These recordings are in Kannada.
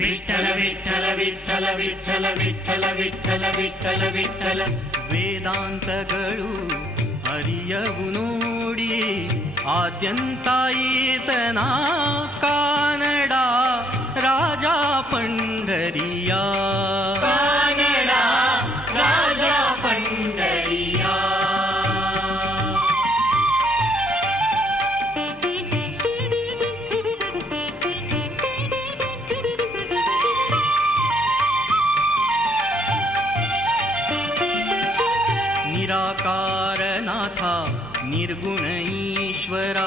ವಿಠಲ ವಿಠಲ ವಿಠಲ ವಿಠಲ ವಿಠಲ ವಿಠಲ ವಿಠಲ ವಿಠಲ. ವೇದಾಂತಗಳು ಅರಿಯವು ನೋಡಿ ಆದ್ಯಂತ ಈತನ ಕಾನಡ ರಾಜ ಪಂಡರಿಯ. ಕಾನಡ ರಾಜ ಪಂಡರಿಯ. ನಿರಾಕಾರನಾಥ ನಿರ್ಗುಣ ಈಶ್ವರ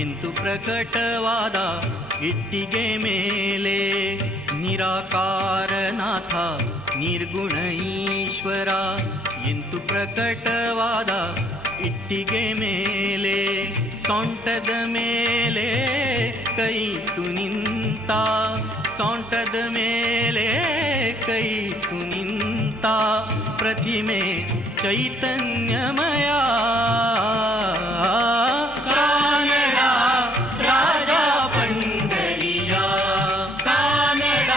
ಎಂತು ಪ್ರಕಟವಾದ ಇಟ್ಟಿಗೆ ಮೇಲೆ. ನಿರಾಕಾರನಾಥ ನಿರ್ಗುಣ ಈಶ್ವರ ಎಂತು ಪ್ರಕಟವಾದ ಇಟ್ಟಿಗೆ ಮೇಲೆ. ಸೊಂಟದ ಮೇಲೆ ಕೈಟು ನಿಂತ, ಸೊಂಟದ ಮೇಲೆ ಕೈಟು ನಿಂತ ಪ್ರತಿಮೆ ಚೈತನ್ಯಮಯ. ಕಾನಡ ರಾಜ ಪಂಡರಿಯ. ಕಾನಡ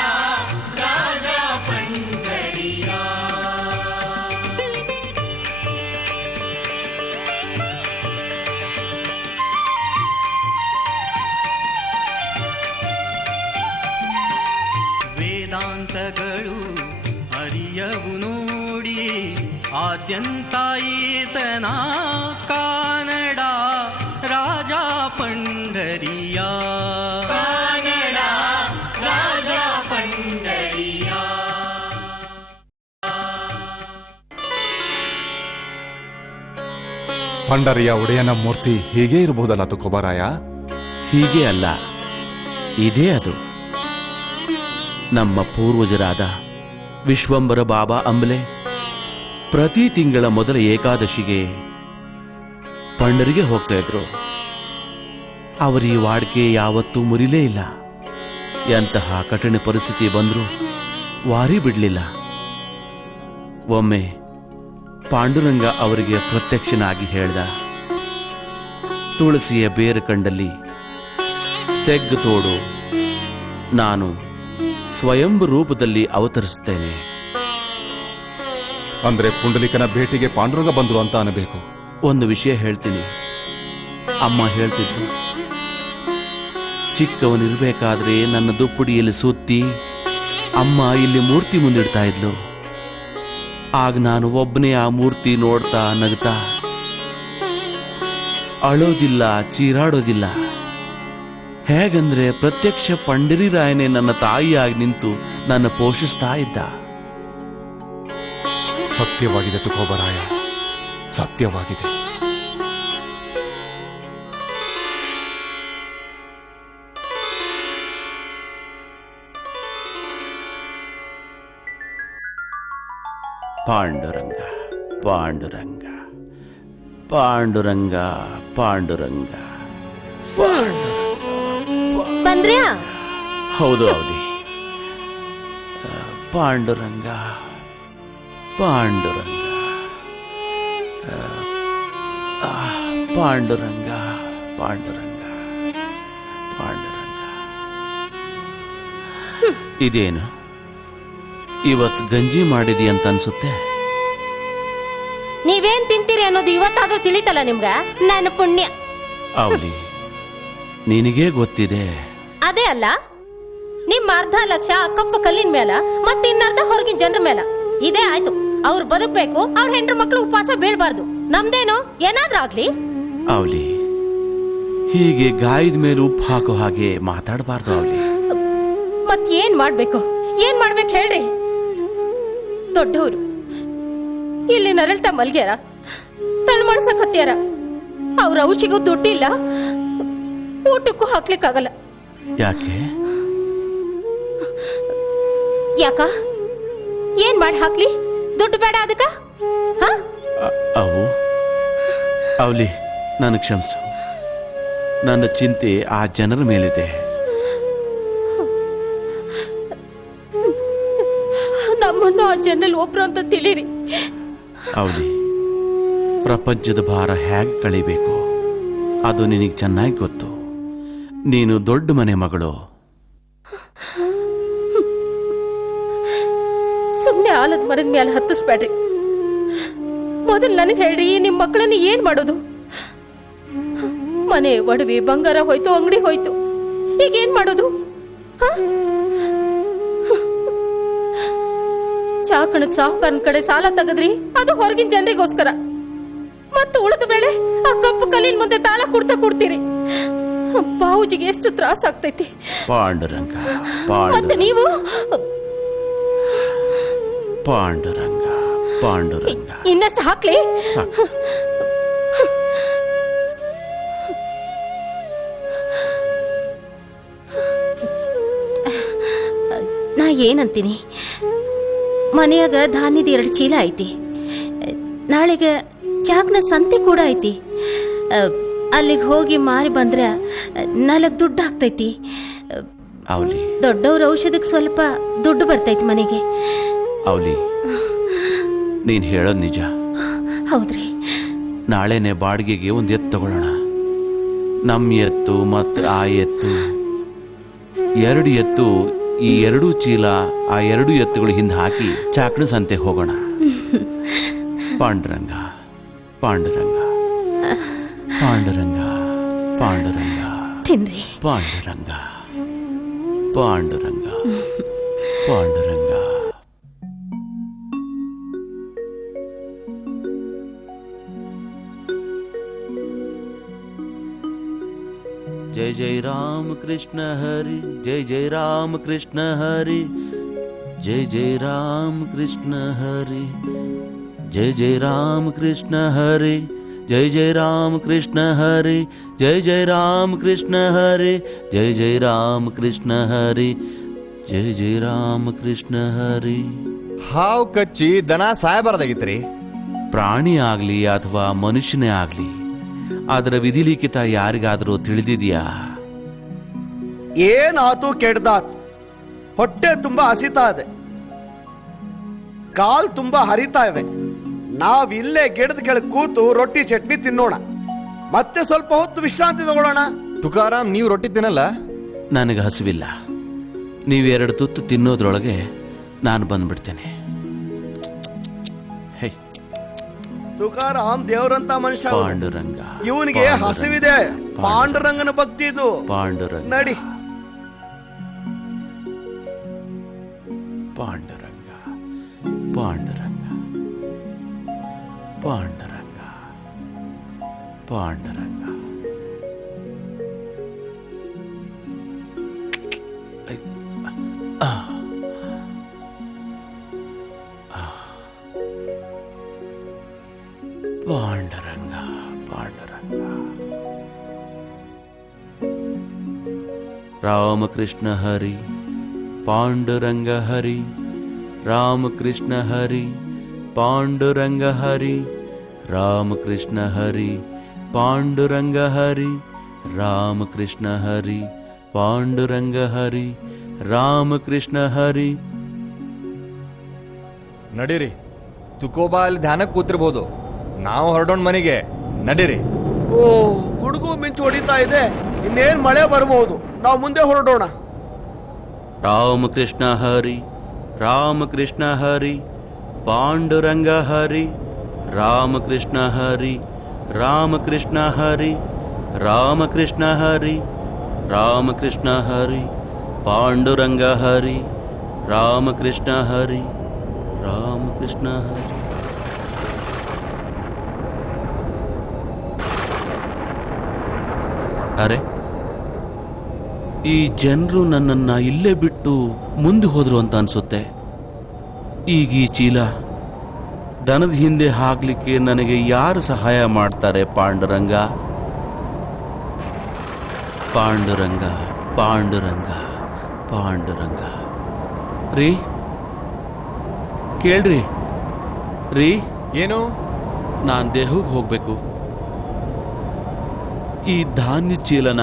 ರಾಜ ಪಂಡರಿಯ. ವೇದಾಂತಗಳು ಅರಿಯವು ನೋಡಿ ಆದ್ಯಂತ ಈತನ ಕಾನಡ ರಾಜ ಪಂಡರಿಯ. ಕಾನಡ ರಾಜ ಪಂಡರಿಯ. ಪಂಡರಿಯ ಒಡೆಯನ ಮೂರ್ತಿ ಹೀಗೆ ಇರಬಹುದಲ್ಲ ತುಕೋಬಾರಾಯ? ಹೀಗೆ ಅಲ್ಲ, ಇದೇ ಅದು. ನಮ್ಮ ಪೂರ್ವಜರಾದ ವಿಶ್ವಂಬರ ಬಾಬಾ ಅಂಬಲೆ ಪ್ರತಿ ತಿಂಗಳ ಮೊದಲ ಏಕಾದಶಿಗೆ ಪಂಡರಿಗೆ ಹೋಗ್ತಾ ಇದ್ರು. ಅವರ ಈ ವಾಡಿಕೆ ಯಾವತ್ತೂ ಮುರಿಲೇ ಇಲ್ಲ. ಎಂತಹ ಕಠಿಣ ಪರಿಸ್ಥಿತಿ ಬಂದರೂ ವಾರಿ ಬಿಡಲಿಲ್ಲ. ಒಮ್ಮೆ ಪಾಂಡುರಂಗ ಅವರಿಗೆ ಪ್ರತ್ಯಕ್ಷನಾಗಿ ಹೇಳ್ದ, ತುಳಸಿಯ ಬೇರು ಕಂಡಲ್ಲಿ ತೆಗ್ಗು ತೋಡು, ನಾನು ಸ್ವಯಂಭೂ ರೂಪದಲ್ಲಿ ಅವತರಿಸುತ್ತೇನೆ. ಅಂದ್ರೆ ಪುಂಡಲಿಕನ ಭೇಟಿಗೆ ಪಾಂಡುರಂಗ ಬಂದ್ರು ಅಂತ ಅನ್ನಬೇಕು. ಒಂದು ವಿಷಯ ಹೇಳ್ತೀನಿ. ಅಮ್ಮ ಹೇಳ್ತಿದ್ರು, ಚಿಕ್ಕವನಿರ್ಬೇಕಾದ್ರೆ ನನ್ನ ದುಪ್ಪುಡಿಯಲ್ಲಿ ಸುತ್ತಿ ಅಮ್ಮ ಇಲ್ಲಿ ಮೂರ್ತಿ ಮುಂದಿಡ್ತಾ ಇದ್ಲು. ಆಗ ನಾನು ಒಬ್ಬನೇ ಆ ಮೂರ್ತಿ ನೋಡ್ತಾ ನಗ್ತಾ, ಅಳೋದಿಲ್ಲ, ಚೀರಾಡೋದಿಲ್ಲ. ಹೇಗಂದ್ರೆ ಪ್ರತ್ಯಕ್ಷ ಪಂಡರಿರಾಯನೇ ನನ್ನ ತಾಯಿಯಾಗಿ ನಿಂತು ನನ್ನ ಪೋಷಿಸ್ತಾ ಇದ್ದ. ಸತ್ಯವಾಗಿದೆ ತುಕೋಬರಾಯ, ಸತ್ಯವಾಗಿದೆ. ಪಾಂಡುರಂಗ ಪಾಂಡುರಂಗ ಪಾಂಡುರಂಗ ಪಾಂಡುರಂಗ ಬಂದ್ರ್ಯಾ? ಹೌದು ಅವಳಿ. ಪಾಂಡುರಂಗ ಪಾಂಡುರಂಗ ಪಾಂಡುರಂಗ ಪಾಂಡುರಂಗ ಪಾಂಡುರಂಗ. ಇದೇನು ಇವತ್ತು ಗಂಜಿ ಮಾಡಿದಿ ಅಂತ ಅನ್ಸುತ್ತೆ. ನೀವೇನ್ ತಿಂತೀರಿ ಅನ್ನೋದು ಇವತ್ತಾದ್ರೂ ತಿಳಿತಲ್ಲ ನಿಮ್ಗ. ನನ್ನ ಪುಣ್ಯ. ಅವಳಿ, ನಿನಗೇ ಗೊತ್ತಿದೆ. ಅದೇ ಅಲ್ಲ, ನಿಮ್ ಅರ್ಧ ಲಕ್ಷ ಕಪ್ಪು ಕಲ್ಲಿನ ಮೇಲ ಮತ್ತೆ ಇನ್ನರ್ಧ ಹೊರಗಿನ ಜನರ ಮೇಲ. ಇದೇ ಆಯ್ತು. ಅವ್ರು ಬದುಕ್ಬೇಕು, ಅವ್ರ ಹೆಂಡ್ರ ಮಕ್ಳು ಉಪವಾಸ ಬೀಳ್ಬಾರ್ದು. ನಮ್ದೇನು ಏನಾದ್ರೂ ಆಗ್ಲಿ. ಅವಳಿ, ಹೀಗೆ ಗಾಯದ ಮೇಲೆ ಉಪ್ಪು ಹಾಕೋ ಹಾಗೆ ಮಾತಾಡಬಾರ್ದು ಅವಳಿ. ಮತ್ ಏನ್ ಮಾಡ್ಬೇಕು ಹೇಳ್ರಿ. ದೊಡ್ಡವರು ಇಲ್ಲಿ ನರಳ್ತಾ ಮಲ್ಗ್ಯಾರ, ತಳ್ಮಡ್ಸಕ್ ಹತ್ಯಾರ. ಅವ್ರ ಔಷಧಿಗೂ ದುಡ್ಡಿಲ್ಲ, ಊಟಕ್ಕೂ ಹಾಕ್ಲಿಕ್ಕಾಗಲ್ಲ. ಯಾಕೆ? ಯಾಕ? ಏನ್ ಮಾಡಿ ಹಾಕ್ಲಿ? ದುಡ್ಡು ಬೇಡ ಅದಕ್ಕ? ಅವು ಅವಲಿ, ನನಗೆ ಕ್ಷಮಿಸು. ನನ್ನ ಚಿಂತೆ ಆ ಜನರ ಮೇಲಿದೆ. ನಮ್ಮನ್ನು ಆ ಜನರಲ್ಲಿ ಒಬ್ರು ಅಂತ ತಿಳಿರಿ. ಅವಲಿ, ಪ್ರಪಂಚದ ಭಾರ ಹೇಗೆ ಕಳಿಬೇಕು ಅದು ನಿನಗೆ ಚೆನ್ನಾಗಿ ಗೊತ್ತು. ನೀನು ದೊಡ್ಡ ಮನೆ ಮಗಳು. ಸುಮ್ನೆ ಆಲದ ಮರದ ಮೇಲೆ ಹತ್ತಿಸ್ಬೇಡ್ರಿ. ಮೊದಲು ನನಗೆ ಹೇಳ್ರಿ, ನಿಮ್ ಮಕ್ಕಳನ್ನ ಏನ್ ಮಾಡೋದು? ಮನೆ ಒಡವೆ ಬಂಗಾರ ಹೋಯ್ತು, ಅಂಗಡಿ ಹೋಯ್ತು, ಈಗ ಏನ್ ಮಾಡೋದು? ಚಾಕಣಕ್ ಸಾಹುಕಾರನ ಕಡೆ ಸಾಲ ತೆಗದ್ರಿ, ಅದು ಹೊರಗಿನ ಜನರಿಗೋಸ್ಕರ. ಮತ್ತು ಉಳಿದ ವೇಳೆ ಆ ಕಪ್ಪು ಕಲ್ಲಿನ ಮುಂದೆ ತಾಳ ಕೊಡ್ತೀರಿ. ಬಾವುಜಿಗೆ ಎಷ್ಟು ತ್ರಾಸ ಆಗ್ತೈತಿ. ಪಾಂಡುರಂಗ ಮತ್ತೆ ನೀವು ಪಾಂಡುರಂಗ ಪಾಂಡುರಂಗ ಇನ್ನಷ್ಟು ಹಾಕ್ಲಿ. ಸಾಕು. ನಾ ಏನಂತೀನಿ, ಮನೆಯಾಗ ಧಾನ್ಯದ 2 ಚೀಲ ಐತಿ. ನಾಳೆಗೆ ಚಾಕ್ನ ಸಂತೆ ಕೂಡ ಐತಿ. ಅಲ್ಲಿಗೆ ಹೋಗಿ ಮಾರಿ ಬಂದ್ರ 4 ದುಡ್ಡು ಆಗ್ತೈತಿ. ಅವಲಿ ದೊಡ್ಡವ್ರ ಔಷಧಕ್ಕೆ ಸ್ವಲ್ಪ ದುಡ್ಡು ಬರ್ತೈತಿ ಮನೆಗೆ. ಅವಲಿ, ನೀನ್ ಹೇಳೋದು ನಿಜ. ಹೌದ್ರಿ. ನಾಳೆನೆ ಬಾಡಿಗೆಗೆ ಒಂದು ಎತ್ತು ತಗೊಳ್ಳೋಣ. ನಮ್ಮ ಎತ್ತು ಮತ್ತು ಆ ಎತ್ತು, 2 ಎತ್ತು, ಈ 2 ಚೀಲ ಆ 2 ಎತ್ತುಗಳು ಹಿಂದೆ ಹಾಕಿ ಚಾಕಣ ಸಂತೆಗೆ ಹೋಗೋಣ. ಪಾಂಡುರಂಗ ಪಾಂಡುರಂಗ ಪಾಂಡುರಂಗ ಪಾಂಡುರಂಗ ತಿನ್ರಿ. ಪಾಂಡುರಂಗ ಪಾಂಡುರಂಗ ಪಾಂಡುರಂಗ. जय जय राम कृष्ण हरि, जय जय राम कृष्ण हरि, जय जय राम कृष्ण हरि, जय जय राम कृष्ण हरि, जय जय राम कृष्ण हरि, जय जय राम कृष्ण हरि, जय जय राम कृष्ण हरि, जय जय राम कृष्ण हरि. ಹಾವು ಕಚ್ಚಿ ದನ ಸಾಯಬಾರ್ದಾಗಿತ್ರಿ. ಪ್ರಾಣಿ ಆಗ್ಲಿ ಅಥವಾ ಮನುಷ್ಯನೇ ಆಗ್ಲಿ, ಅದರ ವಿಧಿಲಿಖಿತ ಯಾರಿಗಾದರೂ ತಿಳಿದಿದೆಯಾ? ಏನಾತು ಕೆಡ್ದಾತು. ಹೊಟ್ಟೆ ತುಂಬಾ ಹಸಿತಾ ಇದೆ, ಕಾಲ್ ತುಂಬಾ ಹರಿತಾ ಇವೆ. ನಾವಿಲ್ಲೇ ಗಿಡದ ಕೆಳಗೆ ಕೂತು ರೊಟ್ಟಿ ಚಟ್ನಿ ತಿನ್ನೋಣ, ಮತ್ತೆ ಸ್ವಲ್ಪ ಹೊತ್ತು ವಿಶ್ರಾಂತಿ ತಗೊಳ್ಳೋಣ. ತುಕಾರಾಮ್, ನೀವು ರೊಟ್ಟಿ ತಿನ್ನಲ್ಲ? ನನಗೆ ಹಸಿವಿಲ್ಲ. ನೀವು 2 ತುತ್ತು ತಿನ್ನೋದ್ರೊಳಗೆ ನಾನು ಬಂದ್ಬಿಡ್ತೇನೆ. ಹೇ ತುಕಾರಾಮ್ ದೇವರಂತ ಮನುಷ್ಯ. ಪಾಂಡುರಂಗ, ಇವನಿಗೆ ಹಸಿವಿದೆ. ಪಾಂಡುರಂಗನ ಭಕ್ತಿ ಇದು. ಪಾಂಡುರಂಗ, ನಡಿ. ಪಾಂಡುರಂಗ ಪಾಂಡುರಂಗ ಪಾಂಡುರಂಗ ಪಾಂಡುರಂಗ. ಪಾಂಡುರಂಗ ಪಾಂಡುರಂಗ. ರಾಮಕೃಷ್ಣ ಹರಿ, ಪಾಂಡುರಂಗ ಹರಿ, ರಾಮಕೃಷ್ಣ ಹರಿ, ಪಾಂಡುರಂಗ ಹರಿ, ರಾಮಕೃಷ್ಣ ಹರಿ, ಪಾಂಡುರಂಗ ಹರಿ, ರಾಮಕೃಷ್ಣ ಹರಿ, ಪಾಂಡುರಂಗ ಹರಿ, ರಾಮಕೃಷ್ಣ ಹರಿ. ನಡೀರಿ, ತುಕೋಬಾ ಅಲ್ಲಿ ಧ್ಯಾನಕ್ಕೆ ಕೂತಿರ್ಬೋದು. ನಾವು ಹೊರಡೋಣ ಮನೆಗೆ. ನಡೀರಿ. ಓ, ಗುಡುಗು ಮಿಂಚು ಹೊಡಿತಾ ಇದೆ. ಇನ್ನೇನ್ ಮಳೆ ಬರಬಹುದು. ನಾವು ಮುಂದೆ ಹೊರಡೋಣ. ರಾಮಕೃಷ್ಣ ಹರಿ, ರಾಮಕೃಷ್ಣ ಹರಿ, ಪಾಂಡುರಂಗ ಹರಿ, ರಾಮಕೃಷ್ಣ ಹರಿ, ರಾಮಕೃಷ್ಣ ಹರಿ, ರಾಮಕೃಷ್ಣ ಹರಿ, ರಾಮಕೃಷ್ಣ ಹರಿ, ಪಾಂಡುರಂಗ ಹರಿ, ರಾಮಕೃಷ್ಣ ಹರಿ, ರಾಮಕೃಷ್ಣ ಹರಿ. ಅರೆ, ಈ ಜನರು ನನ್ನನ್ನು ಇಲ್ಲೇ ಬಿಟ್ಟು ಮುಂದೆ ಹೋದ್ರು ಅಂತ ಅನ್ಸುತ್ತೆ. ಈಗ ಈ ಚೀಲ ದನದ ಹಿಂದೆ ಹಾಕ್ಲಿಕ್ಕೆ ನನಗೆ ಯಾರು ಸಹಾಯ ಮಾಡ್ತಾರೆ? ಪಾಂಡುರಂಗ ಪಾಂಡುರಂಗ ಪಾಂಡುರಂಗ ಪಾಂಡುರಂಗ. ರೀ ಕೇಳ್ರಿ ರೀ, ಏನು? ನಾನು ದೇಹಕ್ಕೆ ಹೋಗ್ಬೇಕು. ಈ ಧಾನ್ಯ ಚೀಲನ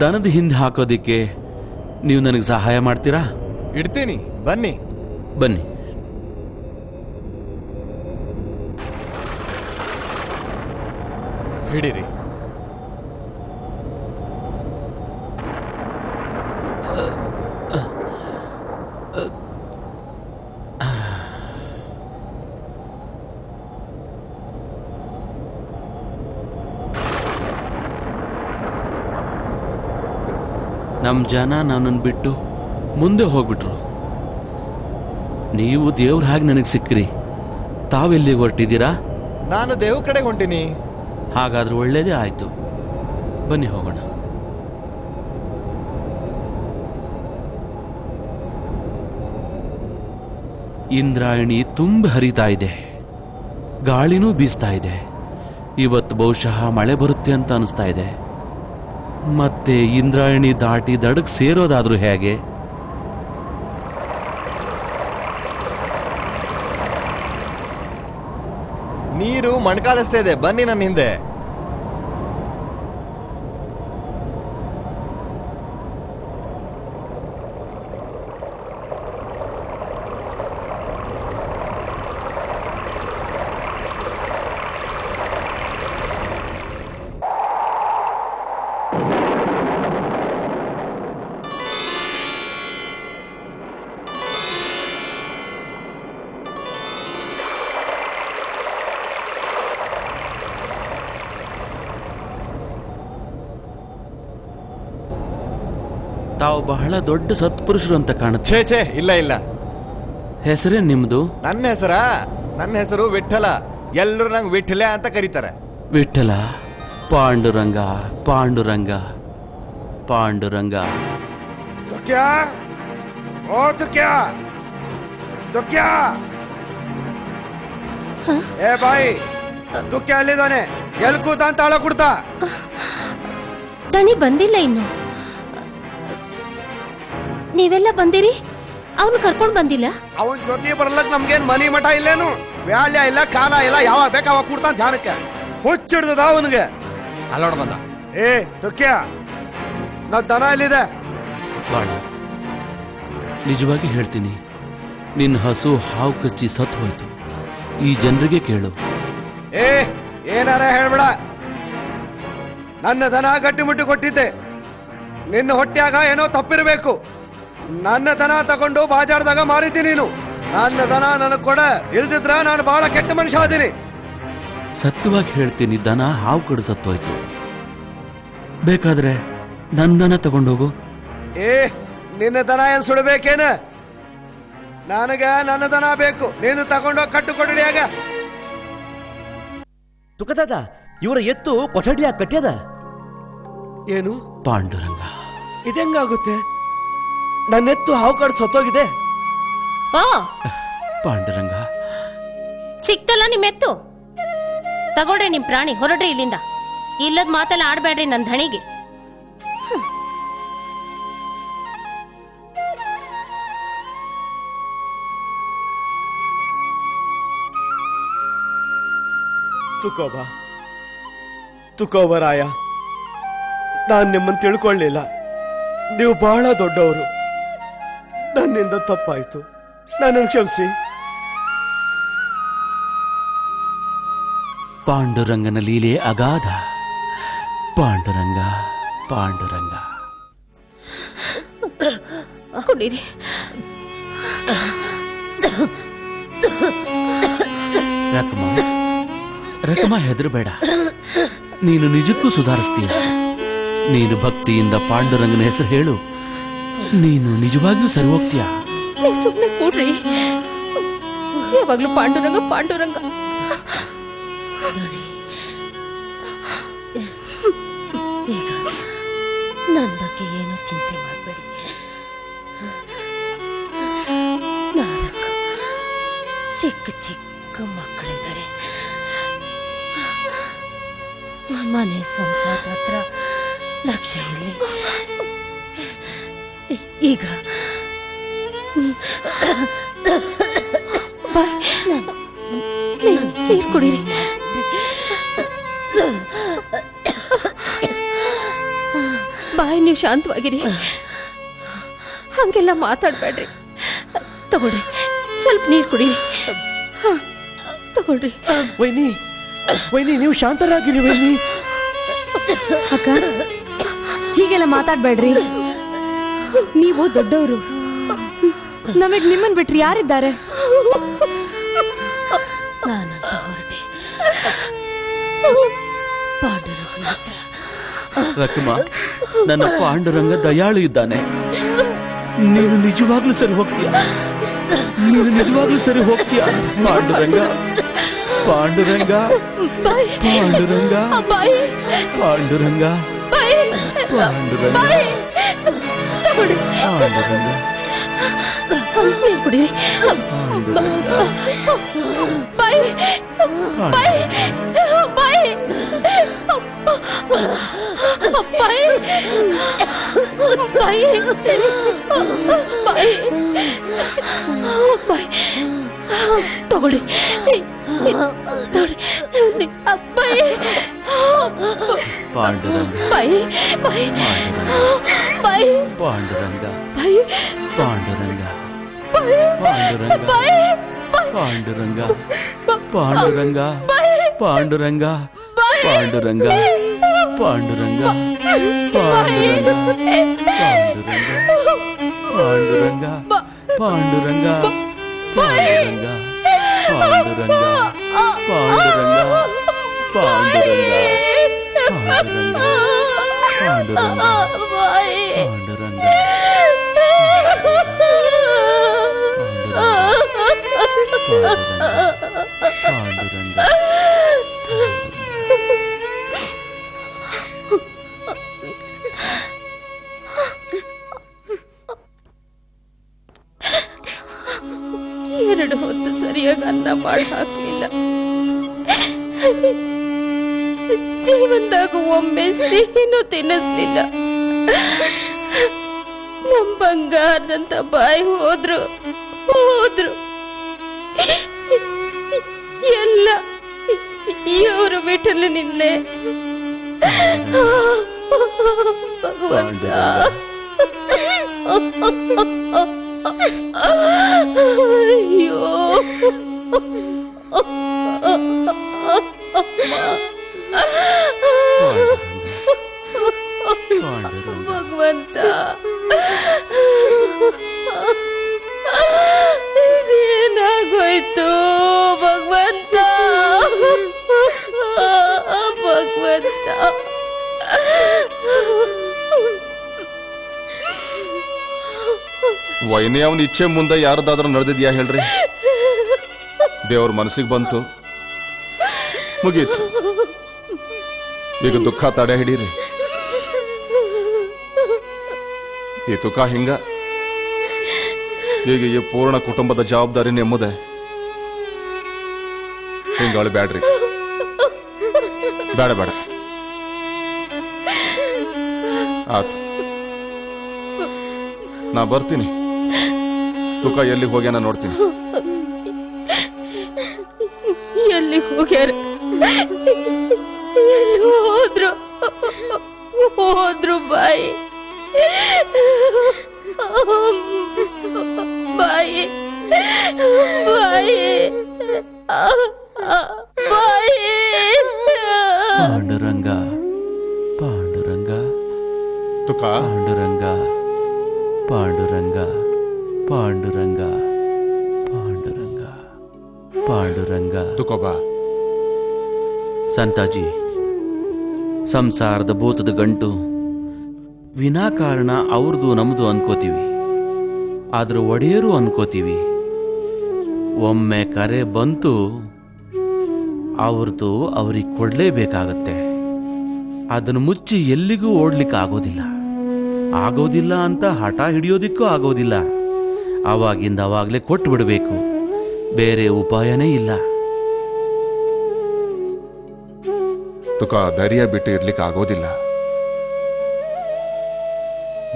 ದನದ ಹಿಂದೆ ಹಾಕೋದಿಕ್ಕೆ ನೀವು ನನಗೆ ಸಹಾಯ ಮಾಡ್ತೀರಾ? ಇಡ್ತೀನಿ, ಬನ್ನಿ. ಬನ್ನಿ. ಹಿಡೀರಿ. ನಮ್ಮ ಜನ ನನ್ನನ್ನು ಬಿಟ್ಟು ಮುಂದೆ ಹೋಗ್ಬಿಟ್ರು. ನೀವು ದೇವ್ರ ಹಾಗೆ ನನಗೆ ಸಿಕ್ಕ್ರಿ. ತಾವೆಲ್ಲಿಗೆ ಹೊರಟಿದ್ದೀರಾ? ನಾನು ದೇವ್ ಕಡೆ ಹೊಂಟೀನಿ. ಹಾಗಾದ್ರೆ ಒಳ್ಳೇದೇ ಆಯ್ತು. ಬನ್ನಿ ಹೋಗೋಣ. ಇಂದ್ರಾಯಣಿ ತುಂಬ ಹರಿತಾ ಇದೆ, ಗಾಳಿನೂ ಬೀಸ್ತಾ ಇದೆ. ಇವತ್ತು ಬಹುಶಃ ಮಳೆ ಬರುತ್ತೆ ಅಂತ ಅನಿಸ್ತಾ ಇದೆ. ಮತ್ತೆ ಇಂದ್ರಾಯಣಿ ದಾಟಿ ದಡಕ್ಕೆ ಸೇರೋದಾದ್ರೂ ಹೇಗೆ? ನೀರು ಮಣ್ಕಾಲಷ್ಟೇ ಇದೆ, ಬನ್ನಿ ನನ್ನ ಹಿಂದೆ. ತಾವು ಬಹಳ ದೊಡ್ಡ ಸತ್ಪುರುಷರು ಅಂತ ಕಾಣುತ್ತೆ. ಛೇ ಇಲ್ಲ ಇಲ್ಲ. ಹೆಸರೇ ನಿಮ್ದು? ನನ್ನ ಹೆಸರು ವಿಠಲ. ಎಲ್ಲರೂ ನಂಗೆ ವಿಠಲೆ ಅಂತ ಕರೀತಾರೆ. ವಿಠಲ, ಪಾಂಡುರಂಗ, ಪಾಂಡುರಂಗ, ಪಾಂಡುರಂಗ. तो क्या ओ तो क्या ಏ ಬಾಯಿ, ದುಃಖ ಅಲ್ಲಿದ್ದಾನೆ. ಎಲ್ ಕೂತ ಅಂತ ತಾಳ ಕೊಡ್ತಾ? ದಣಿ ಬಂದಿಲ್ಲ ಇನ್ನು. ನೀವೆಲ್ಲ ಬಂದಿರಿ, ಅವನು ಕರ್ಕೊಂಡ್ ಬಂದಿಲ್ಲ. ಅವನ್ ಜೊತೆ ಬರ್ಲಕ್ ನಮ್ಗೇನ್ ಮನಿ ಮಠ ಇಲ್ಲೇನು? ವ್ಯಾಳ್ಯ ಇಲ್ಲ, ಕಾಲ ಇಲ್ಲ, ಯಾವಾಗ ಬೇಕಾ ಅವಾಗ ಕೂಡ್ತಾನ ಧ್ಯಾನಕ್ಕೆ. ಹುಚ್ಚಿಡ್ದದ ಅವನಿಗೆ. ಅಲ್ಲೋಡ್ ಬಂದ. ಏ ದುಃಖ್ಯ, ನಾ ದನ ಎಲ್ಲಿದೆ? ಬಾಳ ನಿಜವಾಗಿ ಹೇಳ್ತೀನಿ, ನಿನ್ನ ಹಸು ಹಾವು ಕಚ್ಚಿ ಸತ್ತು ಹೋಯ್ತು. ಈ ಜನರಿಗೆ ಕೇಳು. ಏ ಏನಾರ ಹೇಳ್ಬೇಡ. ನನ್ನ ದನ ಗಟ್ಟಿಮುಟ್ಟಿ ಕೊಟ್ಟಿದ್ದೆ. ನಿನ್ನ ಹೊಟ್ಟ್ಯಾಗ ಏನೋ ತಪ್ಪಿರ್ಬೇಕು. ನನ್ನ ದನ ತಗೊಂಡು ಬಾಜಾರ್ದಾಗ ಮಾರಿದ್ದೀನಿ ನೀನು. ನನ್ನ ದನ ನನಗ್ ಕೊಡ, ಇಲ್ದಿದ್ರ ನಾನು ಬಹಳ ಕೆಟ್ಟ ಮನುಷ್ಯ ಆದೀನಿ. ಸತ್ಯವಾಗಿ ಹೇಳ್ತೀನಿ, ದನ ಹಾವು ಕಡು ಸತ್ತೋಯ್ತು. ಬೇಕಾದ್ರೆ ನನ್ನ ದನ ತಗೊಂಡೋಗು. ಏ ನಿನ್ನ ದನ ಏನ್ ಸುಡಬೇಕೇನ? ನನಗ ನನ್ನ ದನ ಬೇಕು. ನೀನು ತಗೊಂಡೋಗಿ ಕಟ್ಟು ಕೊಠಡಿಯಾಗ. ತುಕದಾದ, ಇವರ ಎತ್ತು ಕೊಠಡಿಯಾಗ ಕಟ್ಟ್ಯದ. ಏನು ಪಾಂಡುರಂಗ, ಇದೆಂಗಾಗುತ್ತೆ? ನನ್ನೆತ್ತು ಹಾವು ಕಡ್ ಸತ್ತೋಗಿದೆ. ಓ ಪಾಂಡುರಂಗ, ಸಿಕ್ತಲ್ಲ ನಿಮ್ಮೆತ್ತು. ತಗೊಳ್ರಿ ನಿಮ್ ಪ್ರಾಣಿ, ಹೊರಡ್ರಿ ಇಲ್ಲಿಂದ. ಇಲ್ಲದ ಮಾತೆಲ್ಲ ಆಡ್ಬೇಡ್ರಿ ನನ್ನ ಧಣಿಗೆ. ತುಕೋಬರಾಯ, ನಾನ್ ನಿಮ್ಮನ್ನು ತಿಳ್ಕೊಳ್ಳಿಲ್ಲ. ನೀವು ಬಹಳ ದೊಡ್ಡವರು. ನನ್ನಿಂದ ತಪ್ಪಾಯ್ತು, ನನ್ನನ್ನು ಕ್ಷಮಿಸಿ. ಪಾಂಡುರಂಗನ ಲೀಲೆ ಅಗಾಧ. ಪಾಂಡುರಂಗ, ಪಾಂಡುರಂಗ. ಕುಡೀರಿ. ರಕಮ ಹೆದರಬೇಡ, ನೀನು ನಿಜಕ್ಕೂ ಸುಧಾರಿಸ್ತೀಯ. ನೀನು ಭಕ್ತಿಯಿಂದ ಪಾಂಡುರಂಗನ ಹೆಸರು ಹೇಳು, ನೀನು ನಿಜವಾಗಿಯೂ ಸರಿ ಹೋಗ್ತೀಯ. ನೀವು ಸುಮ್ಮನೆ ಕೂಡ್ರಿ. ಯಾವಾಗ್ಲೂ ಪಾಂಡುರಂಗ ಪಾಂಡುರಂಗ. ಈಗ ನನ್ನ ಬಗ್ಗೆ ಏನು ಚಿಂತೆ ಮಾಡಬೇಡಿ. ಚಿಕ್ಕ ಚಿಕ್ಕ ಮಕ್ಕಳಿದ್ದಾರೆ. ಮನೆ ಸಂಸಾರ ಹತ್ರ ಲಕ್ಷ್ಯ ಇರಲಿ. ಈಗ ನೀರು ಕುಡೀರಿ. ಬಾಯ್, ನೀವು ಶಾಂತವಾಗಿರಿ. ಹಂಗೆಲ್ಲ ಮಾತಾಡ್ಬೇಡ್ರಿ. ತಗೊಳ್ರಿ, ಸ್ವಲ್ಪ ನೀರು ಕುಡೀರಿ. ತಗೊಳ್ರಿ. ವೈನಿ, ನೀವು ಶಾಂತರಾಗಿರಿ ವೈನಿ. ಅಕ್ಕ, ಹೀಗೆಲ್ಲ ಮಾತಾಡ್ಬೇಡ್ರಿ. ನೀವು ದೊಡ್ಡವರು. ನಮಗ್ ನಿಮ್ಮನ್ ಬಿಟ್ರಿ ಯಾರಿದ್ದಾರೆ? ನಾನಂತ ಹೊರಟೆ ಪಾಂಡುರಂಗನ ಹತ್ರ. ರಕಮ, ನನ್ನ ಪಾಂಡುರಂಗ ದಯಾಳು ಇದ್ದಾನೆ. ನೀನು ನಿಜವಾಗ್ಲೂ ಸರಿ ಹೋಗ್ತೀಯ. ನೀನು ನಿಜವಾಗ್ಲೂ ಸರಿ ಹೋಗ್ತೀಯ. ಪಾಂಡುರಂಗ, ಪಾಂಡುರಂಗ, ಪಾಂಡುರಂಗ, ಪಾಂಡುರಂಗ, ಪಾಂಡುರಂಗ, ಪಾಂಡುರಂಗ. ಕುಡಿ ಬಾಯ್ ಬಾಯ್ ಬಾಯ್ ಬಾಯ್ ಬಾಯ್ ಬಾಯ್ ಬಾಯ್ ತಗೊಳ್ಳಿ ತಗೊಳ್ಳಿ ಬಾಯ್ ಪಾಂಡುರಂಗ, ಬಾಯ್ ಬಾಯ್ ಬಾಯ್ ಪಾಂಡುರಂಗ, ಬಾಯ್ ಪಾಂಡುರಂಗ, ಬಾಯ್ ಪಾಂಡುರಂಗ, ಪಾಂಡುರಂಗ, ಪಾಂಡುರಂಗ, ಪಾಂಡುರಂಗ, ಪಾಂಡುರಂಗ, ಪಾಂಡುರಂಗ, ಪಾಂಡುರಂಗ, ಪಾಂಡುರಂಗ, ಪಾಂಡುರಂಗ, ಪಾಂಡುರಂಗ, ಪಾಂಡುರಂಗ, ಪಾಂಡುರಂಗ, ಪಾಂಡುರಂಗ, ಪಾಂಡುರಂಗ, ಪಾಂಡುರಂಗ. ಎರಡು ಹೊತ್ತು ಸರಿಯಾಗಿ ಅನ್ನ ಮಾಡಿ ಹಾಕ್ಲಿಲ್ಲ. ಜೀವನದಾಗ ಒಮ್ಮೆ ಸಿಹಿನೂ ತಿನ್ನಿಸ್ಲಿಲ್ಲ. ನಮ್ ಬಂಗಾರದಂತ ಬಾಯಿ ಹೋದ್ರು ಎಲ್ಲ ಇವರು ಬಿಟ್ಟಲಿನಿಂದಲೇ. ಭಗವಂತ, ಅಯ್ಯೋ ಭಗವಂತ, ಇದೇನಾಗೋಯ್ತು ಭಗವಂತ, ಭಗವಂತ. ವೈನಿ ಅವನ ಇಚ್ಛೆ ಮುಂದೆ ಯಾರದಾದ್ರೂ ನಡೆದಿದ್ಯಾ ಹೇಳ್ರಿ? ದೇವ್ರ ಮನಸ್ಸಿಗೆ ಬಂತು, ಮುಗೀತು. ಈಗ ದುಃಖ ತಡೆ ಹಿಡೀರಿ. ಈ ತುಕ ಹಿಂಗ, ಈಗ ಈ ಪೂರ್ಣ ಕುಟುಂಬದ ಜವಾಬ್ದಾರಿ ನೆಮ್ಮದೆ. ಹಿಂಗಾಳು ಬ್ಯಾಡ್ರಿ, ಬೇಡ ಬೇಡ. ಆತ್, ನಾ ಬರ್ತೀನಿ. ತುಕ ಎಲ್ಲಿಗೆ ಹೋಗ್ಯಾನ ನೋಡ್ತೀನಿ. ಎಲ್ಲಿಗೆ ಹೋಗ್ಯಾರ? ಎಲ್ಲಿ ಹೋದ್ರು ಬಾಯಿ ಬಾಯಿ ಬಾಯಿ ಬಾಯಿ. ಪಾಂಡುರಂಗ, ಪಾಂಡುರಂಗ, ತುಕ ಪಾಂಡುರಂಗ, ಪಾಂಡುರಂಗ, ಪಾಂಡುರಂಗ, ಪಾಂಡುರಂಗ, ಪಾಂಡುರಂಗ. ತುಕೋಬಾ. ಸಂತಾಜಿ, ಸಂಸಾರದ ಭೂತದ ಗಂಟು ವಿನಾಕಾರಣ ಅವ್ರದ್ದು ನಮ್ದು ಅನ್ಕೋತೀವಿ, ಆದ್ರೆ ಒಡೆಯರು ಅನ್ಕೋತೀವಿ. ಒಮ್ಮೆ ಕರೆ ಬಂತು, ಅವ್ರದ್ದು ಅವ್ರಿಗೆ ಕೊಡಲೇಬೇಕಾಗತ್ತೆ. ಅದನ್ನು ಮುಚ್ಚಿ ಎಲ್ಲಿಗೂ ಓಡ್ಲಿಕ್ಕೆ ಆಗೋದಿಲ್ಲ ಅಂತ ಹಠ ಹಿಡಿಯೋದಿಕ್ಕೂ ಆಗೋದಿಲ್ಲ. ಅವಾಗಿಂದ ಅವಾಗಲೇ ಕೊಟ್ಟು ಬಿಡಬೇಕು, ಬೇರೆ ಉಪಾಯನೇ ಇಲ್ಲ. ತುಕ ಧೈರ್ಯ ಬಿಟ್ಟು ಇರ್ಲಿಕ್ಕೆ ಆಗೋದಿಲ್ಲ.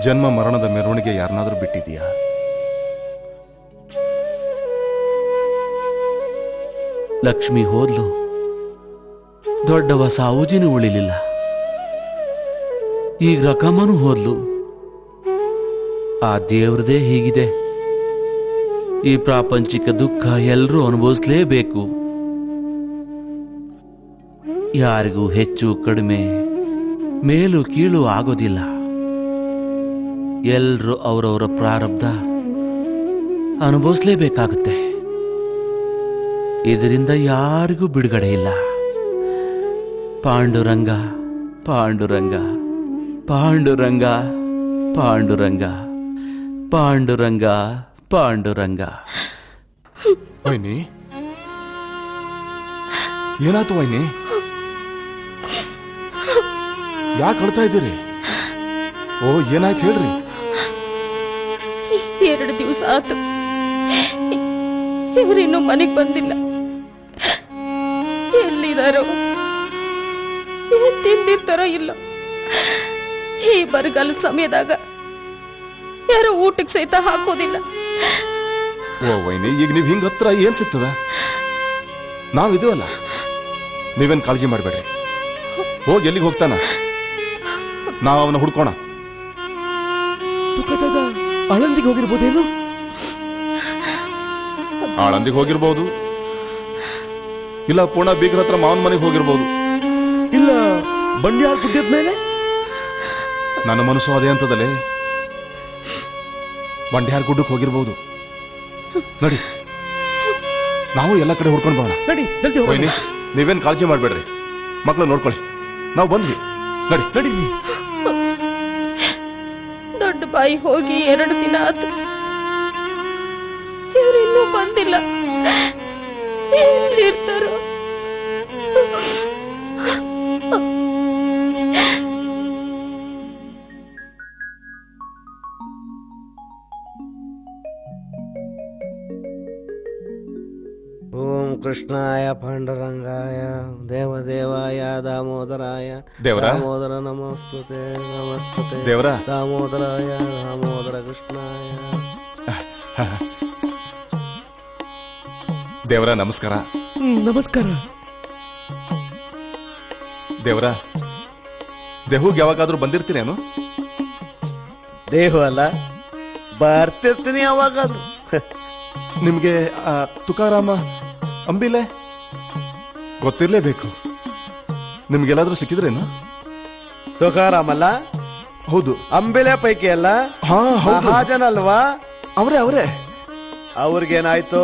ಜನ್ಮ ಮರಣದ ಮೆರವಣಿಗೆ ಯಾರನ್ನಾದ್ರೂ ಬಿಟ್ಟಿದೀಯಾ? ಲಕ್ಷ್ಮಿ ಹೋದ್ಲು, ದೊಡ್ಡವ ಸಾವುಜಿನೂ ಉಳಿಲಿಲ್ಲ. ಈಗ ರಕಮನು ಹೋದ್ಲು. ಆ ದೇವ್ರದೇ ಹೀಗಿದೆ. ಈ ಪ್ರಾಪಂಚಿಕ ದುಃಖ ಎಲ್ಲರೂ ಅನುಭವಿಸಲೇಬೇಕು. ಯಾರಿಗೂ ಹೆಚ್ಚು ಕಡಿಮೆ, ಮೇಲು ಕೀಳು ಆಗೋದಿಲ್ಲ. ಎಲ್ಲರೂ ಅವರವರ ಪ್ರಾರಬ್ಧ ಅನುಭವಿಸಲೇಬೇಕಾಗುತ್ತೆ. ಇದರಿಂದ ಯಾರಿಗೂ ಬಿಡುಗಡೆ ಇಲ್ಲ. ಪಾಂಡುರಂಗ, ಪಾಂಡುರಂಗ, ಪಾಂಡುರಂಗ ಪಾಂಡುರಂಗ ಪಾಂಡುರಂಗ ಪಾಂಡುರಂಗ. ವೈನಿ ಏನಾಯ್ತು ವೈನಿ? ಯಾಕೆ ಅಳ್ತಾ ಇದ್ದೀರಿ? ಓ ಏನಾಯ್ತು ಹೇಳ್ರಿ. 2 ದಿವಸ ಆತು, ಇವರಿನ್ನೂ ಮನೆಗೆ ಬಂದಿಲ್ಲ. ಎಲ್ಲಿದಾರೋ, ಏನ್ ತಿಂದಿರ್ತಾರೋ ಇಲ್ಲ. ಈ ಬರಗಾಲದ ಸಮಯದಾಗ ಯಾರೋ ಊಟಕ್ಕೆ ಸಹಿತ ಹಾಕೋದಿಲ್ಲ. ಓ ವೈನಿ, ಈಗ ನೀವ್ ಹಿಂಗ ಹತ್ರ ಏನ್ ಸಿಗ್ತದ? ನಾವಿದೀವಲ್ಲ, ನೀವೇನ್ ಕಾಳಜಿ ಮಾಡ್ಬೇಡ್ರಿ. ಹೋಗಿ ಎಲ್ಲಿಗೆ ಹೋಗ್ತಾನ, ನಾವ್ ಅವನ ಹುಡ್ಕೋಣ. ತುಕದಾದ ಆಳಂದಿಗೆ ಹೋಗಿರ್ಬೋದೇನು? ಆಳಂದಿಗೆ ಹೋಗಿರ್ಬೋದು, ಇಲ್ಲ ಪೂರ್ಣ ಬೀಗ್ರ ಹತ್ರ ಮಾವನ ಮನೆಗೆ ಹೋಗಿರ್ಬೋದು, ಇಲ್ಲ ಬಂಡ್ಯಾಳ ಗುಡ್ಡದ ಮೇಲೆ. ನನ್ನ ಮನಸ್ಸು ಅದೇ ಅಂತದಲ್ಲೇ, ಬಂಡ್ಯಾರ ಗುಡ್ಡಕ್ಕೆ ಹೋಗಿರ್ಬೋದು. ನಡಿ, ನಾವು ಎಲ್ಲ ಕಡೆ ಹುಡ್ಕೊಂಡು ಬರೋಣ. ನಡಿ ಜಲ್ದಿ ಹೋಗೋಣ. ವೈನಿ, ನೀವೇನ್ ಕಾಳಜಿ ಮಾಡ್ಬೇಡ್ರಿ, ಮಕ್ಕಳು ನೋಡ್ಕೊಳ್ಳಿ, ನಾವು ಬಂದ್ವಿ. ನಡಿ ನಡೀರಿ. ದೊಡ್ಡ ಬಾಯಿ ಹೋಗಿ 2 ದಿನ ಆತು, ಇವರಿನ್ನೂ ಬಂದಿಲ್ಲ. ಎಲ್ಲಿರ್ತಾರೋ? ಓಂ ಕೃಷ್ಣಾಯ ಪಾಂಡುರಂಗಾಯ ದೇವದೇವಾಯ ದಾಮೋದರಾಯ ದೇವರ? ದಾಮೋದರ ನಮಸ್ತುತೆ ನಮಸ್ತುತೆ ದೇವರ? ದಾಮೋದರಾಯ ದಾಮೋದರ ಕೃಷ್ಣಾಯ. ದೇವರ ನಮಸ್ಕಾರ. ನಮಸ್ಕಾರ. ದೇವರ, ದೇಹುಗ್ ಯಾವಾಗಾದ್ರೂ ಬಂದಿರ್ತೀರೇನು? ದೇಹ ಅಲ್ಲ, ಬರ್ತಿರ್ತೀನಿ ಯಾವಾಗಾದ್ರೂ. ನಿಮ್ಗೆ ತುಕಾರಾಮ ಅಂಬಿಲೆ ಗೊತ್ತಿರ್ಲೇಬೇಕು. ನಿಮ್ಗೆಲ್ಲಾದ್ರೂ ಸಿಕ್ಕಿದ್ರೇನು? ತುಕಾರಾಮಲ್ಲ, ಹೌದು. ಅಂಬಿಲೆ ಪೈಕಿ ಅಲ್ಲ, ಹಾ ಹೌದು, ಮಹಾಜನ ಅಲ್ವಾ? ಅವರೇ. ಅವ್ರಿಗೇನಾಯ್ತು?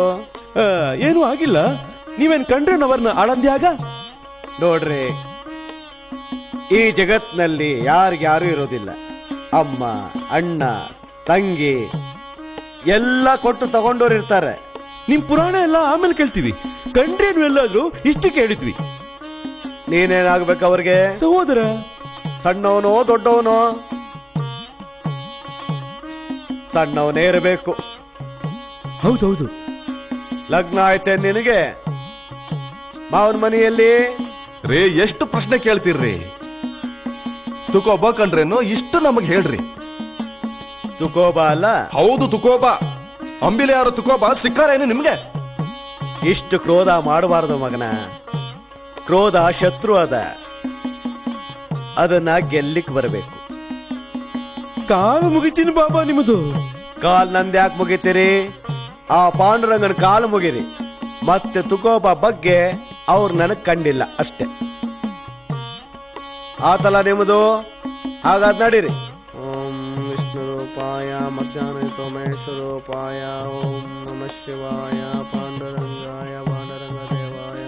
ಏನೂ ಆಗಿಲ್ಲ. ನೀವೇನ್ ಕಂಡ್ರೇನವರ್ನ ಆಳಂದ್ಯಾಗ? ನೋಡ್ರಿ, ಈ ಜಗತ್ನಲ್ಲಿ ಯಾರಿಗ್ಯಾರು ಇರೋದಿಲ್ಲ. ಅಮ್ಮ, ಅಣ್ಣ, ತಂಗಿ ಎಲ್ಲ ಕೊಟ್ಟು ತಗೊಂಡೋರು ಇರ್ತಾರೆ. ನಿಮ್ ಪುರಾಣ ಎಲ್ಲ ಆಮೇಲೆ ಕೇಳ್ತೀವಿ. ಕಂಡ್ರೇನು ಎಲ್ಲಾದ್ರೂ ಇಷ್ಟು ಕೇಳಿದ್ವಿ. ನೀನೇನಾಗ್ಬೇಕು ಅವ್ರಿಗೆ? ಸಹೋದರ. ಸಣ್ಣವನೋ ದೊಡ್ಡವನೋ? ಸಣ್ಣವನೇ ಇರಬೇಕು. ಹೌದೌದು. ಲಗ್ನ ಆಯ್ತೆ ನಿನಗೆ? ಮಾವನ ಮನೆಯಲ್ಲಿ? ರೇ, ಎಷ್ಟು ಪ್ರಶ್ನೆ ಕೇಳ್ತೀರ್ರಿ? ತುಕೋಬ ಕಂಡ್ರೇನು ಇಷ್ಟು ನಮಗ್ ಹೇಳ್ರಿ. ತುಕೋಬ ಅಲ್ಲ? ಹೌದು, ತುಕೋಬ. ಅಂಬಿಲೆ ಯಾರು ತುಕೋಬ ಸಿಕ್ಕಾರೇನು ನಿಮ್ಗೆ? ಇಷ್ಟು ಕ್ರೋಧ ಮಾಡಬಾರ್ದು ಮಗನ. ಕ್ರೋಧ ಶತ್ರು ಅದ, ಅದನ್ನ ಗೆಲ್ಲಿಕ್ ಬರಬೇಕು. ಕಾಲು ಮುಗಿತೀನಿ ಬಾಬಾ ನಿಮ್ಮದು. ಕಾಲ್ ನಂದ್ ಯಾಕೆ ಮುಗಿತೀರಿ? ಆ ಪಾಂಡುರಂಗನ ಕಾಲು ಮುಗಿರಿ. ಮತ್ತೆ ತುಕೋಬ ಬಗ್ಗೆ ಅವ್ರು ನನಗ್ ಕಂಡಿಲ್ಲ ಅಷ್ಟೇ. ಆತಲ್ಲ ನಿಮ್ಮದು. ಹಾಗಾದ್ ನಡೀರಿ. ಓಂ ವಿಷ್ಣು ರೂಪಾಯ ಮಧ್ಯಾಹ್ನ ಮಹೇಶ್ವರೋಪಾಯ ಓಂ ನಮಃ ಶಿವಾಯ ಪಾಂಡುರಂಗಾಯ ಪಾಂಡುರಂಗ ದೇವಾಯ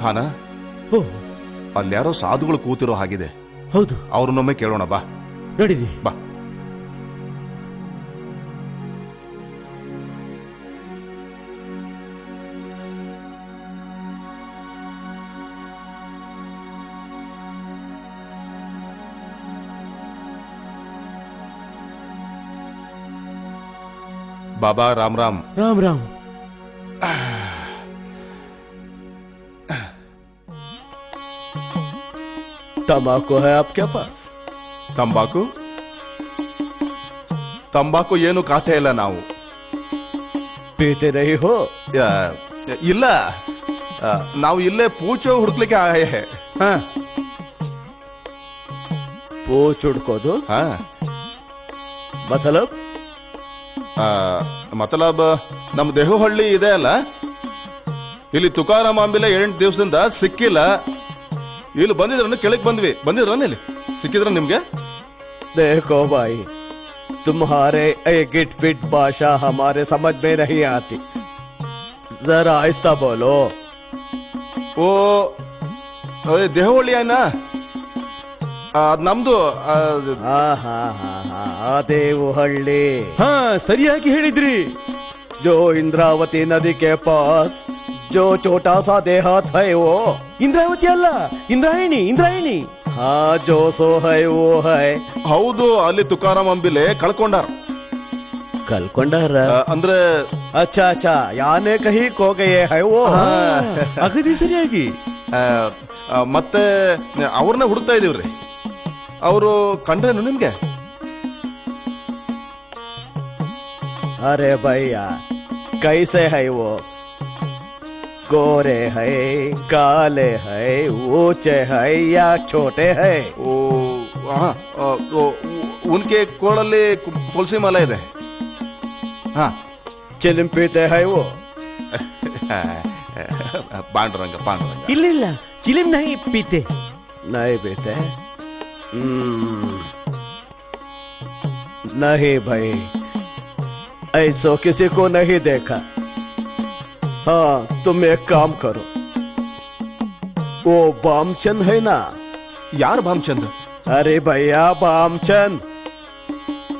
ಖಾನ, ಓ ಅಲ್ಯಾರೋ ಸಾಧುಗಳು ಕೂತಿರೋ ಹಾಗಿದೆ. ಹೌದು, ಅವ್ರನ್ನೊಮ್ಮೆ ಕೇಳೋಣ ಬಾ. ನಡೀರಿ. ಬಾ. ಬಾಬಾ ರಾಮ್ ರಾಮ್. ರಾಮ್ ರಾಮ್. तंबाकू है आपके पास? ತಂಬಾಕು? ತಂಬಾಕು ಏನು ಖಾತೆ ಇಲ್ಲ ನಾವು. पीते नहीं हो? ಇಲ್ಲ, ನಾವು ಇಲ್ಲೇ ಪೂಚೋ ಹುಡುಕ್ಲಿಕ್ಕೆ ಆಯೆ. ಹಾ, पूछ उड़कोदो? ಹಾ, मतलब? ಮತಲಬ್ ನಮ್ ದೇಹುಹಳ್ಳಿ ಇದೆ ಅಲ್ಲ, ಇಲ್ಲಿ ತುಕಾರಾಮ ಅಂಬಿಲೆ 8 ದಿವಸದಿಂದ ಸಿಕ್ಕಿಲ್ಲ. ಇಲ್ಲಿ ಬಂದಿದ್ರನ್ನು ಕೆಳಗೆ ಬಂದಿದ್ರನ್ನ ಇಲ್ಲಿ ಸಿಕ್ಕಿದ್ರ ನಿಮ್ಗೆ? देखो भाई, तुम्हारे ये गिट फिट भाषा हमारे समझ में नहीं आती, जरा आहिस्ता बोलो. ಓ ದೇಹವಳ್ಳಿ ಅಣ್ಣ, ಅದ್ ನಮ್ದು. ಹಾ ಹಾ ಹಾ ಹಾ ಅದೇ ಹಳ್ಳಿ. ಹಾ, ಸರಿಯಾಗಿ ಹೇಳಿದ್ರಿ. जो इंद्रावती नदी के पास जो छोटा सा देहात है वो. ಇಂದ್ರಾವತಿ ಅಲ್ಲ, ಇಂದ್ರಾಯಣಿ. हाँ जो सो है वो है. ಹೌದು, ಅಲ್ಲಿ ತುಕಾರಾಮ್ ಅಂಬಿಲೆ ಕಳ್ಕೊಂಡಾರ. कलकोंडर. ಅಂದ್ರೆ अच्छा अच्छा, याने कहीं खो गए है वो. ಅಗದಿ ಸರಿಯಾಗಿ. ಮತ್ತೆ ಅವ್ರನ್ನ ಹುಡುಕ್ತಾ ಇದೀವ್ರಿ. ಅವರು ಕಂಡ್ರೇನು ನಿಮ್ಗೆ? अरे भैया, कैसे है वो? गोरे है, काले है, ऊंचे है या छोटे है? ಓ ಹಾ, ಉನ್ಕೆ ಕೋಳಲ್ಲಿ ತುಳಸಿ ಮಾಲೆ ಇದೆ. ಹಾ, चिलम पीते है वो. ಪಾಂಡುರಂಗ. ಇಲ್ಲ, ಚಿಲಿಮ್ ನಹಿ ಪೀತೆ. नहीं पीते. नहीं भाई, ऐसा किसी को नहीं देखा. हाँ, तुम एक काम करो, वो बामचंद है ना? ಯಾರು ಭಾಮಚಂದ್? अरे भैया बामचंद.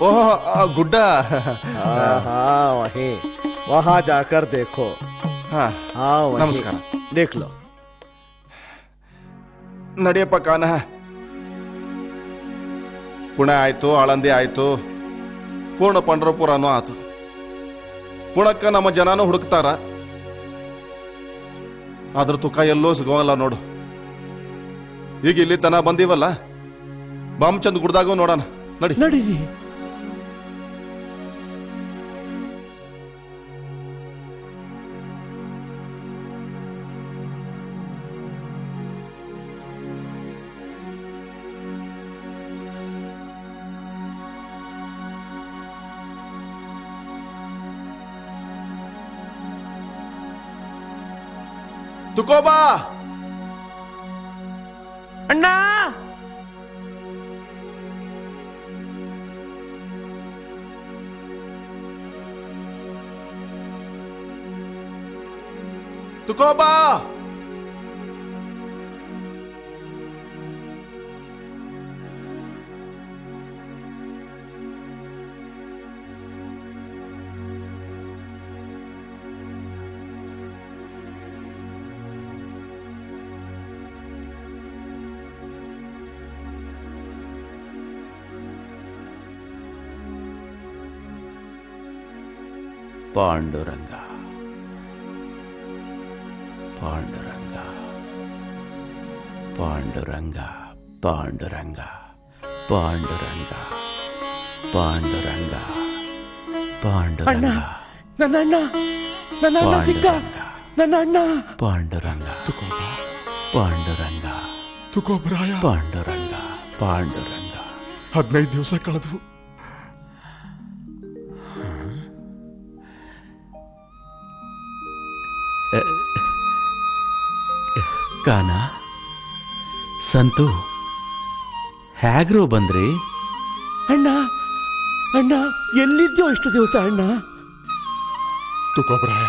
ಓಹ್, ಗುಡ್ಡ. हाँ हाँ वही, वहाँ जाकर देखो. ಹಾ, हाँ वहीं. नमस्कार. देख लो. ನಡಿಯಪ್ಪ ಕಾನ. ಪುಣೆ ಆಯ್ತು, ಆಳಂದಿ ಆಯ್ತು, ಪೂರ್ಣ ಪಂಡ್ರಪುರನೂ ಆಯ್ತು. ಪುಣಕ್ಕ ನಮ್ಮ ಜನನೂ ಹುಡುಕ್ತಾರ, ಅದ್ರ ತುಕ ಎಲ್ಲೋ ಸಿಗೋಲ್ಲ ನೋಡು. ಈಗ ಇಲ್ಲಿ ತನ ಬಂದೀವಲ್ಲ, ಬಾಮಚಂದ್ ಗುಡ್ದಾಗೂ ನೋಡೋಣ. ನಡೀರಿ. ತುಕೋಬಾ ಅಣ್ಣ, ತುಕೋಬಾ. ಪಾಂಡುರಂಗ. ಅಣ್ಣ, ನನ್ನ ಅಣ್ಣ ಸಿಕ್ಕ. ನನ್ನ ಅಣ್ಣ ಪಾಂಡುರಂಗ. ತುಕೋಬ್ರಾಯ. ಪಾಂಡುರಂಗ. 15 ದಿವಸ ಕಳೆದ್ವು. ಕಾನ, ಸಂತು, ಹೇಗ್ರೋ ಬಂದ್ರಿ? ಅಣ್ಣ, ಎಲ್ಲಿದ್ಯೋ ಇಷ್ಟು ದಿವಸ ಅಣ್ಣ? ತುಕೋಬ್ರಾಯ,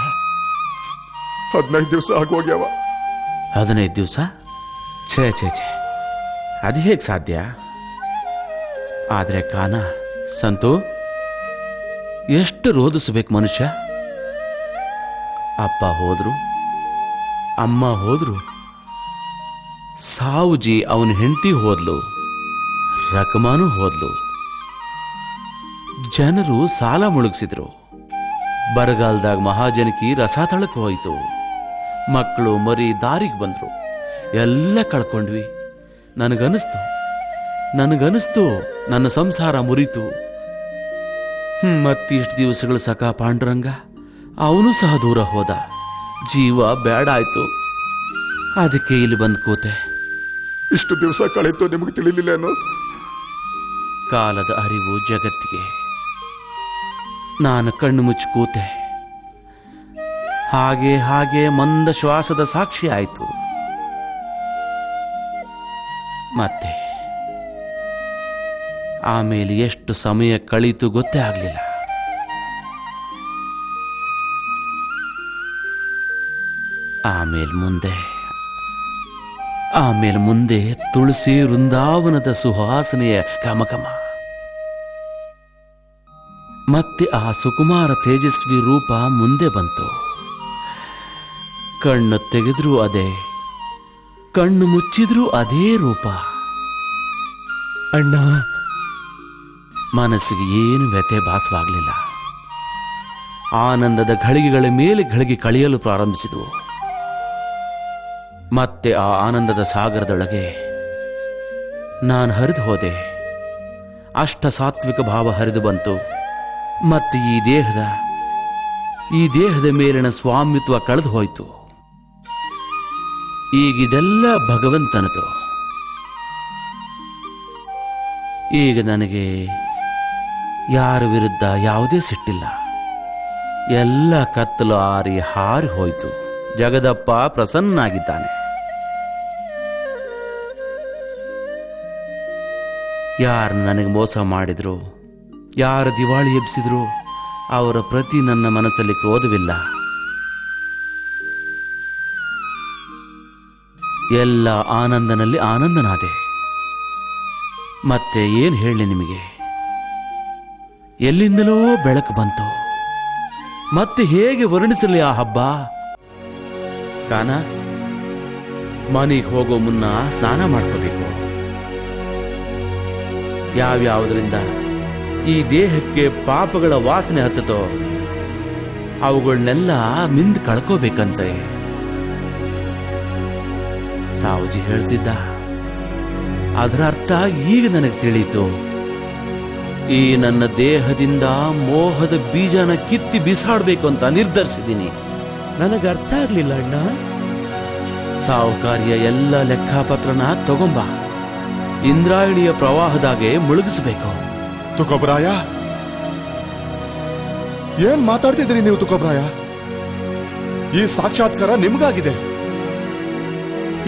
15 ದಿವಸ ಆಗೋಗ್ಯಾವ. 15 ದಿವಸ? ಛೇ, ಅದು ಹೇಗೆ ಸಾಧ್ಯ? ಆದರೆ ಕಾನ, ಸಂತು, ಎಷ್ಟು ರೋಧಿಸ್ಬೇಕು ಮನುಷ್ಯ? ಅಪ್ಪ ಹೋದ್ರು, ಅಮ್ಮ ಹೋದ್ರು, ಸಾವುಜಿ ಅವನ ಹೆಂಡತಿ ಹೋದ್ಲು, ರಕಮಾನು ಹೋದ್ಲು, ಜನರು ಸಾಲ ಮುಳುಗಿಸಿದ್ರು, ಬರಗಾಲದಾಗ ಮಹಾಜನಕಿ ರಸ ತಳಕ್ ಹೋಯ್ತು, ಮಕ್ಕಳು ಮರಿ ದಾರಿಗೆ ಬಂದ್ರು, ಎಲ್ಲ ಕಳ್ಕೊಂಡ್ವಿ. ನನಗನಿಸ್ತು ನನ್ನ ಸಂಸಾರ ಮುರಿತು. ಮತ್ತಿಷ್ಟು ದಿವಸಗಳು ಸಕ ಪಾಂಡುರಂಗ ಅವನು ಸಹ ದೂರ ಹೋದ. ಜೀವ ಬೇಡ ಆಯ್ತು. ಅದಕ್ಕೆ ಇಲ್ಲಿ ಬಂದು ಕೂತೆ. ಇಷ್ಟು ದಿವಸ ಕಳೀತು ನಿಮಗೆ ತಿಳಿಲಿಲ್ಲೇನು? ಕಾಲದ ಅರಿವು ಜಗತ್ತಿಗೆ. ನಾನು ಕಣ್ಣು ಮುಚ್ಚಿ ಕೂತೆ. ಹಾಗೆ ಹಾಗೆ ಮಂದ ಶ್ವಾಸದ ಸಾಕ್ಷಿ ಆಯಿತು. ಮತ್ತೆ ಆಮೇಲೆ ಎಷ್ಟು ಸಮಯ ಕಳೀತು ಗೊತ್ತೇ ಆಗಲಿಲ್ಲ. ಆಮೇಲೆ ಮುಂದೆ ತುಳಸಿ ವೃಂದಾವನದ ಸುವಾಸನೆಯ ಘಮಘಮ, ಮತ್ತೆ ಆ ಸುಕುಮಾರ ತೇಜಸ್ವಿ ರೂಪ ಮುಂದೆ ಬಂತು. ಕಣ್ಣು ತೆಗೆದ್ರೂ ಅದೇ, ಕಣ್ಣು ಮುಚ್ಚಿದ್ರೂ ಅದೇ ರೂಪ. ಅಣ್ಣ, ಮನಸ್ಸಿಗೆ ಏನು ವ್ಯಥೆ ಭಾಸವಾಗಲಿಲ್ಲ. ಆನಂದದ ಘಳಿಗೆಗಳ ಮೇಲೆ ಘಳಿಗೆ ಕಳೆಯಲು ಪ್ರಾರಂಭಿಸಿದವು. ಮತ್ತೆ ಆ ಆನಂದದ ಸಾಗರದೊಳಗೆ ನಾನು ಹರಿದು ಹೋದೆ. ಅಷ್ಟ ಸಾತ್ವಿಕ ಭಾವ ಹರಿದು ಬಂತು. ಮತ್ತೆ ಈ ದೇಹದ ಮೇಲಿನ ಸ್ವಾಮಿತ್ವ ಕಳೆದು ಹೋಯಿತು. ಈಗಿದೆಲ್ಲ ಭಗವಂತನದು. ಈಗ ನನಗೆ ಯಾರ ವಿರುದ್ಧ ಯಾವುದೇ ಸಿಟ್ಟಿಲ್ಲ. ಎಲ್ಲ ಕತ್ತಲು ಆರಿ ಹಾರಿ ಹೋಯಿತು. ಜಗದಪ್ಪ ಪ್ರಸನ್ನಾಗಿದ್ದಾನೆ. ಯಾರು ನನಗೆ ಮೋಸ ಮಾಡಿದ್ರು, ಯಾರು ದಿವಾಳಿ ಎಬ್ಸಿದ್ರು, ಅವರ ಪ್ರತಿ ನನ್ನ ಮನಸ್ಸಲ್ಲಿ ಕ್ರೋಧವಿಲ್ಲ. ಎಲ್ಲ ಆನಂದನಲ್ಲಿ ಆನಂದನಾದೆ. ಮತ್ತೆ ಏನು ಹೇಳಲಿ ನಿಮಗೆ, ಎಲ್ಲಿಂದಲೋ ಬೆಳಕು ಬಂತು. ಮತ್ತೆ ಹೇಗೆ ವರ್ಣಿಸಲಿ ಆ ಹಬ್ಬ? ಕಾನ, ಮನೆಗೆ ಹೋಗೋ ಮುನ್ನ ಸ್ನಾನ ಮಾಡ್ಕೋಬೇಕು. ಯಾವ್ಯಾವುದರಿಂದ ಈ ದೇಹಕ್ಕೆ ಪಾಪಗಳ ವಾಸನೆ ಹತ್ತತೋ ಅವುಗಳನ್ನೆಲ್ಲ ಮಿಂದು ಕಳ್ಕೋಬೇಕಂತೆ ಸಾವುಜಿ ಹೇಳ್ತಿದ್ದ. ಅದರ ಅರ್ಥ ಈಗ ನನಗೆ ತಿಳಿಯಿತು. ಈ ನನ್ನ ದೇಹದಿಂದ ಮೋಹದ ಬೀಜನ ಕಿತ್ತಿ ಬಿಸಾಡಬೇಕು ಅಂತ ನಿರ್ಧರಿಸಿದ್ದೀನಿ. ನನಗೆ ಅರ್ಥ ಆಗ್ಲಿಲ್ಲ ಅಣ್ಣ. ಸಾಹುಕಾರಿಯ ಎಲ್ಲ ಲೆಕ್ಕಾಪತ್ರನ ತಗೊಂಬ, ಇಂದ್ರಾಯಣಿಯ ಪ್ರವಾಹದಾಗೆ ಮುಳುಗಿಸಬೇಕು. ತುಕೋಬ್ರಾಯ, ಏನ್ ಮಾತಾಡ್ತಿದ್ದೀರಿ ನೀವು ತುಕೋಬ್ರಾಯ? ಈ ಸಾಕ್ಷಾತ್ಕಾರ ನಿಮ್ಗಾಗಿದೆ.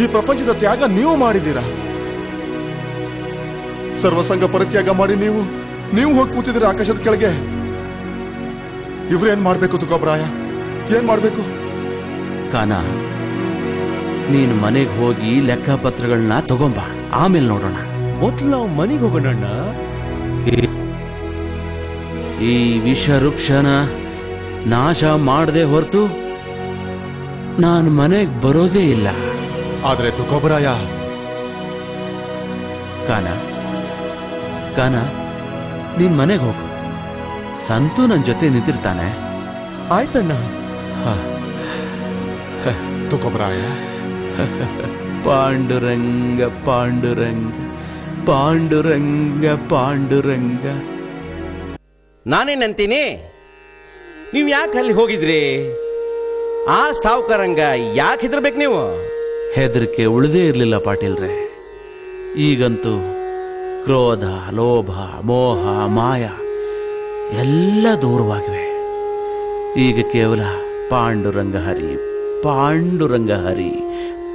ಈ ಪ್ರಪಂಚದ ತ್ಯಾಗ ನೀವು ಮಾಡಿದ್ದೀರಾ. ಸರ್ವಸಂಗ ಪರಿತ್ಯಾಗ ಮಾಡಿ ನೀವು ಹೋಗಿ ಕೂತಿದ್ದೀರ ಆಕಾಶದ ಕೆಳಗೆ. ಇವ್ರೇನ್ ಮಾಡ್ಬೇಕು ತುಕೋಬ್ರಾಯ? ಏನ್ ಮಾಡ್ಬೇಕು? ಕಾನ, ನೀನು ಮನೆಗೆ ಹೋಗಿ ಲೆಕ್ಕಪತ್ರಗಳನ್ನ ತಗೊಂಬ, ಆಮೇಲೆ ನೋಡೋಣ. ಮೊದ್ಲು ನಾವು ಮನೆಗೆ ಹೋಗೋಣ ಅಣ್ಣ. ಈ ವಿಷ ವೃಕ್ಷನ ನಾಶ ಮಾಡದೆ ಹೊರತು ನಾನು ಮನೆಗೆ ಬರೋದೇ ಇಲ್ಲ. ಆದ್ರೆ ತುಕೋಬ್ರಾಯ, ಕಾನ, ನೀನ್ ಮನೆಗೆ ಹೋಗು. ಸಂತು ನನ್ನ ಜೊತೆ ನಿಂತಿರ್ತಾನೆ. ಆಯ್ತಣ್ಣ. ತುಕೋಬ್ರಾಯ, ಪಾಂಡುರಂಗ ಪಾಂಡುರಂಗ ಪಾಂಡುರಂಗ ಪಾಂಡುರಂಗ. ನಾನೇನಂತೀನಿ, ನೀವು ಯಾಕೆ ಅಲ್ಲಿ ಹೋಗಿದ್ರಿ? ಆ ಸಾವುಕಾರಂಗ ಯಾಕೆ ಹೆದರ್ಬೇಕು ನೀವು? ಹೆದರಿಕೆ ಉಳಿದೇ ಇರಲಿಲ್ಲ ಪಾಟೀಲ್ರೆ. ಈಗಂತೂ ಕ್ರೋಧ, ಲೋಭ, ಮೋಹ, ಮಾಯ ಎಲ್ಲ ದೂರವಾಗಿವೆ. ಈಗ ಕೇವಲ ಪಾಂಡುರಂಗ ಹರಿ, ಪಾಂಡುರಂಗ ಹರಿ,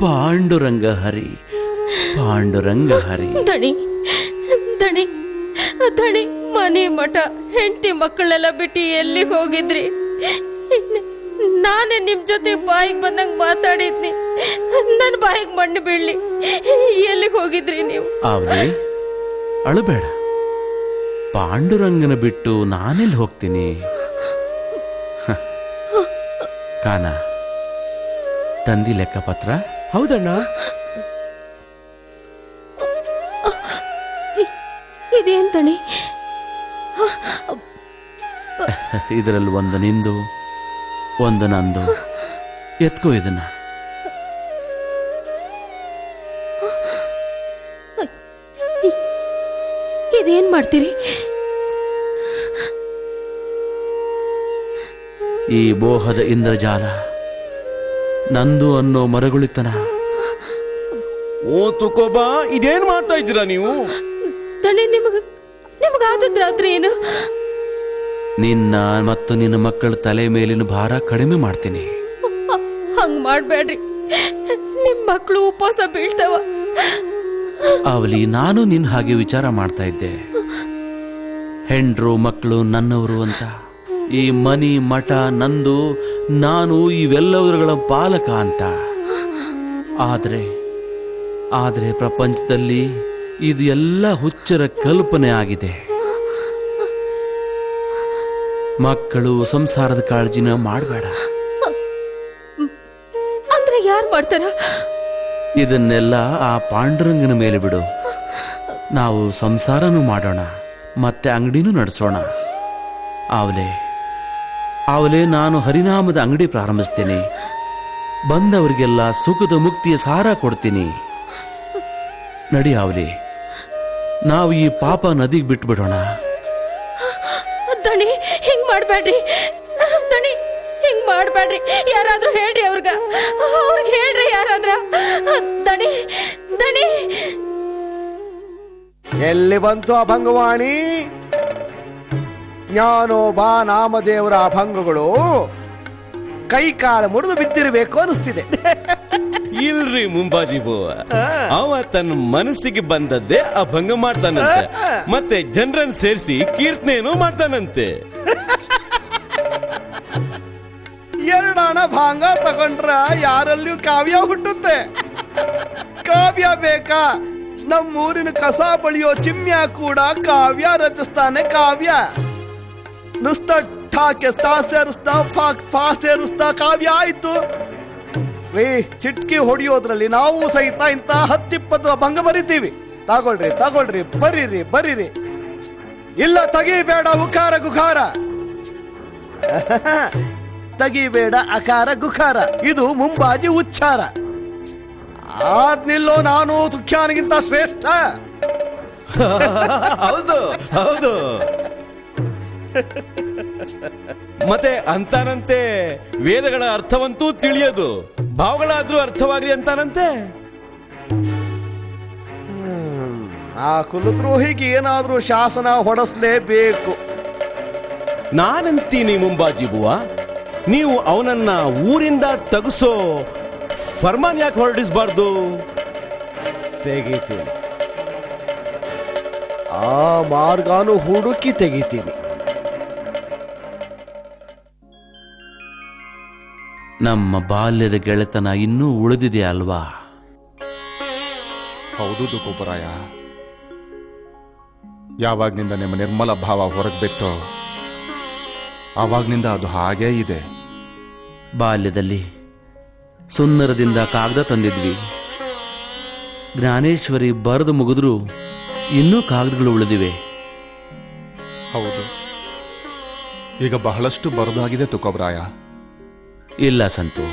ಪಾಂಡುರಂಗ ಹರಿ, ಪಾಂಡುರಂಗ ಹರಿ. ದಣಿ ದಣಿ ದಣಿ, ಮನೆ ಮಠ ಹೆಂಡತಿ ಮಕ್ಕಳೆಲ್ಲ ಬಿಟ್ಟು ಎಲ್ಲಿಗೆ ಹೋಗಿದ್ರಿ? ನಾನೇ ನಿಮ್ ಜೊತೆ ಬಾಯಿಗೆ ಬಂದಂಗೆ ಮಾತಾಡಿದ್ನಿ. ನನ್ನ ಬಾಯಿಗೆ ಮಣ್ಣು ಬೀಳ್ಲಿ. ಎಲ್ಲಿಗೆ ಹೋಗಿದ್ರಿ ನೀವು? ಅವಳಿ, ಅಳಬೇಡ. ಪಾಂಡುರಂಗನ ಬಿಟ್ಟು ನಾನೆಲ್ಲಿ ಹೋಗ್ತೀನಿ? ಕಾನ, ತಂದಿ ಲೆಕ್ಕಪತ್ರ? ಹೌದಣ್ಣ. ಇದೇನ್ ದಣಿ? ಇದರಲ್ಲಿ ಒಂದು ನಿಂದು, ಒಂದು ನಂದು. ಎತ್ಕೋ ಇದನ್ನ. ಇದೇನ್ ಮಾಡ್ತೀರಿ? ಈ ಮೋಹದ ಇಂದ್ರಜಾಲ, ನಂದು ಅನ್ನೋ ಮರಗುಳಿತನ. ಓ ತುಕೋಬಾ, ಇದೇನ್ ಮಾಡ್ತಾ ಇದ್ದೀರಾ ನೀವು? ದಣಿ, ನಿಮಗಾದದ್ರಾತ್ರಿ ಏನು? ನಿನ್ನ ಮತ್ತು ನಿನ್ನ ಮಕ್ಕಳ ತಲೆ ಮೇಲಿನ ಭಾರ ಕಡಿಮೆ ಮಾಡ್ತೀನಿ. ಹಂಗ್ ಮಾಡ್ಬೇಡ್ರಿ, ನಿಮ್ ಮಕ್ಳು ಉಪವಾಸ ಬೀಳ್ತಾವ. ಅವಲಿ, ನಾನು ನಿನ್ ಹಾಗೆ ವಿಚಾರ ಮಾಡ್ತಾ ಇದ್ದೆ. ಹೆಂಡ್ರು ಮಕ್ಕಳು ನನ್ನವರು ಅಂತ. ಈ ಮನಿ ಮಠ ನಂದು, ನಾನು ಇವೆಲ್ಲವರುಗಳ ಪಾಲಕ ಅಂತ. ಆದ್ರೆ ಪ್ರಪಂಚದಲ್ಲಿ ಇದು ಎಲ್ಲ ಹುಚ್ಚರ ಕಲ್ಪನೆ ಆಗಿದೆ. ಮಕ್ಕಳು ಸಂಸಾರದ ಕಾಳಜಿನ ಮಾಡಬೇಡ. ಅಂದ್ರೆ ಯಾರು ಮಾಡ್ತಾರ? ಇದನ್ನೆಲ್ಲ ಆ ಪಾಂಡುರಂಗನ ಮೇಲೆ ಬಿಡು. ನಾವು ಸಂಸಾರನೂ ಮಾಡೋಣ, ಮತ್ತೆ ಅಂಗಡಿನೂ ನಡೆಸೋಣ. ಅವಲೇ ನಾನು ಹರಿನಾಮದ ಅಂಗಡಿ ಪ್ರಾರಂಭಿಸ್ತೀನಿ. ಬಂದವರಿಗೆಲ್ಲ ಸುಖದ ಮುಕ್ತಿಯ ಸಾರ ಕೊಡ್ತೀನಿ. ನಡಿ ಅವಲಿ, ನಾವು ಈ ಪಾಪ ನದಿಗೆ ಬಿಟ್ಬಿಡೋಣ. ದಣಿ, ಹಿಂಗ್ ಮಾಡ್ಬೇಡ್ರಿ. ದಣಿ, ಹಿಂಗ್ ಮಾಡ್ಬೇಡ್ರಿ. ಯಾರಾದ್ರೂ ಹೇಳ್ರಿ ಅವ್ರಿಗೆ ಹೇಳ್ರಿ ಯಾರಾದ್ರ. ದಣಿ ದಣಿ. ಎಲ್ಲಿ ಬಂತು ಅಭಂಗವಾಣಿ? ಜ್ಞಾನೋಬಾ ನಾಮದೇವರ ಅಭಂಗಗಳು ಕೈ ಕಾಲು ಮುರಿದು ಬಿದ್ದಿರಬೇಕು ಅನಿಸ್ತಿದೆ. ಇಲ್ರಿ ಮುಂಬಾಜಿ ಬುವ, ಅವ ತನ್ನ ಮನಸ್ಸಿಗೆ ಬಂದದ್ದೇ ಅಭಂಗ ಮಾಡ್ತಾನಂತೆ, ಮತ್ತೆ ಜನರನ್ನು ಸೇರಿಸಿ ಕೀರ್ತನೆಯನ್ನು ಮಾಡ್ತಾನಂತೆ. ಎರಡಾಣ ಭಾಂಗ ತಗೊಂಡ್ರ ಯಾರಲ್ಲಿಯೂ ಕಾವ್ಯ ಹುಟ್ಟುತ್ತೆ. ಕಾವ್ಯ ಬೇಕಾ? ನಮ್ಮೂರಿನ ಕಸ ಬಳಿಯೋ ಚಿಮ್ಯ ಕೂಡ ಕಾವ್ಯ ರಚಿಸ್ತಾನೆ. ಕಾವ್ಯ ನುಸ್ತ ಠಾಕೆ ಫಾ ಸೇರಿಸ್ತಾ ಕಾವ್ಯ ಆಯ್ತು. ಚಿಟ್ಕಿ ಹೊಡೆಯೋದ್ರಲ್ಲಿ ನಾವು ಸಹಿತ ಇಂತ 10-20 ಅಭಂಗ ಬರಿತೀವಿ. ತಗೊಳ್ರಿ ಬರೀರಿ. ಇಲ್ಲ, ತೆಗಿಬೇಡ ಉಕಾರ ಗುಖಾರ, ತೆಗಿಬೇಡ ಅಕಾರ ಗುಖಾರ. ಇದು ಮುಂಬಾಜಿ ಉಚ್ಚಾರ. ಆದ್ನಿಲ್ಲೋ ನಾನು ತುಖ್ಯಾನಿಗಿಂತ ಶ್ರೇಷ್ಠ. ಹೌದು. ಮತ್ತೆ ಅಂತಾನಂತೆ ವೇದಗಳ ಅರ್ಥವಂತೂ ತಿಳಿಯೋದು, ಭಾವಗಳಾದ್ರೂ ಅರ್ಥವಾಗ್ಲಿ ಅಂತಾನಂತೆ. ಆ ಕುಲದ್ರೋಹಿಗೆ ಏನಾದ್ರೂ ಶಾಸನ ಹೊಡೆಸಲೇಬೇಕು. ನಾನಂತೀನಿ ಮುಂಬಾಜಿ ಬುವ, ನೀವು ಅವನನ್ನ ಊರಿಂದ ತೆಗೆಸೋ ಫರ್ಮಾನ್ ಯಾಕೆ ಹೊರಡಿಸಬಾರ್ದು? ತೆಗಿತೀನಿ, ಆ ಮಾರ್ಗಾನು ಹುಡುಕಿ ತೆಗಿತೀನಿ. ನಮ್ಮ ಬಾಲ್ಯದ ಗೆಳೆತನ ಇನ್ನೂ ಉಳಿದಿದೆ ಅಲ್ವಾ? ಹೌದು ತುಕೋಬರಾಯ. ಯಾವಾಗ್ನಿಂದ ನಿಮ್ಮ ನಿರ್ಮಲ ಭಾವ ಹೊರಗೆ ಬಿತ್ತೋ ಆವಾಗ್ನಿಂದ ಅದು ಹಾಗೇ ಇದೆ. ಬಾಲ್ಯದಲ್ಲಿ ಸುಂದರದಿಂದ ಕಾಗದ ತಂದಿದ್ವಿ. ಜ್ಞಾನೇಶ್ವರಿ ಬರೆದು ಮುಗಿದ್ರು ಇನ್ನೂ ಕಾಗದಗಳು ಉಳಿದಿವೆ. ಹೌದು, ಈಗ ಬಹಳಷ್ಟು ಬರದಾಗಿದೆ ತುಕೋಬರಾಯ. ಇಲ್ಲ ಸಂತು,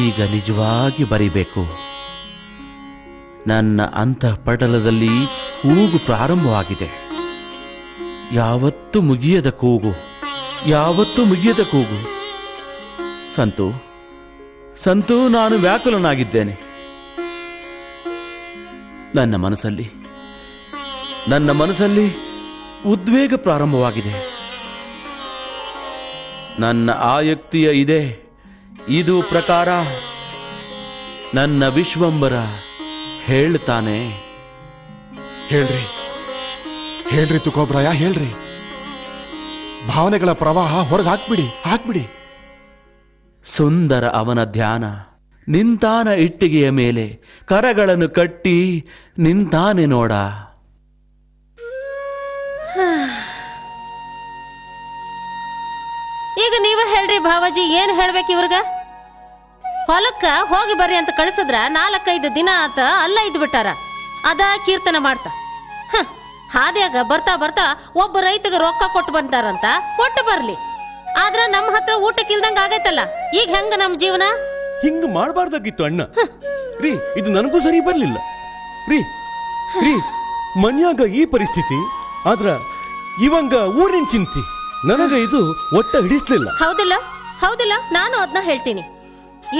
ಈಗ ನಿಜವಾಗಿ ಬರಿಬೇಕು. ನನ್ನ ಅಂತಃಪಟಲದಲ್ಲಿ ಕೂಗು ಪ್ರಾರಂಭವಾಗಿದೆ. ಯಾವತ್ತೂ ಮುಗಿಯದ ಕೂಗು. ಸಂತು, ನಾನು ವ್ಯಾಕುಲನಾಗಿದ್ದೇನೆ. ನನ್ನ ಮನಸ್ಸಲ್ಲಿ ಉದ್ವೇಗ ಪ್ರಾರಂಭವಾಗಿದೆ. ನನ್ನ ಆಯುಕ್ತಿಯ ಇದು ಪ್ರಕಾರ ನನ್ನ ವಿಶ್ವಂಬರ ಹೇಳ್ತಾನೆ. ಹೇಳ್ರಿ ತುಕೋಬ್ರಾಯ, ಹೇಳ್ರಿ. ಭಾವನೆಗಳ ಪ್ರವಾಹ ಹೊರಗೆ ಹಾಕ್ಬಿಡಿ. ಸುಂದರ ಅವನ ಧ್ಯಾನ. ನಿಂತಾನ ಇಟ್ಟಿಗೆಯ ಮೇಲೆ ಕರಗಳನ್ನು ಕಟ್ಟಿ ನಿಂತಾನೆ ನೋಡ. ಈಗ ನೀವ ಹೇಳ್ರಿ ಭಾವಾಜಿ, ಏನ್ ಹೇಳ್ಬೇಕು ಇವ್ರಗ? ಹೊಲಕ್ಕ ಹೋಗಿ ಬರ್ರಿ ಅಂತ ಕಳಿಸಿದ್ರ 4-5 ದಿನ ಆತ ಅಲ್ಲ ಇದ್ ಬಿಟ್ಟಾರ. ಅದ ಕೀರ್ತನ ಮಾಡ್ತಾ ಹಾದ್ಯಾಗ ಬರ್ತಾ ಒಬ್ಬ ರೈತಗೆ ರೊಕ್ಕ ಕೊಟ್ಟು ಬಂತಾರಂತ. ಕೊಟ್ಟು ಬರ್ಲಿ, ಆದ್ರ ನಮ್ಮ ಹತ್ರ ಊಟಕ್ಕಿಲ್ದಂಗ ಆಗೈತಲ್ಲ. ಈಗ ಹೆಂಗ ನಮ್ ಜೀವನ? ಹಿಂಗ ಮಾಡಬಾರ್ದಾಗಿತ್ತು ಅಣ್ಣ. ರೀ, ಇದು ನನಗೂ ಸರಿ ಬರ್ಲಿಲ್ಲ ರೀ. ಮನ್ಯಾಗ ಈ ಪರಿಸ್ಥಿತಿ ಆದ್ರ ಇವಂಗ ಊರಿನ ಚಿಂತಿ. ನನಗ ಇದು ಒಟ್ಟ ಹಿಡಿಸ್ಲಿಲ್ಲ. ಹೌದಿಲ್ಲ, ನಾನು ಅದನ್ನ ಹೇಳ್ತೀನಿ.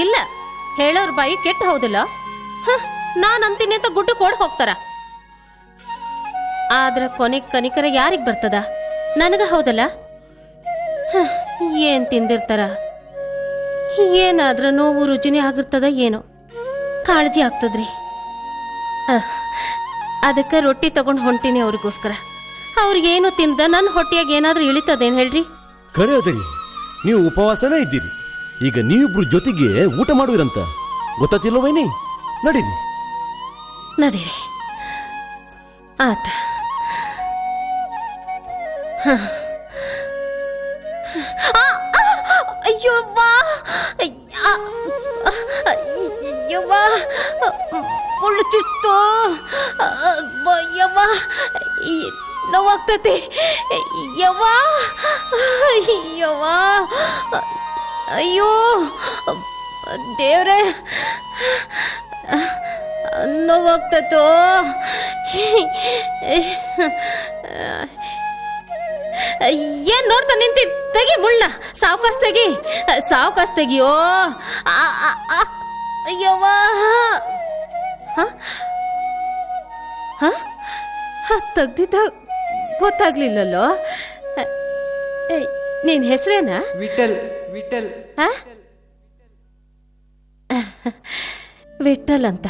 ಇಲ್ಲ, ಹೇಳೋರ್ ಬಾಯಿ ಕೆಟ್ಟ ಹೌದಿಲ್ಲ. ನಾನ್ ಅಂತೀನಿ ಅಂತ ಗುಡ್ಡು ಕೊಡ್ ಹೋಗ್ತಾರ. ಆದ್ರ ಕೊನೆಗ್ ಕನಿಕರ ಯಾರಿಗ್ ಬರ್ತದ? ನನಗ ಹೌದಲ್ಲ. ಏನ್ ತಿಂದಿರ್ತಾರ, ಏನಾದ್ರೂ ನೋವು ರುಜಿನಿ ಆಗಿರ್ತದ ಏನೋ ಕಾಳಜಿ ಆಗ್ತದ್ರಿ. ಅದಕ್ಕೆ ರೊಟ್ಟಿ ತಗೊಂಡು ಹೊಂಟೀನಿ ಅವ್ರಿಗೋಸ್ಕರ. ಅವ್ರಿಗೇನು ತಿಂದ ನನ್ನ ಹೊಟ್ಟೆಯಾಗ ಏನಾದ್ರೂ ಇಳಿತದೇನು ಹೇಳ್ರಿ? ಕರೆ ಅದರಿ, ನೀವು ಉಪವಾಸನೇ ಇದ್ದೀರಿ. ಈಗ ನೀವಿಬ್ರು ಜೊತೆಗೆ ಊಟ ಮಾಡುವಿರಂತ ಗೊತ್ತಾತಿಲ್ಲ ವೈನಿ. ನಡೀರಿ ನಡೀರಿ. ಆತ ಅಯ್ಯೋವಾ, ಅಯ್ಯವ್ವಾ, ಮುಳ್ಳು ಚುಚ್ತು, ಯವ್ವ ನೋವಾಗ್ತತಿ, ಯವ್ವ ಯವ್ವ, ಅಯ್ಯೋ ದೇವ್ರೆ ನೋವಾಗ್ತತೋ. ಏನ್ ನೋಡ್ತಾ ನಿಂತಿ? ತೆಗಿ ಮುಳ್ಳ, ಸಾವ್ಕಾಸ್ ತೆಗಿ, ಸಾವ್ಕಾಸ್ ತೆಗಿಯೋ. ಅಯ್ಯವ್ವ, ತೆಗ್ದಿದ್ದ ಗೊತ್ತಾಗ್ಲಿಲ್ಲಲ್ಲೋ. ನಿನ್ ಹೆಸರೇನ? ವಿಠಲ್. ವಿಠಲ್ ವಿಠಲ್ ಅಂತ.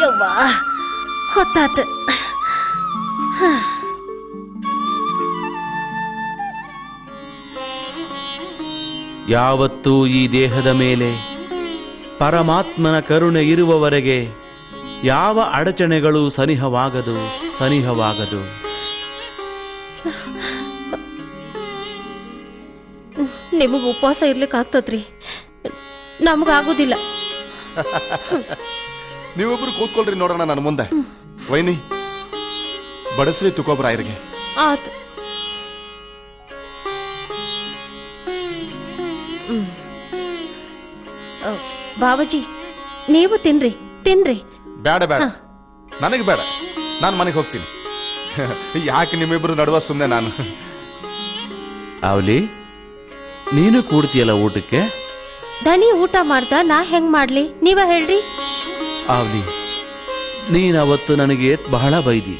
ಯವ್ವ ಹೊತ್ತಾತ. ಯಾವತ್ತೂ ಈ ದೇಹದ ಮೇಲೆ ಪರಮಾತ್ಮನ ಕರುಣೆ ಇರುವವರೆಗೆ ಯಾವ ಅಡಚಣೆಗಳು ಸನಿಹವಾಗದು, ಸನಿಹವಾಗದು. ನಿಮಗೆ ಉಪವಾಸ ಇರ್ಲಿಕ್ಕೆ ಆಗ್ತದ್ರಿ, ನಮಗಾಗೋದಿಲ್ಲ. ನೀವೊಬ್ರು ಕೂತ್ಕೊಳ್ರಿ ನೋಡೋಣ ನನ್ನ ಮುಂದೆ. ವೈನಿ ಬಡಸ್ರಿ ತುಕೋಬ್ರಾಯರಿಗೆ. ಆತು. ಬಾಬಾಜಿ ನೀವು ತಿನ್ರಿ, ತಿನ್ರಿ. ಬೇಡ ಬೇಡ, ನನಗೆ ಬೇಡ, ನಾನು ಮನೆಗೆ ಹೋಗ್ತೀನಿ. ಯಾಕೆ ನಿಮ್ಮಿಬ್ರು ನಡುವ ಸುಮ್ಮನೆ ನಾನು. ಅವಲಿ ನೀನು ಕೂಡ್ತೀಯಲ್ಲ ಊಟಕ್ಕೆ? ದಣಿ ಊಟ ಮಾಡ್ದ, ನಾ ಹೆಂಗ್ ಮಾಡ್ಲಿ ನೀವ ಹೇಳ್ರಿ. ಅವಲಿ ನೀನವತ್ತು ನನಗೆ ಬಹಳ ಬೈದಿ,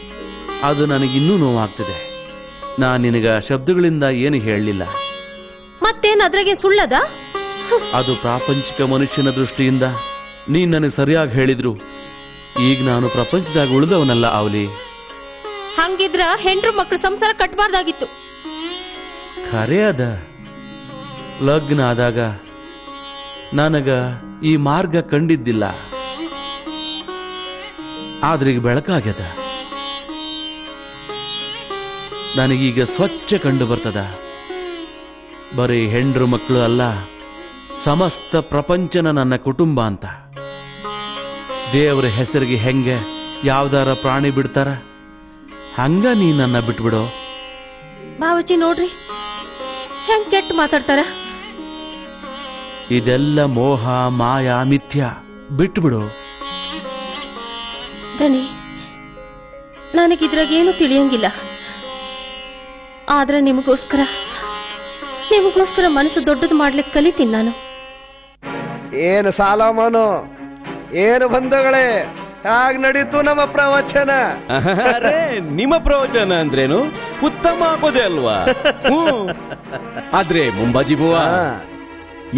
ಅದು ನನಗಿನ್ನೂ ನೋವಾಗ್ತಿದೆ. ನಾನು ನಿನಗ ಶಬ್ದಗಳಿಂದ ಏನು ಹೇಳಲಿಲ್ಲ. ಮತ್ತೇನ್ ಅದ್ರಾಗೆ ಸುಳ್ಳದ? ಅದು ಪ್ರಾಪಂಚಿಕ ಮನುಷ್ಯನ ದೃಷ್ಟಿಯಿಂದ ನೀನ್ ನನಗೆ ಸರಿಯಾಗಿ ಹೇಳಿದ್ರು. ಈಗ ನಾನು ಪ್ರಪಂಚದಾಗ ಉಳಿದವನಲ್ಲ ಅವಲಿ. ಹಂಗಿದ್ರ ಹೆಂಡ್ರು ಮಕ್ಳು ಸಂಸಾರ ಕಟ್ಬಾರ್ದಾಗಿತ್ತು. ಖರೆ ಅದ, ಲಗ್ನ ಆದಾಗ ನನಗ ಈ ಮಾರ್ಗ ಕಂಡಿದ್ದಿಲ್ಲ, ಆದ್ರೀಗ ಬೆಳಕಾಗ್ಯದ. ನನಗೀಗ ಸ್ವಚ್ಛ ಕಂಡು ಬರ್ತದ. ಬರೀ ಹೆಂಡ್ರು ಮಕ್ಕಳು ಅಲ್ಲ, ಸಮಸ್ತ ಪ್ರಪಂಚನ ನನ್ನ ಕುಟುಂಬ ಅಂತ. ದೇವರ ಹೆಸರಿಗೆ ಹೆಂಗೆ ಯಾವ್ದಾರ ಪ್ರಾಣಿ ಬಿಡ್ತಾರ, ಹಂಗ ನೀ ನನ್ನ ಬಿಟ್ಬಿಡೋ. ಬಾವಜಿ ನೋಡ್ರಿ ಹೆಂಗ್ ಕೆಟ್ಟ ಮಾತಾಡ್ತಾರ. ಇದೆಲ್ಲ ಮೋಹ, ಮಾಯಾ, ಮಿಥ್ಯ. ಬಿಟ್ಬಿಡು. ದಣಿ ನನಗಿದ್ರಾಗೇನು ತಿಳಿಯಂಗಿಲ್ಲ, ಆದ್ರೆ ನಿಮಗೋಸ್ಕರ ಮನಸ್ಸು ದೊಡ್ಡದು ಮಾಡ್ಲಿಕ್ಕೆ ಕಲಿತೀನಿ ನಾನು. ಏನು ಸಾಲಮಾನು, ಏನು ಬಂಧುಗಳೇ, ಹಾಗೆ ನಡೀತು ನಮ್ಮ ಪ್ರವಚನ. ಅರೆ, ನಿಮ್ಮ ಪ್ರವಚನ ಅಂದ್ರೇನು? ಉತ್ತಮ ಆಗೋದೇ ಅಲ್ವಾ? ಆದ್ರೆ ಮುಂಬಾಜಿ ಬುವ,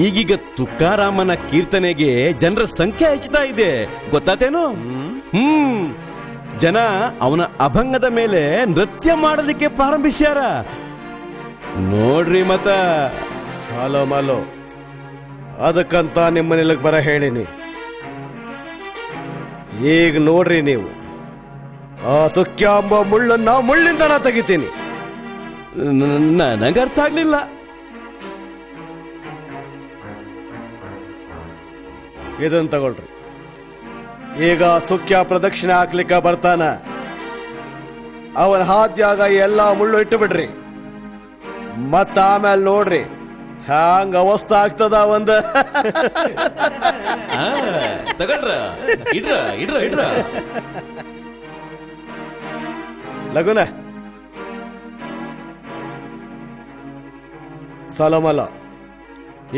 ಈಗೀಗ ತುಕಾರಾಮನ ಕೀರ್ತನೆಗೆ ಜನರ ಸಂಖ್ಯೆ ಹೆಚ್ಚುತ್ತಾ ಇದೆ, ಗೊತ್ತಾತೇನು? ಜನ ಅವನ ಅಭಂಗದ ಮೇಲೆ ನೃತ್ಯ ಮಾಡೋದಕ್ಕೆ ಪ್ರಾರಂಭಿಸ್ಯಾರ ನೋಡ್ರಿ. ಮತ ಸಾಲೋ ಮಾಲೋ, ಅದಕ್ಕಂತ ನಿಮ್ಮನೆಲ್ಲಕ್ಕೆ ಬರ ಹೇಳಿನಿ. ಈಗ ನೋಡ್ರಿ ನೀವು, ಆ ತುಕ್ಯ ಎಂಬ ಮುಳ್ಳನ್ನ ಮುಳ್ಳಿಂದ ನಾ ತೆಗಿತೀನಿ. ನನಗೆ ಅರ್ಥ ಆಗ್ಲಿಲ್ಲ. ಇದನ್ನ ತಗೊಳ್ರಿ. ಈಗ ತುಕ್ಯ ಪ್ರದಕ್ಷಿಣೆ ಹಾಕ್ಲಿಕ್ಕ ಬರ್ತಾನ, ಅವನ ಹಾದ್ಯಾಗ ಎಲ್ಲ ಮುಳ್ಳು ಇಟ್ಟು ಬಿಡ್ರಿ. ಮತ್ತ ಆಮೇಲೆ ನೋಡ್ರಿ ಹ್ಯಾಂಗ ಅವಸ್ಥೆ ಆಗ್ತದ ಒಂದ. ತಗಳ್ರ, ಇಡ್ರ ಇಡ್ರ ಇಡ್ರ ಲಗುನ ಸಲಮಲ.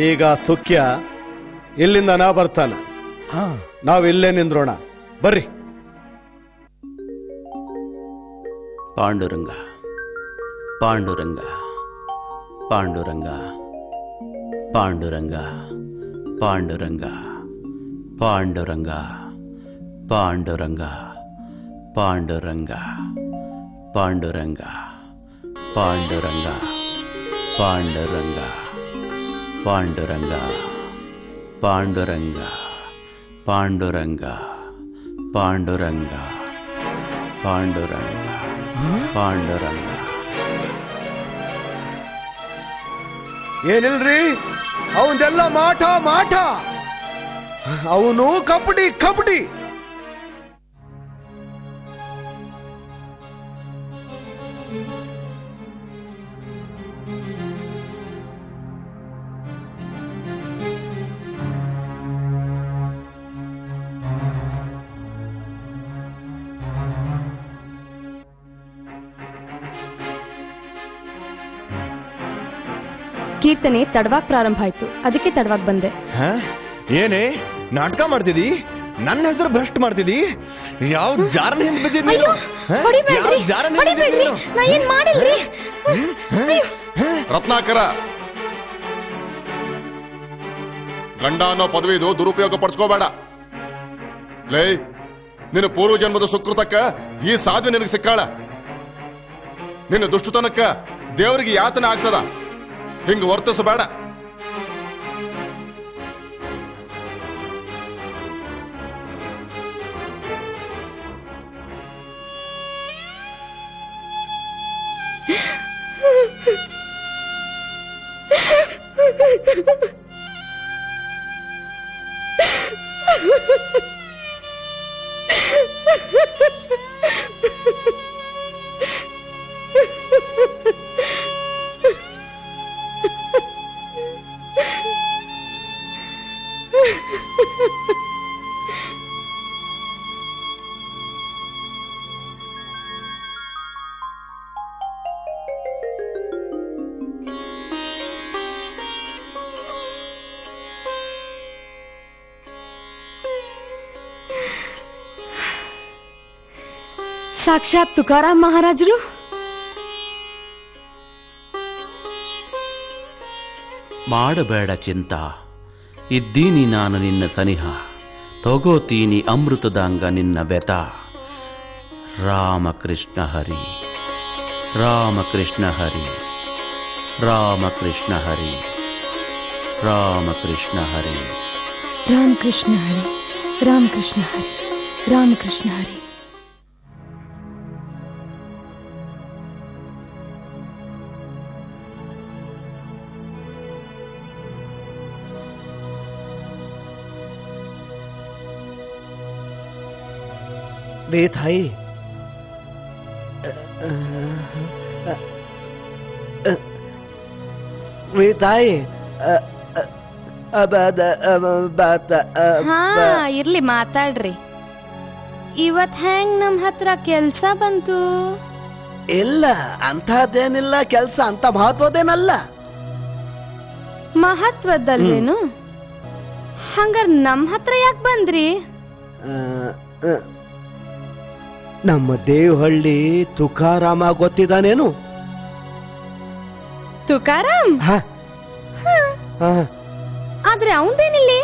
ಈಗ ತುಕ್ಯ ಇಲ್ಲಿಂದ ನಾ ಬರ್ತಾನ, ನಾವ್ ಇಲ್ಲೇ ನಿಂದ್ರೋಣ ಬರ್ರಿ. ಪಾಂಡುರಂಗ ಪಾಂಡುರಂಗ ಪಾಂಡುರಂಗ ಪಾಂಡುರಂಗ ಪಾಂಡುರಂಗ ಪಾಂಡುರಂಗ ಪಾಂಡುರಂಗ ಪಾಂಡುರಂಗ ಪಾಂಡುರಂಗ ಪಾಂಡುರಂಗ ಪಾಂಡುರಂಗ ಪಾಂಡುರಂಗ ಪಾಂಡುರಂಗ ಪಾಂಡುರಂಗ ಪಾಂಡುರಂಗ ಪಾಂಡುರಂಗ ಪಾಂಡುರಂಗ. ಏನಿಲ್ರಿ, ಅವನ್ದೆಲ್ಲ ಮಾಟ ಮಾಟ. ಅವನು ಕಬಡ್ಡಿ ಕಬಡ್ಡಿ. ಕೀರ್ತನೆ ತಡವಾಗಿ ಪ್ರಾರಂಭ ಆಯ್ತು, ಅದಕ್ಕೆ ತಡವಾಗಿ ಬಂದೆ. ಏನೇ ನಾಟಕ ಮಾಡ್ತಿದಿ? ನನ್ನ ಹೆಸರು ಭ್ರಷ್ಟ್ ಮಾಡ್ತಿದಿ? ಯಾವ ಜಾರನ ಹಿಂದೆ ಬಿದ್ದಿದ್ ನೀನು? ಯಾವ ಜಾರನ ಹಿಂದೆ ಬಿದ್ದಿದ್ ನೀನು? ನಾ ಏನ್ ಮಾಡಿಲ್ರಿ. ರತ್ನಾಕರ, ಗಂಡ ಅನ್ನೋ ಪದವಿದು ದುರುಪಯೋಗ ಪಡಿಸ್ಕೋಬೇಡ. ಲೇ, ನಿನ್ನ ಪೂರ್ವ ಜನ್ಮದ ಸುಕೃತಕ್ಕ ಈ ಸಾಧು ನಿನಗೆ ಸಿಕ್ಕಾಳ. ನಿನ್ನ ದುಷ್ಟತನಕ್ಕ ದೇವರಿಗೆ ಯಾತನೆ ಆಗ್ತದ. ಹಿಂಗ ವರ್ತಿಸಬೇಡ. ಸಾಕ್ಷಾತ್ ತುಕಾರಾಮ್ ಮಹಾರಾಜರು. ಮಾಡಬೇಡ ಚಿಂತ, ಇದ್ದೀನಿ ನಾನು ನಿನ್ನ ಸನಿಹ. ತಗೋತೀನಿ ಅಮೃತದಂಗ ನಿನ್ನ ಬೆತ. ರಾಮಕೃಷ್ಣ ಹರಿ, ರಾಮಕೃಷ್ಣ ಹರಿ, ರಾಮಕೃಷ್ಣ ಹರಿ, ರಾಮಕೃಷ್ಣ ಹರಿ, ರಾಮಕೃಷ್ಣ ಹರಿ, ರಾಮಕೃಷ್ಣ ಹರಿ, ರಾಮಕೃಷ್ಣ ಹರಿ. ರೇ ತಾಯಿ, ರೇ ತಾಯಿ, ಇರ್ಲಿ ಮಾತಾಡ್ರಿ. ಇವತ್ ಹೆಂಗ್ ನಮ್ ಹತ್ರ ಕೆಲ್ಸ ಬಂತು? ಇಲ್ಲ, ಅಂತಹದ್ದೇನಿಲ್ಲ. ಕೆಲ್ಸ ಅಂತ ಮಹತ್ವದೇನಲ್ಲ. ಮಹತ್ವದಲ್ವೇನು? ಹಂಗಾರ ನಮ್ ಹತ್ರ ಯಾಕೆ ಬಂದ್ರಿ? ನಮ್ಮ ದೇವಹಳ್ಳಿ ತುಕಾರಾಮ ಗೊತ್ತಿದ್ದಾನೇನು? ತುಕಾರಾಮ್? ಆದ್ರೆ ಅವಂದೇನಿಲ್ಲಿ?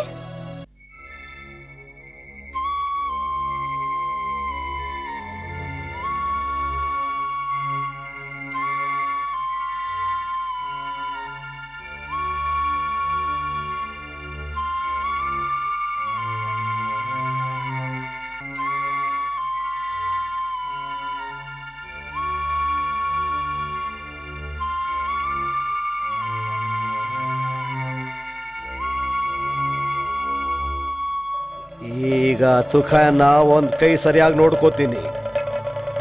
ಈಗ ತುಖನ ಒಂದ್ ಕೈ ಸರಿಯಾಗಿ ನೋಡ್ಕೋತೀನಿ,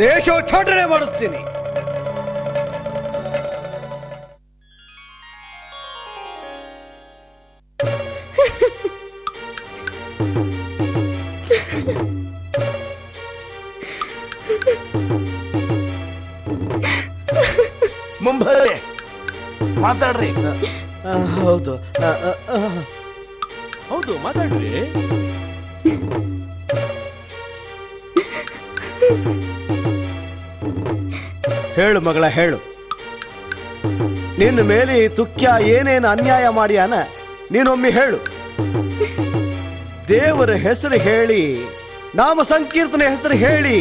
ದೇಶೋಚ್ಚಾಟನೆ ಮಾಡಿಸ್ತೀನಿ. ಮುಂಬೈ ಮಾತಾಡ್ರಿ. ಹೌದು, ಹೌದು, ಮಾತಾಡ್ರಿ. ಹೇಳು ಮಗಳ ಹೇಳು. ನಿನ್ನ ಮೇಲೆ ಈ ತುಕ್ಯ ಏನೇನು ಅನ್ಯಾಯ ಮಾಡ್ಯಾನ ನೀನೊಮ್ಮೆ ಹೇಳು. ದೇವರ ಹೆಸರು ಹೇಳಿ, ನಾಮ ಸಂಕೀರ್ತನೆ ಹೆಸರು ಹೇಳಿ,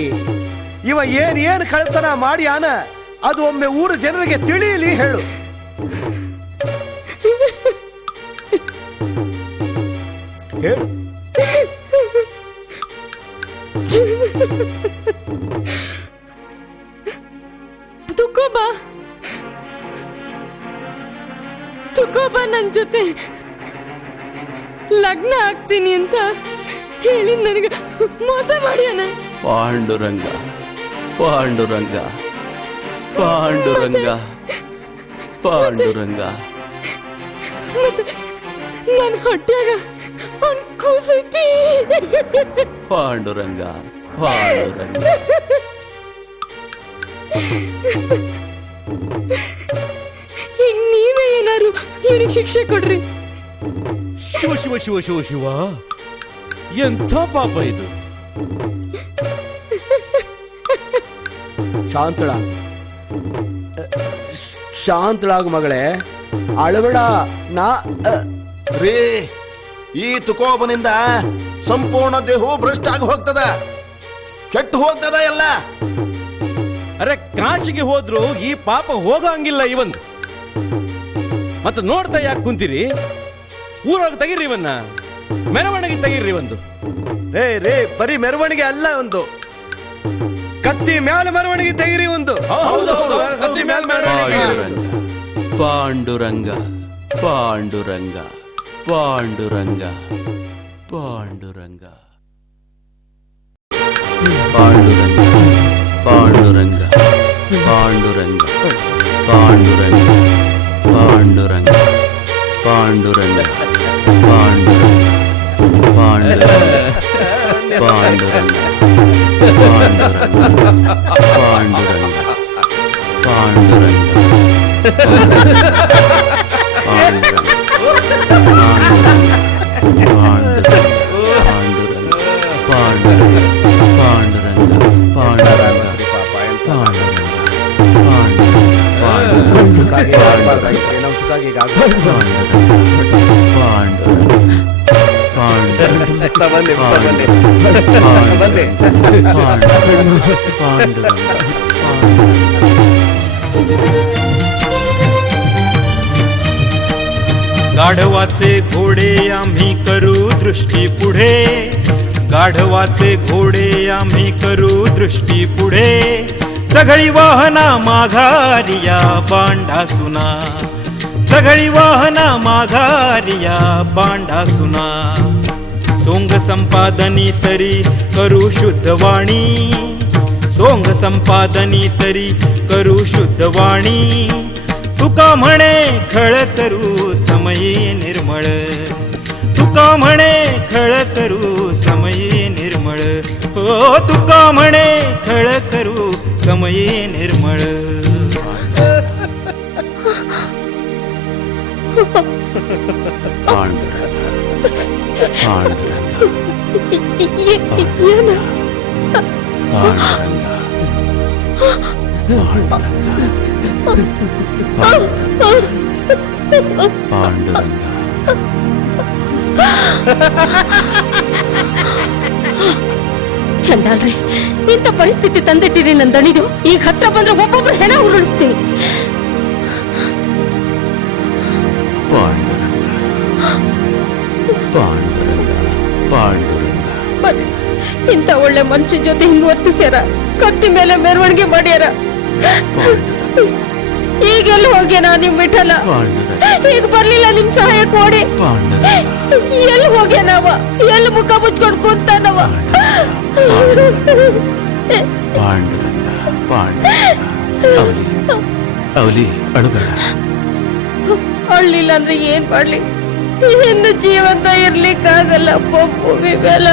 ಇವ ಏನ್ ಕಳ್ತನ ಮಾಡ್ಯಾನ ಅದು ಒಮ್ಮೆ ಊರ ಜನರಿಗೆ ತಿಳಿಯಲಿ ಹೇಳು. ಹೇಳು. ತುಕೋಬ ನನ್ ಜೊತೆ ಲಗ್ನ ಆಗ್ತೀನಿ ಅಂತ ಹೇಳಿ ನನಗೆ ಮೋಸ ಮಾಡ್ಯಾನ. ಪಾಂಡುರಂಗ ಪಾಂಡುರಂಗ ಪಾಂಡುರಂಗ ಪಾಂಡುರಂಗ. ಮತ್ತೆ ನನ್ನ ಹೊಟ್ಯಾಗ ಒಂದ್ ಕೂಸೈತಿ. ಪಾಂಡುರಂಗ ಪಾಂಡುರಂಗ. ಈಗ ನೀವೇ ಏನಾರು ಇವನಿಗೆ ಶಿಕ್ಷೆ ಕೊಡ್ರಿ. ಶಿವ ಶಿವ ಶಿವ ಶಿವ ಶಿವ, ಎಂಥ ಪಾಪ ಇದು. ಶಾಂತಳಾಗು ಮಗಳೇ, ಅಳಬೇಡ. ರೀ, ಈ ತುಕೋಬನಿಂದ ಸಂಪೂರ್ಣ ದೇಹವು ಭ್ರಷ್ಟ ಆಗಿ ಹೋಗ್ತದ, ಕೆಟ್ಟು ಹೋಗ್ತದ ಎಲ್ಲ. ಅರೆ, ಕಾಶಿಗೆ ಹೋದ್ರು ಈ ಪಾಪ ಹೋಗಂಗಿಲ್ಲ ಇವಂದು. ಮತ್ತೆ ನೋಡ್ತಾ ಯಾಕೆ ಕುಂತೀರಿ? ಊರೊಳಗೆ ತೆಗೀರಿ ಇವನ್ನ, ಮೆರವಣಿಗೆ ತೆಗೀರಿ ಒಂದು. ರೇ ಬರೀ ಮೆರವಣಿಗೆ ಅಲ್ಲ, ಒಂದು ಕತ್ತಿ ಮ್ಯಾಲ ಮೆರವಣಿಗೆ ತೆಗೀರಿ ಒಂದು. ಕತ್ತಿ ಮ್ಯಾಲ ಮೆರವಣಿಗೆ. ಪಾಂಡುರಂಗ ಪಾಂಡುರಂಗ ಪಾಂಡುರಂಗ ಪಾಂಡುರಂಗ ಪಾಂಡುರಂಗ ಪಾಂಡುರಂಗ ಪಾಂಡುರಂಗ ಪಾಂಡುರಂಗ ಪಾಂಡುರಂಗ ಪಾಂಡುರಂಗ ಪಾಂಡುರಂಗ ಪಾಂಡುರಂಗ ಪಾಂಡುರಂಗ ಪಾಂಡುರಂಗ ಪಾಂಡುರಂಗ गाढवाचे घोडे आम्ही करू दृष्टी पुढे, गाढवाचे घोडे आम्ही करू दृष्टी पुढे. सगळी वाहना माघारिया बांडासुना, सगळी वाहना माघारिया बांडासुना. सोंग संपादनी तरी करू शुद्ध वाणी, सोंग संपादनी तरी करू शुद्ध वाणी. तुका म्हणे खळ करू समयी निर्मळ, तुका म्हणे खळ करू समयी निर्मळ. हो तुका म्हणे खळ करू समयी निर्मळ. ಚಂಡಾಲ್ರಿ, ಇಂಥ ಪರಿಸ್ಥಿತಿ ತಂದಿಟ್ಟಿರಿ ನನ್ನ ದಣಿದು. ಈಗ ಹತ್ರ ಬಂದ್ರೆ ಒಬ್ಬೊಬ್ರು ಹೆಣ ಉರುಳಿಸ್ತೀನಿ. ಬರ್ರಿ, ಇಂಥ ಒಳ್ಳೆ ಮನುಷ್ಯ ಜೊತೆ ಹಿಂಗ್ ವರ್ತಿಸ್ಯಾರ, ಕತ್ತಿ ಮೇಲೆ ಮೆರವಣಿಗೆ ಮಾಡ್ಯಾರ. ಈಗೆಲ್ಲ ಹೋಗ್ಯಾನ ನಿಮ್ ವಿಠಲ? ಈಗ ಬರ್ಲಿಲ್ಲ ನಿಮ್ ಸಹಾಯ ಕೊಡಿ. ಎಲ್ಲಿ ಹೋಗ್ಯಾನವ? ಎಲ್ಲಿ ಮುಖ ಮುಚ್ಕೊಂಡು ಕುಂತಾನವ? ಅಳ್ಳಿಲ್ಲ ಅಂದ್ರೆ ಏನ್ ಮಾಡ್ಲಿ? ಇನ್ನು ಜೀವಂತ ಇರ್ಲಿಕ್ಕಾಗಲ್ಲ ಭೂಮಿ ಮೇಲ.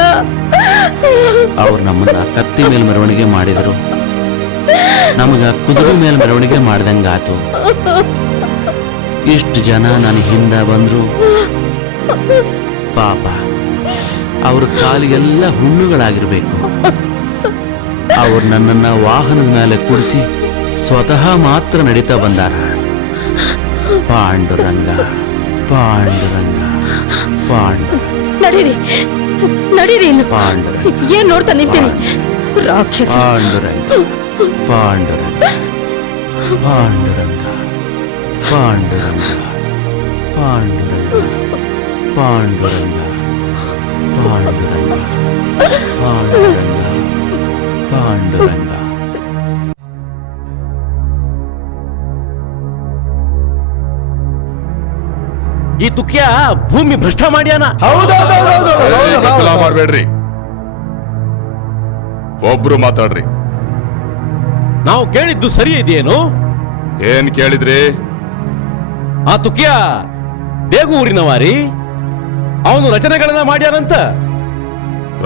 ಅವ್ರು ನಮ್ಮನ್ನ ಕತ್ತಿ ಮೇಲೆ ಮೆರವಣಿಗೆ ಮಾಡಿದರು, ನಮಗ ಕುದುರೆ ಮೇಲೆ ಮೆರವಣಿಗೆ ಮಾಡ್ದಂಗಾತು. ಇಷ್ಟು ಜನ ನನ್ನ ಹಿಂದ ಬಂದ್ರು, ಪಾಪ ಅವ್ರ ಕಾಲಿಗೆಲ್ಲ ಹುಣ್ಣುಗಳಾಗಿರ್ಬೇಕು. ಅವ್ರು ನನ್ನನ್ನ ವಾಹನದ ಮೇಲೆ ಕೂಡಿಸಿ ಸ್ವತಃ ಮಾತ್ರ ನಡೀತಾ ಬಂದಾರ. ಪಾಂಡುರಂಗ ಪಾಂಡುರಂಗ ಪಾಂಡುರಂಗ ನಡೀರಿ ನಡೀರಿ ಇನ್ನು. ಪಾಂಡುರಂಗ ಏನ್ ನೋಡ್ತಾ ನಿಂತೀರಿ ರಾಕ್ಷಸ. ಪಾಂಡುರಂಗ ಪಾಂಡುರಂಗ ಪಾಂಡುರಂಗ ಪಾಂಡುರಂಗ ಪಾಂಡುರಂಗ ಪಾಂಡುರಂಗ ಪಾಂಡುರಂಗ ಪಾಂಡುರಂಗ ಪಾಂಡುರಂಗ. ಈ ತುಕ್ಯ ಭೂಮಿ ಭ್ರಷ್ಟ ಮಾಡ್ಯಾನ. ಗದ್ದಲ ಮಾಡ್ಬೇಡ್ರಿ, ಒಬ್ರು ಮಾತಾಡ್ರಿ. ನಾವು ಕೇಳಿದ್ದು ಸರಿ ಇದೆಯೇನು? ಏನ್ ಕೇಳಿದ್ರಿ? ಆ ತುಕ್ಯ ದೇಗು ಊರಿನವಾರಿ, ಅವನು ರಚನೆಗಳನ್ನ ಮಾಡ್ಯಾರಂತ.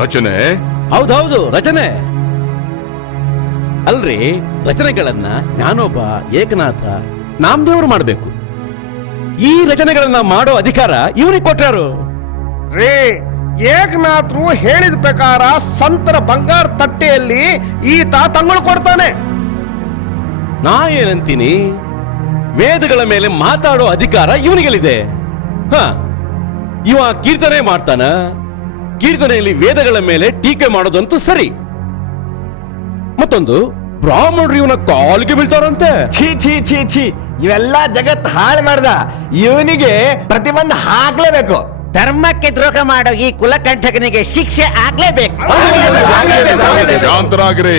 ರಚನೆ? ಹೌದೌದು, ರಚನೆ. ಅಲ್ರಿ, ರಚನೆಗಳನ್ನ ಜ್ಞಾನೋಬ, ಏಕನಾಥ, ನಾಮದೇವರು ಮಾಡಬೇಕು. ಈ ರಚನೆಗಳನ್ನ ಮಾಡೋ ಅಧಿಕಾರ ಇವನಿಗೆ ಕೊಟ್ಟಾರು. ರೇ, ಏಕನಾಥ್ರು ಹೇಳಿದ ಪ್ರಕಾರ ಸಂತರ ಬಂಗಾರ ತಟ್ಟೆಯಲ್ಲಿ ಈತ ತಂಗಳು ಕೊಡ್ತಾನೆ. ನಾ ಏನಂತೀನಿ, ವೇದಗಳ ಮೇಲೆ ಮಾತಾಡೋ ಅಧಿಕಾರ ಇವನಿಗೆಲ್ಲಿದೆ. ಹ, ಇವ ಕೀರ್ತನೆ ಮಾಡ್ತಾನ. ಕೀರ್ತನೆಯಲ್ಲಿ ವೇದಗಳ ಮೇಲೆ ಟೀಕೆ ಮಾಡೋದಂತೂ ಸರಿ. ಮತ್ತೊಂದು, ಬ್ರಾಹ್ಮಣರು ಇವನ ಕಾಲಿಗೆ ಬೀಳ್ತಾರಂತೆ. ಛೀ ಛೀ ಛೀ ಛೀ, ಇವೆಲ್ಲ ಜಗತ್ ಹಾಳು ಮಾಡ್ದ. ಇವನಿಗೆ ಪ್ರತಿಬಂಧ ಹಾಕ್ಲೇಬೇಕು. ಧರ್ಮಕ್ಕೆ ದ್ರೋಹ ಮಾಡೋ ಈ ಕುಲಕಂಠಕನಿಗೆ ಶಿಕ್ಷೆ ಆಗ್ಲೇಬೇಕು. ಶಾಂತರಾಗ್ರಿ.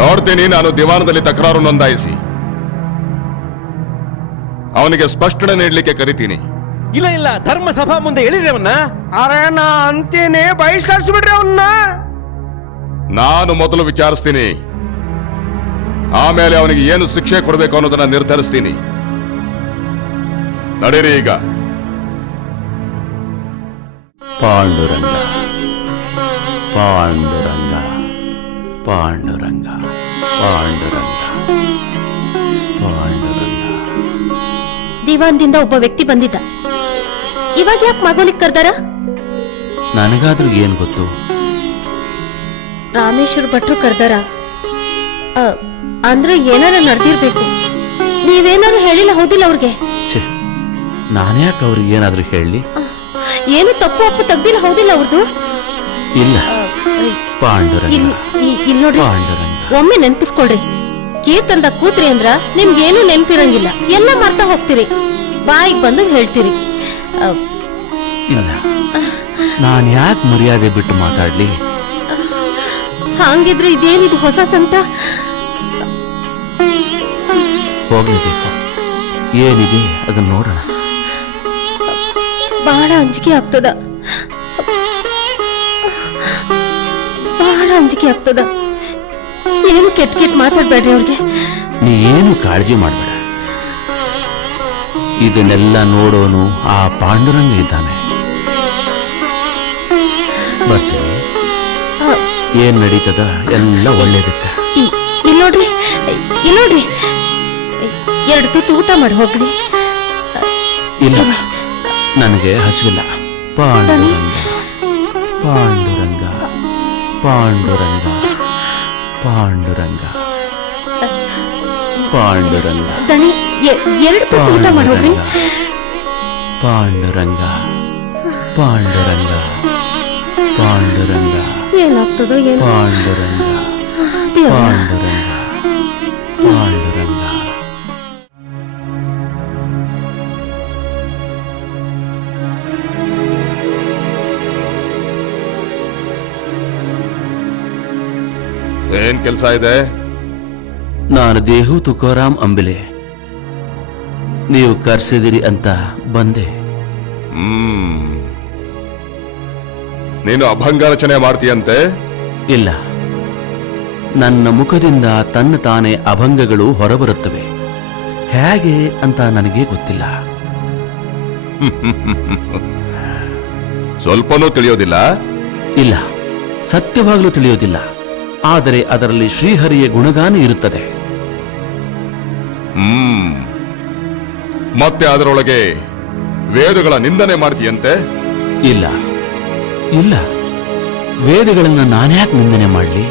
ನೋಡ್ತೀನಿ, ನಾನು ದಿವಾನದಲ್ಲಿ ತಕರಾರು ನೋಂದಾಯಿಸಿ ಅವನಿಗೆ ಸ್ಪಷ್ಟನೆ ನೀಡಲಿಕ್ಕೆ ಕರಿತೀನಿ. ಇಲ್ಲ ಇಲ್ಲ, ಧರ್ಮ ಸಭಾ ಮುಂದೆ ಹೇಳಿದೇವನ್ನ. ಅರೆ, ನಾ ಅಂತೀನಿ, ಬಹಿಷ್ಕರಿಸ್ಬಿಡ್ರಿ ಅವನ್ನ. ನಾನು ಮೊದಲು ವಿಚಾರಿಸ್ತೀನಿ, ಆಮೇಲೆ ಅವನಿಗೆ ಏನು ಶಿಕ್ಷೆ ಕೊಡಬೇಕು ಅನ್ನೋದನ್ನ ನಿರ್ಧರಿಸ್ತೀನಿ. ನಡೀರಿ ಈಗ. ಪಾಂಡುರಂಗ ಪಾಂಡುರಂಗ ಪಾಂಡುರಂಗ ಪಾಂಡುರಂಗ ಪಾಂಡುರಂಗ. ದಿವಾನ್ದಿಂದ ಒಬ್ಬ ವ್ಯಕ್ತಿ ಬಂದಿದ್ದ. ಇವಾಗ ಯಾಕೆ ಮಗೋಲಿಕ್ ಕರ್ದಾರ? ನನಗಾದ್ರೂ ಏನ್ ಗೊತ್ತು? ರಾಮೇಶ್ವರ ಭಟ್ರು ಕರ್ದಾರ. ಅಂದ್ರೆ ಏನಾರ ನಡೆದಿರ್ಬೇಕು. ನೀವೇನಾರು ಹೇಳಿಲ್ಲ ಹೌದಿಲ್ಲ ಅವ್ರಿಗೆ? ಛೇ, ನಾನ್ಯಾಕೆ ಅವ್ರಿಗೆ ಏನಾದ್ರೂ ಹೇಳಿ? ಏನು ತಪ್ಪು ಅಪ್ಪು ತೆಗ್ದಿಲ್ಲ ಹೌದಿಲ್ಲ ಅವ್ರದ್ದು? ಇಲ್ಲ. ಪಾಂಡುರಂಗ ಇಲ್ಲಿ ನೋಡ್ರಿ, ಪಾಂಡುರಂಗ. ಒಮ್ಮೆ ನೆನ್ಪಿಸ್ಕೊಳ್ರಿ. ಕೀರ್ತನದ ಕೂತ್ರಿ ಅಂದ್ರ ನಿಮ್ಗೇನು ನೆನ್ಪಿರಂಗಿಲ್ಲ, ಎಲ್ಲ ಮರ್ತಾ ಹೋಗ್ತೀರಿ, ಬಾಯಿಗೆ ಬಂದದ್ ಹೇಳ್ತೀರಿ. ಇಲ್ಲ, ನಾನ್ ಯಾಕೆ ಮರ್ಯಾದೆ ಬಿಟ್ಟು ಮಾತಾಡ್ಲಿ? ಹಂಗಿದ್ರೆ ಇದೇನಿದು ಹೊಸ ಸಂತ? ಹೋಗ್ಲೇಬೇಕು. ಏನಿದೆ ಅದನ್ನ ನೋಡೋಣ. ಬಹಳ ಅಂಜಿಕೆ ಆಗ್ತದ, ಬಹಳ ಅಂಜಿಕೆ ಆಗ್ತದ. ಏನು ಕೆಟ್ಟ ಕೆಟ್ಟ ಮಾತಾಡ್ಬೇಡ್ರಿ ಅವ್ರಿಗೆ. ನೀ ಏನು ಕಾಳಜಿ ಮಾಡ್ಬೇಡ. ಇದನ್ನೆಲ್ಲ ನೋಡೋನು ಆ ಪಾಂಡುರಂಗ ಇದ್ದಾನೆ. ಬರ್ತೀನಿ. ಏನ್ ನಡೀತದ ಎಲ್ಲ ಒಳ್ಳೇದಕ್ಕ. ಇಲ್ಲಿ ನೋಡ್ರಿ, ಇಲ್ಲಿ ನೋಡ್ರಿ, 2 ತುತ್ತು ಊಟ ಮಾಡಿ ಹೋಗ್ರಿ. ಇಲ್ಲ, ನನಗೆ ಹಸಿವಿಲ್ಲ. ಪಾಂಡುರಂಗ ಪಾಂಡುರಂಗ ಪಾಂಡುರಂಗ ಪಾಂಡುರಂಗ ಪಾಂಡುರಂಗ ದಣಿ 2 ತುತ್ತು ಊಟ ಮಾಡಿ ಹೋಗ್ರಿ. ಪಾಂಡುರಂಗ ಪಾಂಡುರಂಗ ಪಾಂಡುರಂಗ ಏನಾಗ್ತದೋ ಏನು. ಪಾಂಡುರಂಗ ಪಾಂಡುರಂಗ ಪಾಂಡುರಂಗ. ಏನ್ ಕೆಲಸ ಇದೆ? ನಾನು ದೇಹು ತುಕಾರಾಮ್ ಅಂಬಿಲೆ. ನೀವು ಕರ್ಸಿದಿರಿ ಅಂತ ಬಂದೆ. ನೀನು ಅಭಂಗ ರಚನೆ ಮಾಡ್ತೀಯಂತೆ? ಇಲ್ಲ, ನನ್ನ ಮುಖದಿಂದ ತನ್ನ ತಾನೇ ಅಭಂಗಗಳು ಹೊರಬರುತ್ತವೆ. ಹೇಗೆ ಅಂತ ನನಗೆ ಗೊತ್ತಿಲ್ಲ. ಸ್ವಲ್ಪನೂ ತಿಳಿಯೋದಿಲ್ಲ? ಇಲ್ಲ, ಸತ್ಯವಾಗಲೂ ತಿಳಿಯೋದಿಲ್ಲ. ಆದರೆ ಅದರಲ್ಲಿ ಶ್ರೀಹರಿಯ ಗುಣಗಾನ ಇರುತ್ತದೆ. ಮತ್ತೆ ಅದರೊಳಗೆ ವೇದಗಳ ನಿಂದನೆ ಮಾಡ್ತೀಯಂತೆ? ಇಲ್ಲ ಇಲ್ಲ, ವೇದಗಳನ್ನ ನಾನ್ಯಾಕೆ ನಿಂದನೆ ಮಾಡಲಿ?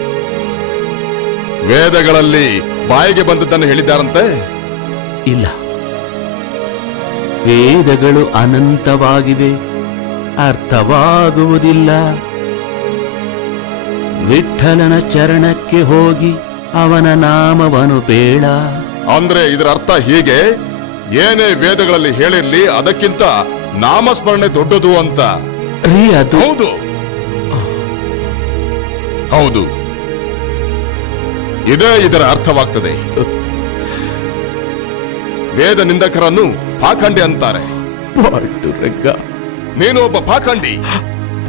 ವೇದಗಳಲ್ಲಿ ಬಾಯಿಗೆ ಬಂದದ್ದನ್ನು ಹೇಳಿದ್ದಾರಂತೆ. ಇಲ್ಲ, ವೇದಗಳು ಅನಂತವಾಗಿವೆ, ಅರ್ಥವಾಗುವುದಿಲ್ಲ. ವಿಠ್ಠಲನ ಚರಣಕ್ಕೆ ಹೋಗಿ ಅವನ ನಾಮವನು ಬೇಡ. ಅಂದ್ರೆ ಇದರ ಅರ್ಥ ಹೀಗೆ, ಏನೇ ವೇದಗಳಲ್ಲಿ ಹೇಳಿರ್ಲಿ ಅದಕ್ಕಿಂತ ನಾಮಸ್ಮರಣೆ ದೊಡ್ಡದು ಅಂತ. ರೀ, ಅದು ಹೌದು ಹೌದು, ಇದೇ ಇದರ ಅರ್ಥವಾಗ್ತದೆ. ವೇದ ನಿಂದಕರನ್ನು ಪಾಖಂಡಿ ಅಂತಾರೆ. ಪಾಂಡುರಂಗ, ನೀನು ಒಬ್ಬ ಪಾಖಂಡಿ,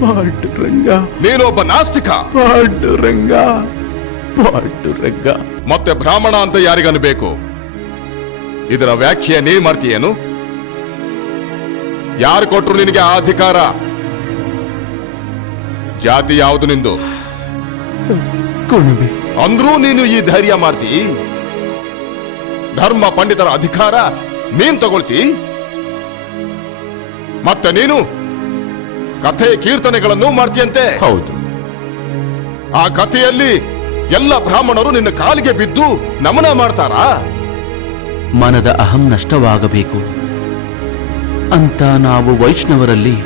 ಪಾಂಡುರಂಗ, ನೀನು ಒಬ್ಬ ನಾಸ್ತಿಕ, ಪಾಂಡುರಂಗ, ಪಾಂಡುರಂಗ. ಮತ್ತೆ ಬ್ರಾಹ್ಮಣ ಅಂತ ಯಾರಿಗನ್ಬೇಕು? ಇದರ ವ್ಯಾಖ್ಯೆ ನೀ ಮಾಡ್ತೀಯೇನು? ಯಾರು ಕೊಟ್ರು ನಿನಗೆ ಆ ಅಧಿಕಾರ? ಜಾತಿ ಯಾವುದು ನಿಂದು? ಕುಣಬಿ. ಅಂದ್ರೂ ನೀನು ಈ ಧೈರ್ಯ ಮಾಡ್ತಿ? ಧರ್ಮ ಪಂಡಿತರ ಅಧಿಕಾರ ನೀನ್ ತಗೊಳ್ತಿ? ಮತ್ತೆ ನೀನು ಕಥೆ ಕೀರ್ತನೆಗಳನ್ನು ಮಾಡ್ತೀಯಂತೆ. ಹೌದು. ಆ ಕಥೆಯಲ್ಲಿ ಎಲ್ಲ ಬ್ರಾಹ್ಮಣರು ನಿನ್ನ ಕಾಲಿಗೆ ಬಿದ್ದು ನಮನ ಮಾಡ್ತಾರಾ? ಮನದ ಅಹಂ ನಷ್ಟವಾಗಬೇಕು ಅಂತ ನಾವು ವೈಷ್ಣವರಲ್ಲಿ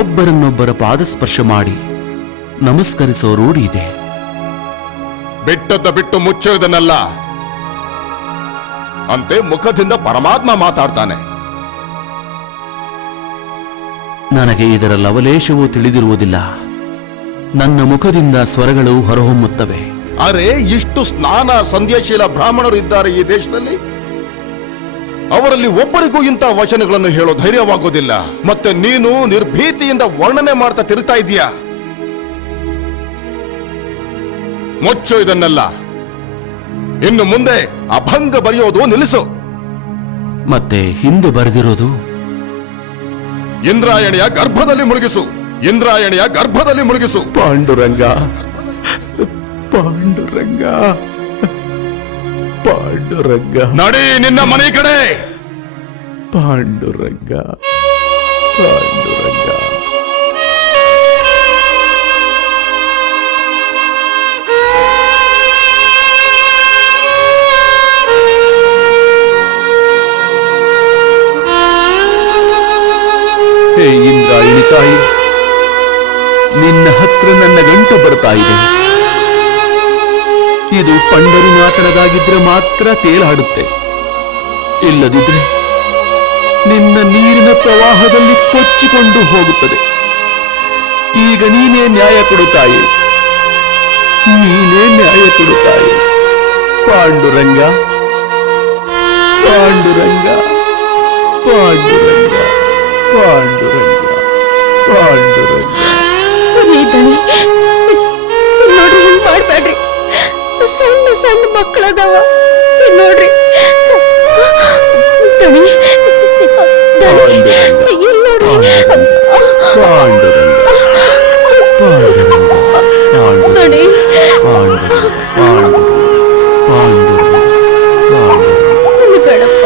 ಒಬ್ಬರನ್ನೊಬ್ಬರ ಪಾದಸ್ಪರ್ಶ ಮಾಡಿ ನಮಸ್ಕರಿಸೋ ರೂಢಿ ಇದೆ. ಬಿಟ್ಟದ್ದ ಬಿಟ್ಟು ಮುಚ್ಚೋದನ್ನಲ್ಲ ಅಂತೆ ಮುಖದಿಂದ ಪರಮಾತ್ಮ ಮಾತಾಡ್ತಾನೆ. ನನಗೆ ಇದರ ಲವಲೇಶವೂ ತಿಳಿದಿರುವುದಿಲ್ಲ. ನನ್ನ ಮುಖದಿಂದ ಸ್ವರಗಳು ಹೊರಹೊಮ್ಮುತ್ತವೆ. ಅರೆ, ಇಷ್ಟು ಸ್ನಾನ ಸಂಧ್ಯಾಶೀಲ ಬ್ರಾಹ್ಮಣರು ಇದ್ದಾರೆ ಈ ದೇಶದಲ್ಲಿ. ಅವರಲ್ಲಿ ಒಬ್ಬರಿಗೂ ಇಂಥ ವಚನಗಳನ್ನು ಹೇಳೋ ಧೈರ್ಯವಾಗೋದಿಲ್ಲ. ಮತ್ತೆ ನೀನು ನಿರ್ಭೀತಿಯಿಂದ ವರ್ಣನೆ ಮಾಡ್ತಾ ತಿರುಗ್ತಾ ಇದೀಯ. ಮುಚ್ಚು ಇದನ್ನೆಲ್ಲ. ಇನ್ನು ಮುಂದೆ ಅಭಂಗ ಬರೆಯೋದು ನಿಲ್ಲಿಸು. ಮತ್ತೆ ಹಿಂದೆ ಬರೆದಿರೋದು ಇಂದ್ರಾಯಣಿಯ ಗರ್ಭದಲ್ಲಿ ಮುಳುಗಿಸು, ಇಂದ್ರಾಯಣಿಯ ಗರ್ಭದಲ್ಲಿ ಮುಳುಗಿಸು. ಪಾಂಡುರಂಗ, ಪಾಂಡುರಂಗ, ಪಾಂಡುರಂಗ, ನಡಿ ನಿನ್ನ ಮನೆ ಕಡೆ. ಪಾಂಡುರಂಗ, ಪಾಂಡುರಂಗ. ಹೇ ಇಂದ್ರಾಯಣಿ ತಾಯಿ, ನಿನ್ನ ಹತ್ರ ನನ್ನ ಗಂಟು ಬರ್ತಾ ಇದೆ. ಇದು ಪಂಡರಿನಾಥನದಾಗಿದ್ರೆ ಮಾತ್ರ ತೇಲಾಡುತ್ತೆ, ಇಲ್ಲದಿದ್ರೆ ನಿನ್ನ ನೀರಿನ ಪ್ರವಾಹದಲ್ಲಿ ಕೊಚ್ಚಿಕೊಂಡು ಹೋಗುತ್ತದೆ. ಈಗ ನೀನೇ ನ್ಯಾಯ ಕೊಡುತ್ತಾಯಿ, ನೀನೇ ನ್ಯಾಯ ಕೊಡುತ್ತಾಯಿ. ಪಾಂಡುರಂಗ, ಪಾಂಡುರಂಗ, ಪಾಂಡುರಂಗ, ಪಾಂಡುರಂಗ, ಪಾಂಡುರಂಗ. ನೋಡ್ರಿ, ಹಿಂಗ್ ಮಾಡ್ಬೇಡ್ರಿ. ಸಣ್ಣ ಸಣ್ಣ ಮಕ್ಕಳದಾವ, ನೋಡ್ರಿ. ದಣಿ, ಇಲ್ಲಿ ನೋಡ್ರಿ. ಪಾಂಡುರಂಗ, ಪಾಂಡುರಂಗ, ದಣಿ, ಪಾಂಡುರಂಗ, ಪಾಂಡುರಂಗ, ಪಾಂಡುರಂಗ, ಬೇಡಪ್ಪ.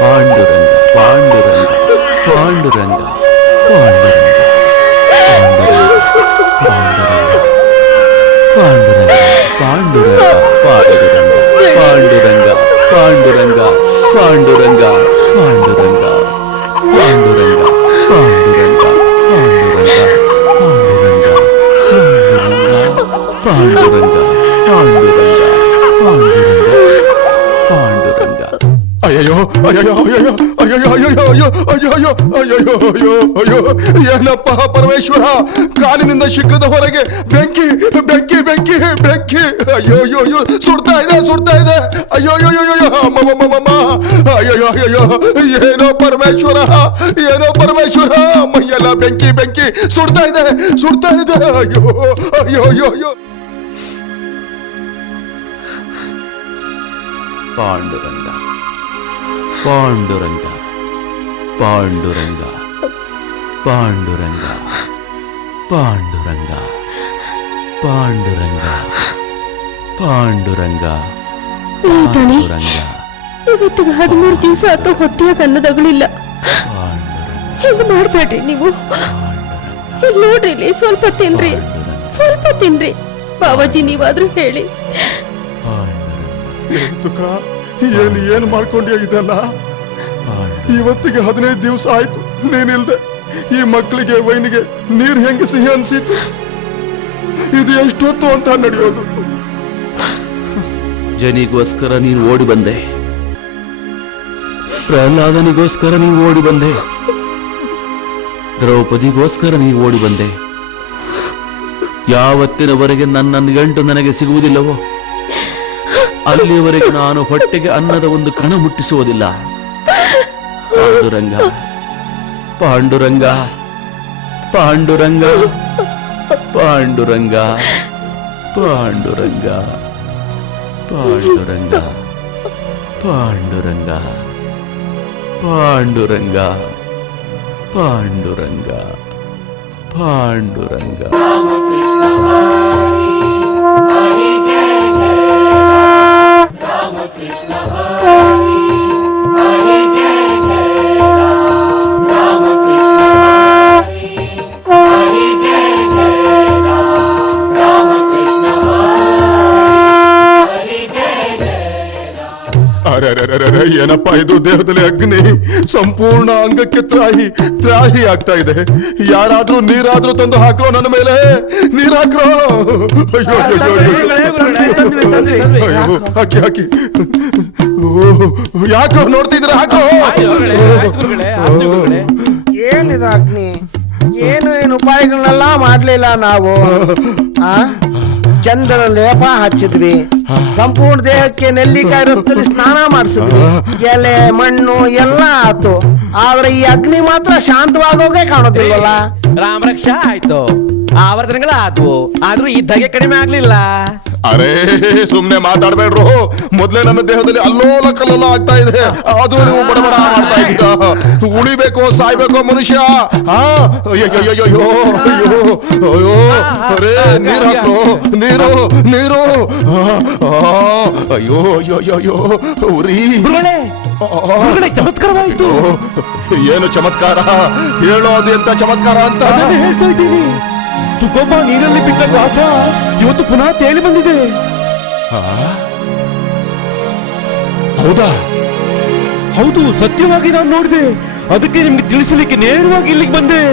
ಪಾಂಡುರಂಗ, ಪಾಂಡುರಂಗ, ಪಾಂಡುರಂಗ, ಪಾಂಡುರಂಗ, ಪಾಂಡುರಂಗ, ಪಾಂಡುರಂಗ, ಪಾಂಡುರಂಗ, ಪಾಂಡುರಂಗ, ಪಾಂಡುರಂಗ, ಪಾಂಡುರಂಗ, ಪಾಂಡುರಂಗ, ಪಾಂಡುರಂಗ, ಪಾಂಡುರಂಗ, ಪಾಂಡುರಂಗ, ಪಾಂಡುರಂಗ. ಅಯ್ಯೋ ಅಯ್ಯೋ ಅಯ್ಯೋ ಅಯ್ಯೋ ಅಯ್ಯೋ ಅಯ್ಯೋ ಅಯ್ಯೋ ಅಯ್ಯೋ ಅಯ್ಯೋ ಅಯ್ಯೋ, ಏನಪ್ಪ ಪರಮೇಶ್ವರ, ಕಾಲಿನಿಂದ ಶಿಖದ ಹೊರಗೆ ಬೆಂಕಿ ಬೆಂಕಿ ಬೆಂಕಿ ಬೆಂಕಿ. ಅಯ್ಯೋ ಅಯ್ಯೋ ಅಯ್ಯೋ, ಸುಡ್ತಾ ಇದೆ ಸುಡ್ತಾ ಇದೆ. ಅಯ್ಯೋ ಅಯ್ಯೋ ಅಯ್ಯೋ ಅಮ್ಮಮ್ಮಮ್ಮ, ಅಯ್ಯೋ ಅಯ್ಯೋ, ಏನೋ ಪರಮೇಶ್ವರ, ಏನೋ ಪರಮೇಶ್ವರ, ಮೈಯೆಲ್ಲ ಬೆಂಕಿ ಬೆಂಕಿ, ಸುಡ್ತಾ ಇದೆ ಸುಡ್ತಾ ಇದೆ. ಅಯ್ಯೋ ಅಯ್ಯೋ ಅಯ್ಯೋ ಅಯ್ಯೋ. ಪಾಂಡುರಂಗ, ಪಾಂಡುರಂಗ, ಪಾಂಡುರಂಗ, ಪಾಂಡುರಂಗ, ಪಾಂಡುರಂಗ, ಪಾಂಡುರಂಗ, ಪಾಂಡುರಂಗ, ಪಾಂಡುರಂಗ, ಇವತ್ತಿಗೆ 13 ದಿವಸ ಆತ ಹೊಟ್ಟೆಯಾಗ ಅನ್ನದಗಳಿಲ್ಲ. ಪಾಂಡುರಂಗ, ಹಿಂಗ್ ಮಾಡ್ಬೇಡ್ರಿ ನೀವು. ಪಾಂಡುರಂಗ, ಇಲ್ಲಿ ನೋಡ್ರಿ ಇಲ್ಲಿ ಸ್ವಲ್ಪ ತಿನ್ರಿ, ಸ್ವಲ್ಪ ತಿನ್ರಿ. ಬಾವಾಜಿ ನೀವಾದ್ರೂ ಹೇಳಿ. ತುಕ ಏನ್ ಮಾಡ್ಕೊಂಡಿ ಇದೆಲ್ಲ? ಇವತ್ತಿಗೆ 15 ದಿವಸ ಆಯ್ತು ನೀನಿಲ್ದೆ. ಈ ಮಕ್ಕಳಿಗೆ ವೈನಿಗೆ ನೀರ್ ಹೆಂಗೆ ಸಿಹಿ ಅನ್ಸಿತ್ತು. ಇದು ಎಷ್ಟೊತ್ತು ಅಂತ ನಡೆಯೋದು? ಜನಿಗೋಸ್ಕರ ನೀನು ಓಡಿ ಬಂದೆ, ಪ್ರಹ್ಲಾದನಿಗೋಸ್ಕರ ನೀವು ಓಡಿ ಬಂದೆ, ದ್ರೌಪದಿಗೋಸ್ಕರ ನೀವು ಓಡಿ ಬಂದೆ. ಯಾವತ್ತಿನವರೆಗೆ ನನ್ನ ಗಂಟು ನನಗೆ ಸಿಗುವುದಿಲ್ಲವೋ ಅಲ್ಲಿಯವರೆಗೆ ನಾನು ಹೊಟ್ಟೆಗೆ ಅನ್ನದ ಒಂದು ಕಣ ಮುಟ್ಟಿಸುವುದಿಲ್ಲ. ಪಾಂಡುರಂಗ ಪಾಂಡುರಂಗ ಪಾಂಡುರಂಗ ಪಾಂಡುರಂಗ ಪಾಂಡುರಂಗ ಪಾಂಡುರಂಗ ಪಾಂಡುರಂಗ ಪಾಂಡುರಂಗ ಪಾಂಡುರಂಗ ಪಾಂಡುರಂಗ. ಅರೆ ಏನಪ್ಪಾ ಇದು? ದೇಹದಲ್ಲಿ ಅಗ್ನಿ ಸಂಪೂರ್ಣ ಅಂಗಕ್ಕೆ ತ್ರಾಹಿ ಆಗ್ತಾ ಇದೆ. ಯಾರಾದ್ರೂ ನೀರಾದ್ರೂ ತಂದು ಹಾಕೋ ನನ್ನ ಮೇಲೆ, ನೀರ್ ಹಾಕ್ರೋ. ಅಯ್ಯೋ ಹಾಕಿ ಯಾಕೋ ನೋಡ್ತಿದ್ರೆ ಹಾಕೋ. ಏನಿದು ಅಗ್ನಿ? ಏನು ಉಪಾಯಗಳನ್ನೆಲ್ಲ ಮಾಡ್ಲಿಲ್ಲ ನಾವು. ಚಂದನ ಲೇಪ ಹಚ್ಚಿದ್ವಿ, ಸಂಪೂರ್ಣ ದೇಹಕ್ಕೆ ನೆಲ್ಲಿಕಾಯಿ ರಸದಲ್ಲಿ ಸ್ನಾನ ಮಾಡಿಸಿದ್ವಿ, ಎಲೆ ಮಣ್ಣು ಎಲ್ಲ ಆತು. ಆದ್ರೆ ಈ ಅಗ್ನಿ ಮಾತ್ರ ಶಾಂತವಾಗೋಗೆ ಕಾಣೋದಿಲ್ವಲ್ಲ. ರಾಮ ರಕ್ಷಾ ಆಯ್ತು, ಆವರ್ತನಗಳ ಆದ್ವು, ಆದ್ರೂ ಇದ್ದಾಗೆ ಕಡಿಮೆ ಆಗ್ಲಿಲ್ಲ. ಅರೇ ಸುಮ್ನೆ ಮಾತಾಡ್ಬೇಡ್ರು. ಮೊದ್ಲೇ ನನ್ನ ದೇಹದಲ್ಲಿ ಅಲ್ಲೋಲ ಕಲ್ಲೋಲ ಆಗ್ತಾ ಇದೆ, ಅದು ನೀವು ಬಡಬಡ ಮಾಡ್ತಾ ಇದ್ದೀರಾ. ಉಳಿಬೇಕೋ ಸಾಯ್ಬೇಕೋ ಮನುಷ್ಯ? ಅಯ್ಯೋ ಅರೇ ನೀರ್ ಹಾಕ್ರು, ನೀರು. ಅಯ್ಯೋ ಉರಿ. ಚಮತ್ಕಾರವಾಯ್ತು. ಏನು ಚಮತ್ಕಾರ ಹೇಳೋ? ಅದು ಎಂತ ಚಮತ್ಕಾರ ಅಂತ ಹೇಳ್ತಾ ಇದ್ದೀನಿ. ತುಕೋಬ ನೀರಲ್ಲಿ ಬಿಟ್ಟ ಗಾಥ ಇವತ್ತು ಪುನಃ ತೇಲಿ ಬಂದಿದೆ. ಹೌದಾ? ಹೌದು, ಸತ್ಯವಾಗಿ ನಾನು ನೋಡಿದೆ. ಅದಕ್ಕೆ ನಿಮ್ಗೆ ತಿಳಿಸಲಿಕ್ಕೆ ನೇರವಾಗಿ ಇಲ್ಲಿಗೆ ಬಂದೆ.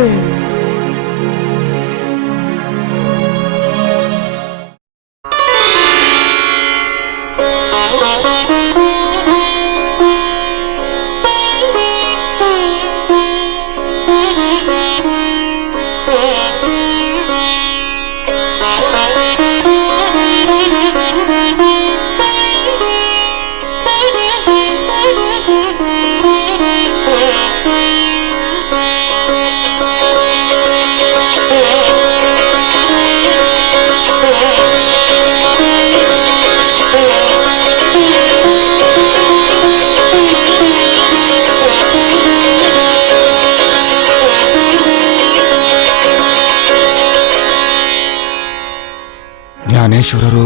ಜ್ಞಾನೇಶ್ವರರು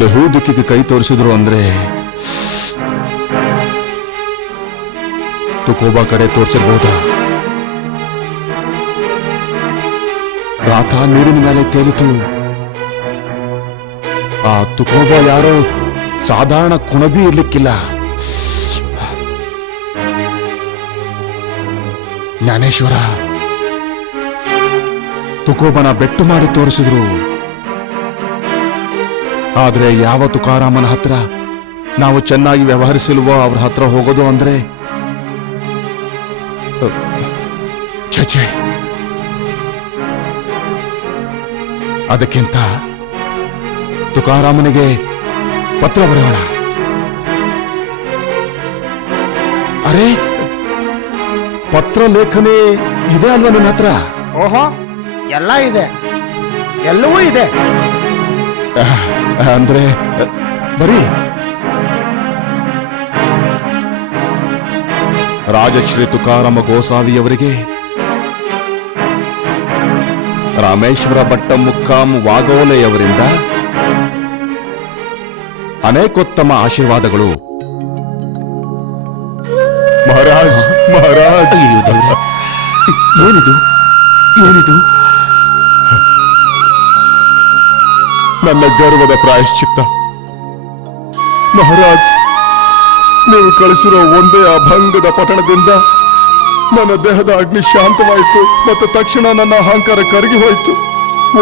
ಬಹುದುಃಖಿಗೆ ಕೈ ತೋರಿಸಿದ್ರು ಅಂದ್ರೆ ತುಕೋಬಾ ಕಡೆ ತೋರಿಸಿರ್ಬಹುದಾ? ಗಾಥ ನೀರಿನ ಮೇಲೆ ತೇಲಿತು. ಆ ತುಕೋಬಾ ಯಾರೋ ಸಾಧಾರಣ ಕುಣಬಿ ಇರ್ಲಿಕ್ಕಿಲ್ಲ. ಜ್ಞಾನೇಶ್ವರ ತುಕೋಬನ ಬೆಟ್ಟು ಮಾಡಿ ತೋರಿಸಿದ್ರು. ಆದ್ರೆ ಯಾವ ತುಕಾರಾಮನ ಹತ್ರ ನಾವು ಚೆನ್ನಾಗಿ ವ್ಯವಹರಿಸಿಲ್ವೋ ಅವ್ರ ಹತ್ರ ಹೋಗೋದು ಅಂದ್ರೆ ಛೆ. ಅದಕ್ಕಿಂತ ತುಕಾರಾಮನಿಗೆ ಪತ್ರ ಬರೆಯೋಣ. ಅರೆ ಪತ್ರ ಲೇಖನಿ ಇದೆ ಅಲ್ವಾ ನನ್ನ ಹತ್ರ? ಓಹೋ, ಎಲ್ಲ ಇದೆ, ಎಲ್ಲವೂ ಇದೆ. ಅಂದ್ರೆ ಬರೀ ರಾಜಶ್ರೀ ತುಕಾರಾಮ ಗೋಸಾವಿಯವರಿಗೆ ರಾಮೇಶ್ವರ ಭಟ್ಟ ಮುಕ್ಕಾಂ ವಾಗೋಲೆಯವರಿಂದ ಅನೇಕೋತ್ತಮ ಆಶೀರ್ವಾದಗಳು. ಮಹಾರಾಜ್ ಏನಿದು? ಏನಿದು? ನನ್ನ ಗರ್ವದ ಪ್ರಾಯಶ್ಚಿತ್ತ. ಮಹಾರಾಜ್, ನೀವು ಕಳಿಸಿರೋ ಒಂದೇ ಅಭಂಗದ ಪಠಣದಿಂದ ನನ್ನ ದೇಹದ ಅಗ್ನಿ ಶಾಂತವಾಯಿತು ಮತ್ತು ತಕ್ಷಣ ನನ್ನ ಅಹಂಕಾರ ಕರಗಿ ಹೋಯಿತು.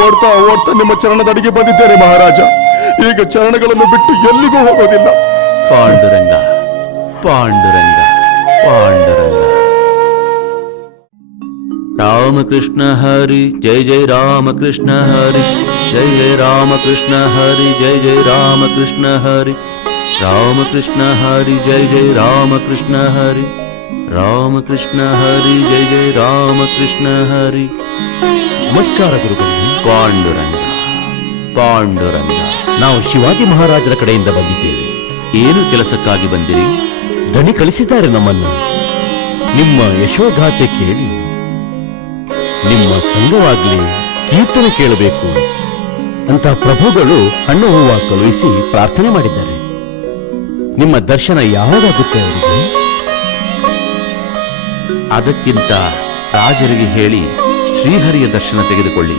ಓಡ್ತಾ ಓಡ್ತಾ ನಿಮ್ಮ ಚರಣದಡಿಗೆ ಬಂದಿದ್ದೇನೆ ಮಹಾರಾಜ. ಈಗ ಚರಣಗಳನ್ನು ಬಿಟ್ಟು ಎಲ್ಲಿಗೂ ಹೋಗೋದಿಲ್ಲ. ಪಾಂಡುರಂಗ ಪಾಂಡುರಂಗ ಪಾಂಡುರಂಗ. ರಾಮಕೃಷ್ಣ ಹರಿ ಜೈ ಜೈ ರಾಮಕೃಷ್ಣ ಹರಿ ಜೈ ಜೈ ರಾಮಕೃಷ್ಣ ಹರಿ ಜೈ ಜೈ ರಾಮಕೃಷ್ಣ ಹರಿ ರಾಮಕೃಷ್ಣ ಹರಿ ಜೈ ಜೈ ರಾಮಕೃಷ್ಣ ಹರಿ ರಾಮಕೃಷ್ಣ ಹರಿ ಜೈ ಜೈ ರಾಮಕೃಷ್ಣ ಹರಿ. ನಮಸ್ಕಾರ ಗುರುಗಳೇ. ಪಾಂಡುರಂಗ ಪಾಂಡುರಂಗ. ನಾವು ಶಿವಾಜಿ ಮಹಾರಾಜರ ಕಡೆಯಿಂದ ಬಂದಿದ್ದೇವೆ. ಏನು ಕೆಲಸಕ್ಕಾಗಿ ಬಂದಿರಿ? ದಣಿ ಕಳಿಸಿದ್ದಾರೆ ನಮ್ಮನ್ನು. ನಿಮ್ಮ ಯಶೋಗಾಥೆ ಕೇಳಿ ನಿಮ್ಮ ಸಂಘವಾಗ್ಲಿ ಕೀರ್ತನೆ ಕೇಳಬೇಕು ಅಂತ ಪ್ರಭುಗಳು ಹಣ್ಣು ಹೂವ ಕಳುಹಿಸಿ ಪ್ರಾರ್ಥನೆ ಮಾಡಿದ್ದಾರೆ. ನಿಮ್ಮ ದರ್ಶನ ಯಾವಾಗಾಗುತ್ತೆ ಅವರಿಗೆ? ಅದಕ್ಕಿಂತ ರಾಜರಿಗೆ ಹೇಳಿ ಶ್ರೀಹರಿಯ ದರ್ಶನ ತೆಗೆದುಕೊಳ್ಳಿ.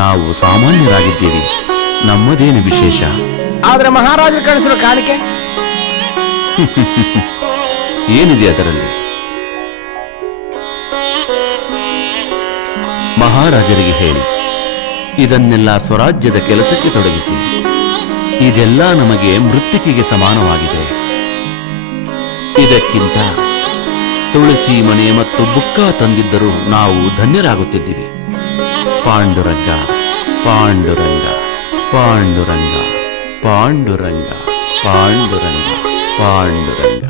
ನಾವು ಸಾಮಾನ್ಯರಾಗಿದ್ದೀವಿ, ನಮ್ಮದೇನು ವಿಶೇಷ? ಆದ್ರೆ ಮಹಾರಾಜರು ಕಳಿಸಿರೋ ಕಾಣಿಕೆ ಏನಿದೆ ಅದರಲ್ಲಿ? ಮಹಾರಾಜರಿಗೆ ಹೇಳಿ ಇದನ್ನೆಲ್ಲ ಸ್ವರಾಜ್ಯದ ಕೆಲಸಕ್ಕೆ ತೊಡಗಿಸಿ. ಇದೆಲ್ಲ ನಮಗೆ ಮೃತ್ತಿಕೆಗೆ ಸಮಾನವಾಗಿದೆ. ಇದಕ್ಕಿಂತ ತುಳಸಿ ಮನೆ ಮತ್ತು ಬುಕ್ಕ ತಂದಿದ್ದರೂ ನಾವು ಧನ್ಯರಾಗುತ್ತಿದ್ದೀವಿ. ಪಾಂಡುರಂಗ ಪಾಂಡುರಂಗ ಪಾಂಡುರಂಗ ಪಾಂಡುರಂಗ ಪಾಂಡುರಂಗ ಪಾಂಡುರಂಗ.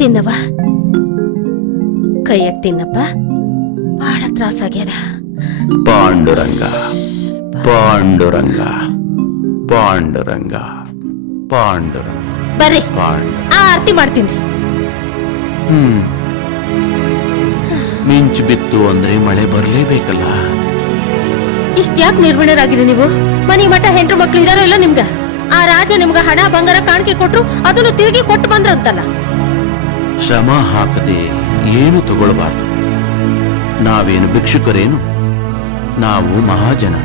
ತಿನ್ನವ, ಕೈಯಾಗ ತಿನ್ನಪ್ಪ, ಬಹಳ ತ್ರಾಸಾಗ್ಯದ. ಪಾಂಡುರಂಗ ಪಾಂಡುರಂಗ ಪಾಂಡುರಂಗ ಪಾಂಡುರಂಗ. ಬರ್ರಿ, ಪಾಂಡು. ಆ ಆರತಿ ಮಾಡ್ತೀನಿ. ಮಿಂಚು ಬಿತ್ತು ಅಂದ್ರೆ ಮಳೆ ಬರಲೇಬೇಕಲ್ಲ. ಇಷ್ಟ್ಯಾಕ್ ನಿರ್ವಿಣರಾಗಿರಿ ನೀವು? ಮನಿ ಮಠ ಹೆಂಡ್ರು ಮಕ್ಳು ಇದಾರೋ ಇಲ್ಲ ನಿಮ್ಗ? ಆ ರಾಜ ನಿಮ್ಗ ಹಣ ಬಂಗಾರ ಕಾಣಿಕೆ ಕೊಟ್ರು, ಅದನ್ನು ತಿರುಗಿ ಕೊಟ್ಟು ಬಂದ್ರಂತಲ್ಲ. ಶ್ರಮ ಹಾಕದೆ ಏನು ತಗೊಳ್ಬಾರ್ದು. ನಾವೇನು ಭಿಕ್ಷುಕರೇನು? ನಾವು ಮಹಾಜನ.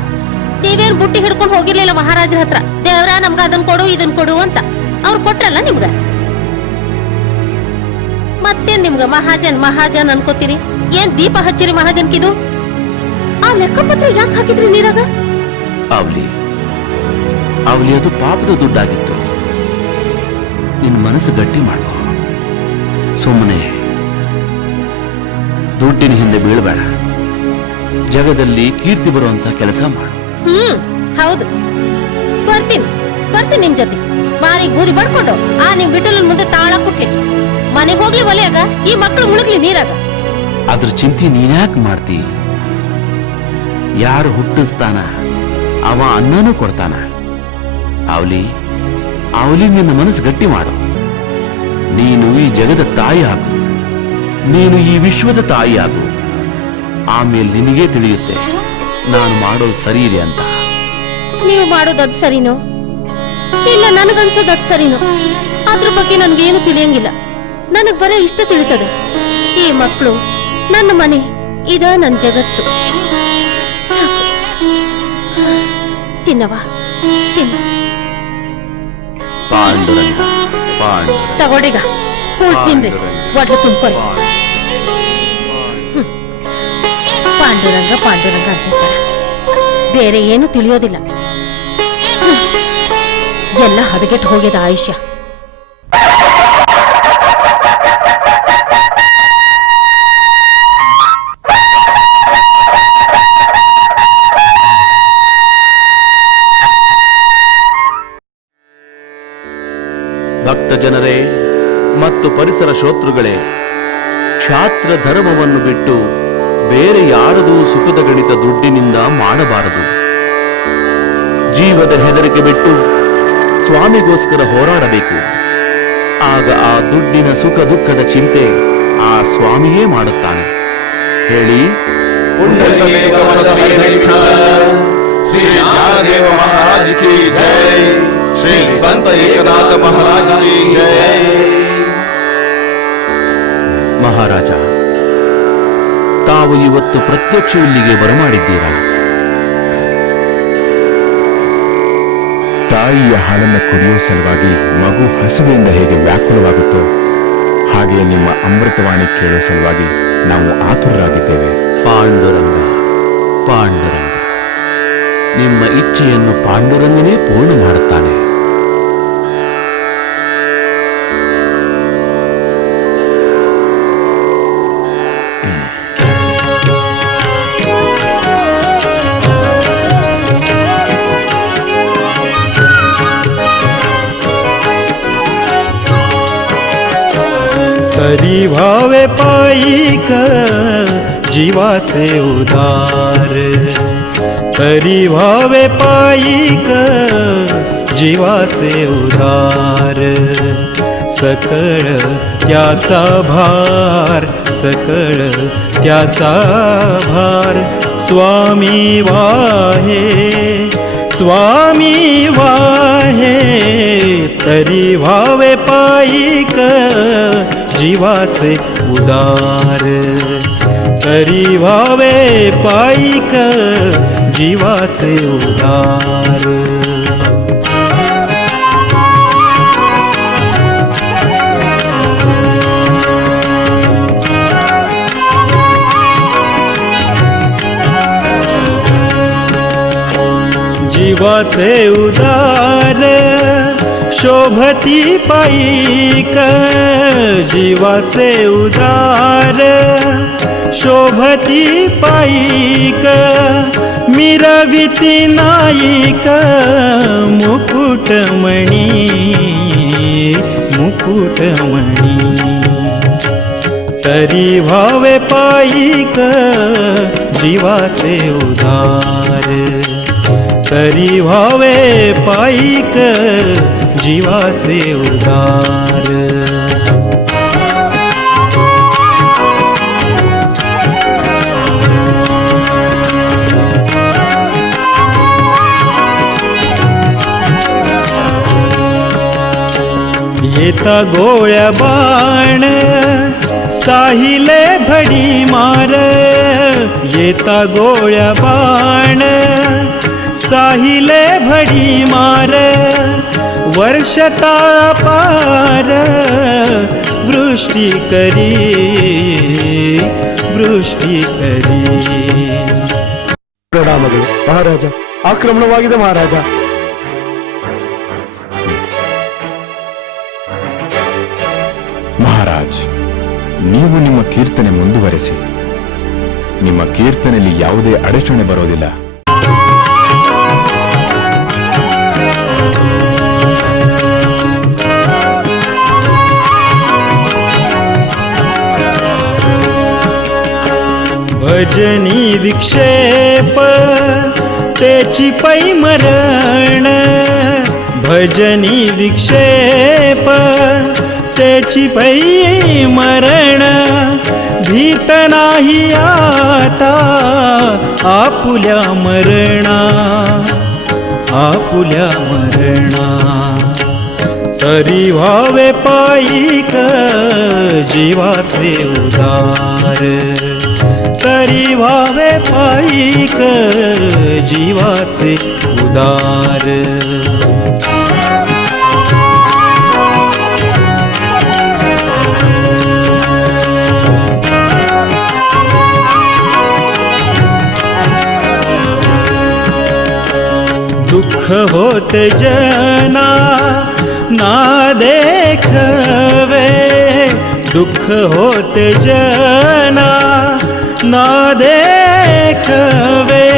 ನೀವೇನ್ ಬುಟ್ಟಿ ಹಿಡ್ಕೊಂಡು ಹೋಗಿರ್ಲಿಲ್ಲ ಮಹಾರಾಜರ ಹತ್ರ, ದೇವ್ರ ನಮ್ಗ ಅದನ್ ಕೊಡು ಇದನ್ ಕೊಡು ಅಂತ. ಅವ್ರು ಕೊಟ್ರಲ್ಲ ನಿಮ್ಗ. ಮತ್ತೇನ್ ನಿಮ್ಗ ಮಹಾಜನ್ ಮಹಾಜನ್ ಅನ್ಕೋತೀರಿ? ಏನ್ ದೀಪ ಹಚ್ಚಿರಿ ಮಹಾಜನ್ಕಿದು? ಆ ಲೆಕ್ಕಪತ್ರ ಯಾಕೆ ಹಾಕಿದ್ರಿ ನೀರಾಗ? ಅವಲಿ ಅವಲಿ ಅದು ಪಾಪದ ದುಡ್ಡಾಗಿತ್ತು. ನಿನ್ ಮನಸ್ಸು ಗಟ್ಟಿ ಮಾಡ್ಕೊ. ಸುಮ್ಮನೆ ದುಡ್ಡಿನ ಹಿಂದೆ ಬೀಳ್ಬೇಡ. ಜಗದಲ್ಲಿ ಕೀರ್ತಿ ಬರುವಂತ ಕೆಲಸ ಮಾಡು. ಹೌದು, ಬರ್ತೀನಿ ಬರ್ತೀನಿ ನಿಮ್ ಜೊತೆ. ಮಾರಿ ಬೂದಿ ಬಡ್ಕೊಂಡು ಆ ನಿಮ್ ಬಿಟ್ಟಲನ್ ಮುಂದೆ ತಾಳ ಕುಟ್ಲಿಕ್ಕೆ. ಮನೆಗೆ ಹೋಗ್ಲಿ ಒಲೆಯಾಗ, ಈ ಮಕ್ಕಳು ಮುಳುಗ್ಲಿ ನೀರಾಗ. ಅದ್ರ ಚಿಂತೆ ನೀನ್ಯಾಕ್ ಮಾಡ್ತಿ? ಯಾರು ಹುಟ್ಟಿಸ್ತಾನ ಅವ ಅನ್ನನೂ ಕೊಡ್ತಾನ. ಅವಲಿ ಅವಲಿ ನಿನ್ನ ಮನಸ್ಸು ಗಟ್ಟಿ ಮಾಡು. ನೀನು ಈ ಜಗದ ತಾಯಿ ಆಗು, ನೀನು ಈ ವಿಶ್ವದ ತಾಯಿ ಆಗು. ಆಮೇಲೆ ನಿನಗೇ ತಿಳಿಯುತ್ತೆ ನಾನು ಮಾಡೋದು ಸರಿ ಇದೆ ಅಂತ. ನೀವು ಮಾಡೋದು ಅದ್ ಸರಿನೋ ಇಲ್ಲ ನನಗನ್ಸೋದು ಅದ್ ಸರಿನೋ ಅದ್ರ ಬಗ್ಗೆ ನನ್ಗೇನು ತಿಳಿಯಂಗಿಲ್ಲ. ನನಗ್ ಬರೀ ಇಷ್ಟ ತಿಳಿತದ, ಈ ಮಕ್ಕಳು, ನನ್ನ ಮನೆ, ಇದ ನನ್ ಜಗತ್ತು. ಸಾಕು, ತಿನ್ನವ ತಿನ್ನ. ಪಾಂಡುರಂಗ ಪಾಂಡುರಂಗ. ತಗೊಳ್ರಿಗ ಕೂಳ್ ತಿನ್ರಿ, ಒಡ್ಲು ತುಂಬ್ಕೊರಿ. ಪಾಂಡುರಂಗ ಪಾಂಡುರಂಗ ಅಂತಿರ್ತಾರ, ಬೇರೆ ಏನು ತಿಳಿಯೋದಿಲ್ಲ. ಎಲ್ಲ ಹದಗೆಟ್ಟು ಹೋಗ್ಯದ ಆಯುಷ್ಯ. ಭಕ್ತ ಜನರೇ ಮತ್ತು ಪರಿಸರ ಶ್ರೋತೃಗಳೇ, ಕ್ಷಾತ್ರ ಧರ್ಮವನ್ನು ಬಿಟ್ಟು ಬೇರೆ ಯಾರದೂ ಸುಖದ ಗಣಿತ ದುಡ್ಡಿನಿಂದ ಮಾಡಬಾರದು. ಜೀವದ ಹೆದರಿಕೆ ಬಿಟ್ಟು ಸ್ವಾಮಿಗೋಸ್ಕರ ಹೋರಾಡಬೇಕು. ಆಗ ಆ ದುಡ್ಡಿನ ಸುಖ ದುಃಖದ ಚಿಂತೆ ಆ ಸ್ವಾಮಿಯೇ ಮಾಡುತ್ತಾನೆ. ಹೇಳಿ, ಶ್ರೀ ಜ್ಞಾನದೇವ ಮಹಾರಾಜ ಕಿ ಜೈ, ಶ್ರೀ ಸಂತ ಏಕನಾಥ ಮಹಾರಾಜ ಕಿ ಜೈ. ಮಹಾರಾಜ ತಾವು ಇವತ್ತು ಪ್ರತ್ಯಕ್ಷ ಇಲ್ಲಿಗೆ ಬರಮಾಡಿದ್ದೀರಾ? ತಾಯಿಯ ಹಾಲನ್ನು ಕುಡಿಯೋ ಸಲುವಾಗಿ ಮಗು ಹಸಿವೆಯಿಂದ ಹೇಗೆ ವ್ಯಾಕುಲವಾಗುತ್ತೋ ಹಾಗೆ ನಿಮ್ಮ ಅಮೃತವಾಣಿ ಕೇಳೋ ಸಲುವಾಗಿ ನಾವು ಆತುರರಾಗಿದ್ದೇವೆ. ಪಾಂಡುರಂಗ, ಪಾಂಡುರಂಗ, ನಿಮ್ಮ ಇಚ್ಛೆಯನ್ನು ಪಾಂಡುರಂಗನೇ ಪೂರ್ಣ ಮಾಡುತ್ತಾನೆ. तरी भावे पायिक जीवाचे उदार, तरी भावे पायिक जीवाचे उदार. सकळ त्याचा भार, सकळ त्याचा भार. स्वामी वाहे, स्वामी वाहे, तरी भावे पायिक जीवाचे उदार, तरी भावे पायिक जीवाचे उदार. जीवाचे उदार शोभती पायिक, जीवाचे उदार शोभती पायिक. मिरविती नायिक मुकुटमणी, मुकुटमणी. तरी भावे पायिक जीवाचे उदार, तरी भावे पायिक जीवाचे उदार. येता गोळ्या बाण साहिले भडी मार, येता गोळ्या बाण साहिले भडी मार. वर्षता पार वृष्टी करी, वृष्टी करी. ಪ್ರಣಾಮಗಳು ಮಹಾರಾಜ. ಆಕ್ರಮಣವಾಗಿದೆ ಮಹಾರಾಜ. ಮಹಾರಾಜ್, ನೀವು ನಿಮ್ಮ ಕೀರ್ತನೆ ಮುಂದುವರೆಸಿ. ನಿಮ್ಮ ಕೀರ್ತನೆಯಲ್ಲಿ ಯಾವುದೇ ಅಡಚಣೆ ಬರೋದಿಲ್ಲ. भजनी विक्षेप तेची पैमरण, भजनी विक्षेप तेची पैमरण. भीत नाही आता आपुल्या मरणा, आपुल्या मरणा. तरी भावे पायिक जीवाचे उदार, तरी भावे पायिक जीवाचे उदार. दुःख होते जना ना देखवे, दुःख होते जना ना देखवे.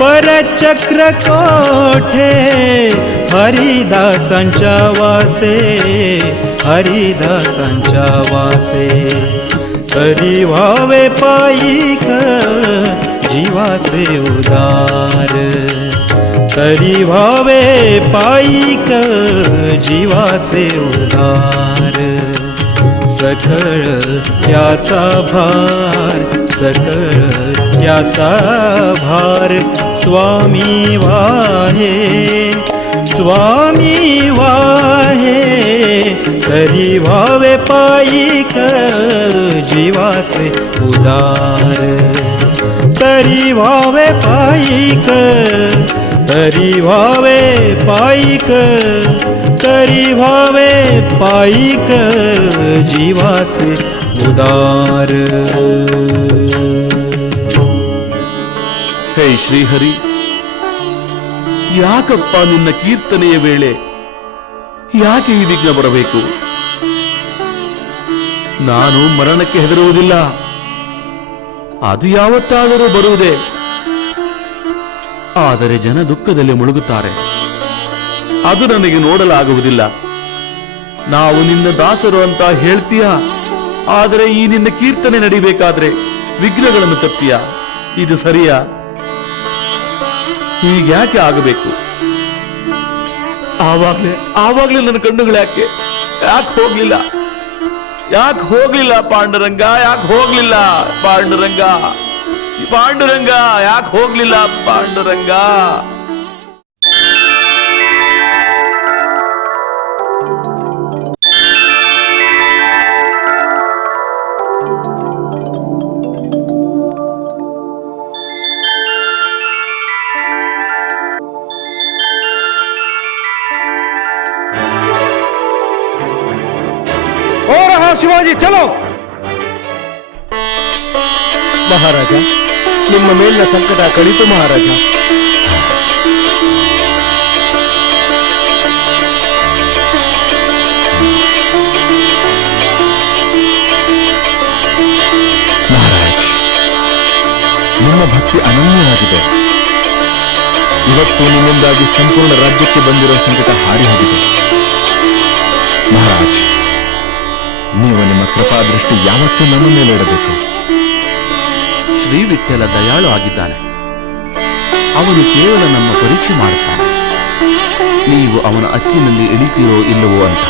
परचक्र कोठे हरिदासांच्या वासे, हरिदासांच्या वासे. तरी भावे पायिक जीवाचे उदार, तरी भावे पायिक जीवाचे उदार. सकळ त्याचा भार, सकळ त्याचा भार. स्वामी वाहे, स्वामी वाहे तरी व्हावे पायिक जीवाचे उदार तरी व्हावे पायिक तरी व्हावे पायिक तरी व्हावे पायिक जीवाचे उदार ಹೇ ಶ್ರೀಹರಿ, ಯಾಕಪ್ಪ ನಿನ್ನ ಕೀರ್ತನೆಯ ವೇಳೆ ಯಾಕೆ ಈ ವಿಘ್ನ ಬರಬೇಕು? ನಾನು ಮರಣಕ್ಕೆ ಹೆದರುವುದಿಲ್ಲ, ಅದು ಯಾವತ್ತಾದರೂ ಬರುವುದೇ. ಆದರೆ ಜನ ದುಃಖದಲ್ಲಿ ಮುಳುಗುತ್ತಾರೆ, ಅದು ನನಗೆ ನೋಡಲಾಗುವುದಿಲ್ಲ. ನಾವು ನಿನ್ನ ದಾಸರು ಅಂತ ಹೇಳ್ತೀಯ, ಆದರೆ ಈ ನಿನ್ನ ಕೀರ್ತನೆ ನಡಿಬೇಕಾದ್ರೆ ವಿಘ್ನಗಳನ್ನು ತರ್ತೀಯ. ಇದು ಸರಿಯಾ? ಹೀಗ್ಯಾಕೆ ಆಗಬೇಕು? ಆವಾಗ್ಲೇ ನನ್ನ ಕಣ್ಣುಗಳು ಯಾಕೆ ಹೋಗ್ಲಿಲ್ಲ? ಯಾಕೆ ಹೋಗ್ಲಿಲ್ಲ ಪಾಂಡುರಂಗ? ಯಾಕೆ ಹೋಗ್ಲಿಲ್ಲ ಪಾಂಡುರಂಗ? ಪಾಂಡುರಂಗ ಯಾಕೆ ಹೋಗ್ಲಿಲ್ಲ ಪಾಂಡುರಂಗ? ಓ ರಹ ಶಿವಾಜಿ ಚಲೋ. ಮಹಾರಾಜ, ನಿಮ್ಮ ಮೇಲಿನ ಸಂಕಟ ಕಳಿತು ಮಹಾರಾಜ. ಮಹಾರಾಜ್, ನಿಮ್ಮ ಭಕ್ತಿ ಅನನ್ಯವಾಗಿದೆ. ಇವತ್ತು ನಿಮ್ಮಿಂದಾಗಿ ಸಂಪೂರ್ಣ ರಾಜ್ಯಕ್ಕೆ ಬಂದಿರೋ ಸಂಕಟ ಹಾರಿ ಹೋಗಿದೆ. ಮಹಾರಾಜ್, ನೀವು ನಿಮ್ಮ ಕೃಪಾದೃಷ್ಟಿ ಯಾವತ್ತೂ ನನ್ನ ಮೇಲೆ ಇಡಬೇಕು. ಶ್ರೀ ವಿಠ್ಠಲ ದಯಾಳು ಆಗಿದ್ದಾನೆ. ಅವನು ಕೇವಲ ನಮ್ಮ ಪರೀಕ್ಷೆ ಮಾಡುತ್ತಾನೆ, ನೀವು ಅವನ ಅಚ್ಚಿನಲ್ಲಿ ಇಳಿತೀರೋ ಇಲ್ಲವೋ ಅಂತ.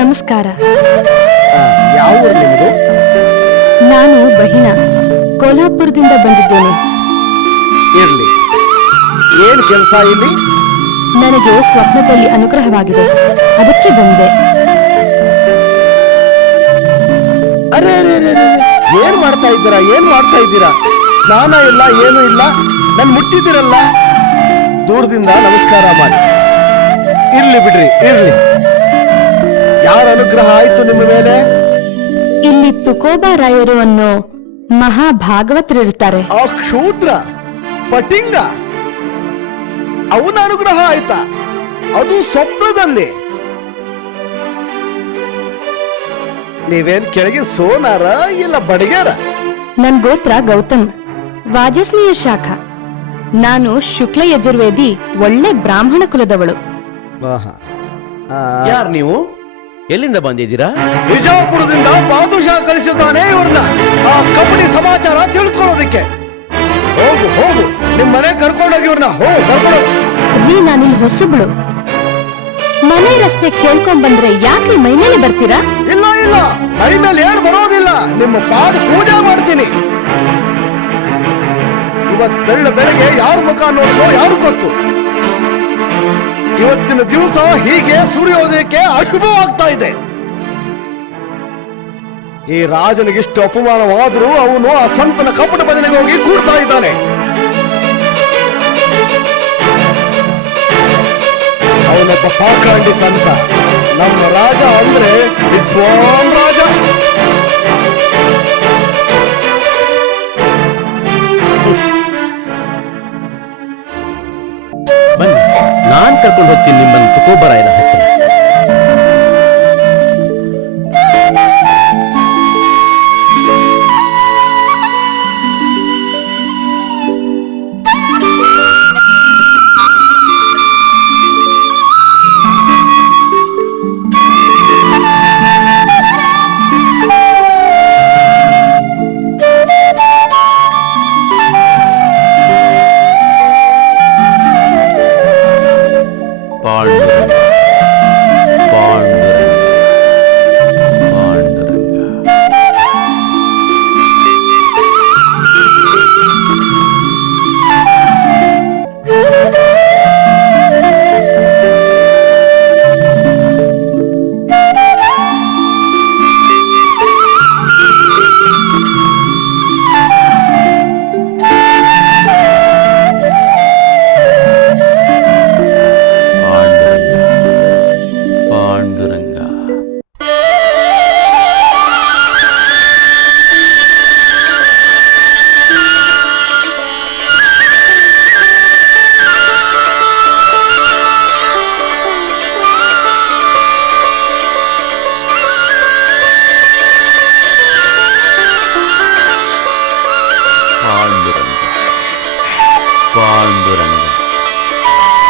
ನಮಸ್ಕಾರ. ಯಾವ ಊರು ನಿಮ್ಮದು? ನಾನು ಬಹಿಣ, ಕೋಲ್ಹಾಪುರದಿಂದ ಬಂದಿದ್ದೇನೆ. ಇರ್ಲಿ, ಏನ್ ಕೆಲಸ ಇಲ್ಲಿ? ನನಗೆ ಸ್ವಪ್ನದಲ್ಲಿ ಅನುಗ್ರಹವಾಗಿದೆ, ಅದಕ್ಕೆ ಬಂದೆ. ಅರೆ ಅರೆ ಅರೆ ಅರೆ, ಏನ್ ಮಾಡ್ತಾ ಇದ್ದೀರಾ? ಏನ್ ಮಾಡ್ತಾ ಇದ್ದೀರಾ? ಸ್ನಾನ ಇಲ್ಲ, ಏನು ಇಲ್ಲ, ನನ್ ಮುಟ್ಟಿದ್ದೀರಲ್ಲ. ದೂರದಿಂದ ನಮಸ್ಕಾರ ಮಾಡಿ. ಇರ್ಲಿ ಬಿಡ್ರಿ, ಇರ್ಲಿ. ಯಾರ ಅನುಗ್ರಹ ಆಯ್ತು ನಿಮ್ಮ ಮೇಲೆ? ಇಲ್ಲಿ ತುಕೋಬಾರಾಯರು ಅನ್ನೋ ಮಹಾಭಾಗವತರಿರ್ತಾರೆ. ಆ ಕ್ಷೂದ್ರ ಪಟಿಂಗ, ಅವನ ಅನುಗ್ರಹ ಆಯ್ತಾ? ಅದು ಸ್ವಪ್ನದಲ್ಲಿ. ನೀವೇನ್ ಕೆಳಗೆ ಸೋನಾರ ಇಲ್ಲ ಬಡಗೇರ? ನನ್ ಗೋತ್ರ ಗೌತಮ್, ವಾಜಸ್ನೀಯ ಶಾಖ. ನಾನು ಶುಕ್ಲ ಯಜುರ್ವೇದಿ, ಒಳ್ಳೆ ಬ್ರಾಹ್ಮಣ ಕುಲದವಳು. ಯಾರು ನೀವು? ಎಲ್ಲಿಂದ ಬಂದಿದ್ದೀರಾ? ಬಿಜಾಪುರದಿಂದ ಬಾದುಷಾ ಕಳಿಸಿದ್ದಾನೆ ಇವ್ರನ್ನ ಆ ಕಪಟಿ ಸಮಾಚಾರ ತಿಳಿದುಕೊಳ್ಳೋದಕ್ಕೆ. ಹೋಗು ಹೋಗು, ನಿಮ್ ಮನೆ ಕರ್ಕೊಂಡೋಗಿ ಇವ್ರನ್ನ. ಹೋಗು, ಕರ್ಕೊಂಡೋಗಿ. ರೀ, ನಾನಿಲ್ಲಿ ಹೊಸಬ್ಳು. ಮನೆ ರಸ್ತೆ ಕೇಳ್ಕೊಂಡ್ ಬಂದ್ರೆ ಯಾಕೆ ಮೈ ಮೇಲೆ ಬರ್ತೀರಾ? ಇಲ್ಲ ಇಲ್ಲ, ಮೈ ಮೇಲೆ ಏನ್ ಬರೋದಿಲ್ಲ. ನಿಮ್ಮ ಪಾದ ಪೂಜೆ ಮಾಡ್ತೀನಿ. ಇವತ್ ಬೆಳಗ್ಗೆ ಯಾರ ಮುಖ ನೋಡಿದೋ ಯಾರು ಗೊತ್ತು. ಇವತ್ತಿನ ದಿವಸ ಹೀಗೆ ಸೂರ್ಯೋದಯಕ್ಕೆ ಅಶುಭ ಆಗ್ತಾ ಇದೆ. ಈ ರಾಜನಿಗಿಷ್ಟು ಅಪಮಾನವಾದ್ರೂ ಅವನು ಆ ಸಂತನ ಕಪಟ ಭಜನೆಗೆ ಹೋಗಿ ಕೂಡ್ತಾ ಇದ್ದಾನೆ. ಅವನೊಬ್ಬ ಪಾಖಂಡಿ ಸಂತ. ನಮ್ಮ ರಾಜ ಅಂದ್ರೆ ವಿದ್ವಾನ್ ರಾಜ. ಬನ್ನಿ, ನಾನ್ ಕರ್ಕೊಂಡು ಹೋಗ್ತೀನಿ ನಿಮ್ಮನ್ನು ತುಕೋಬರಾಯನ ಹತ್ತಿರ.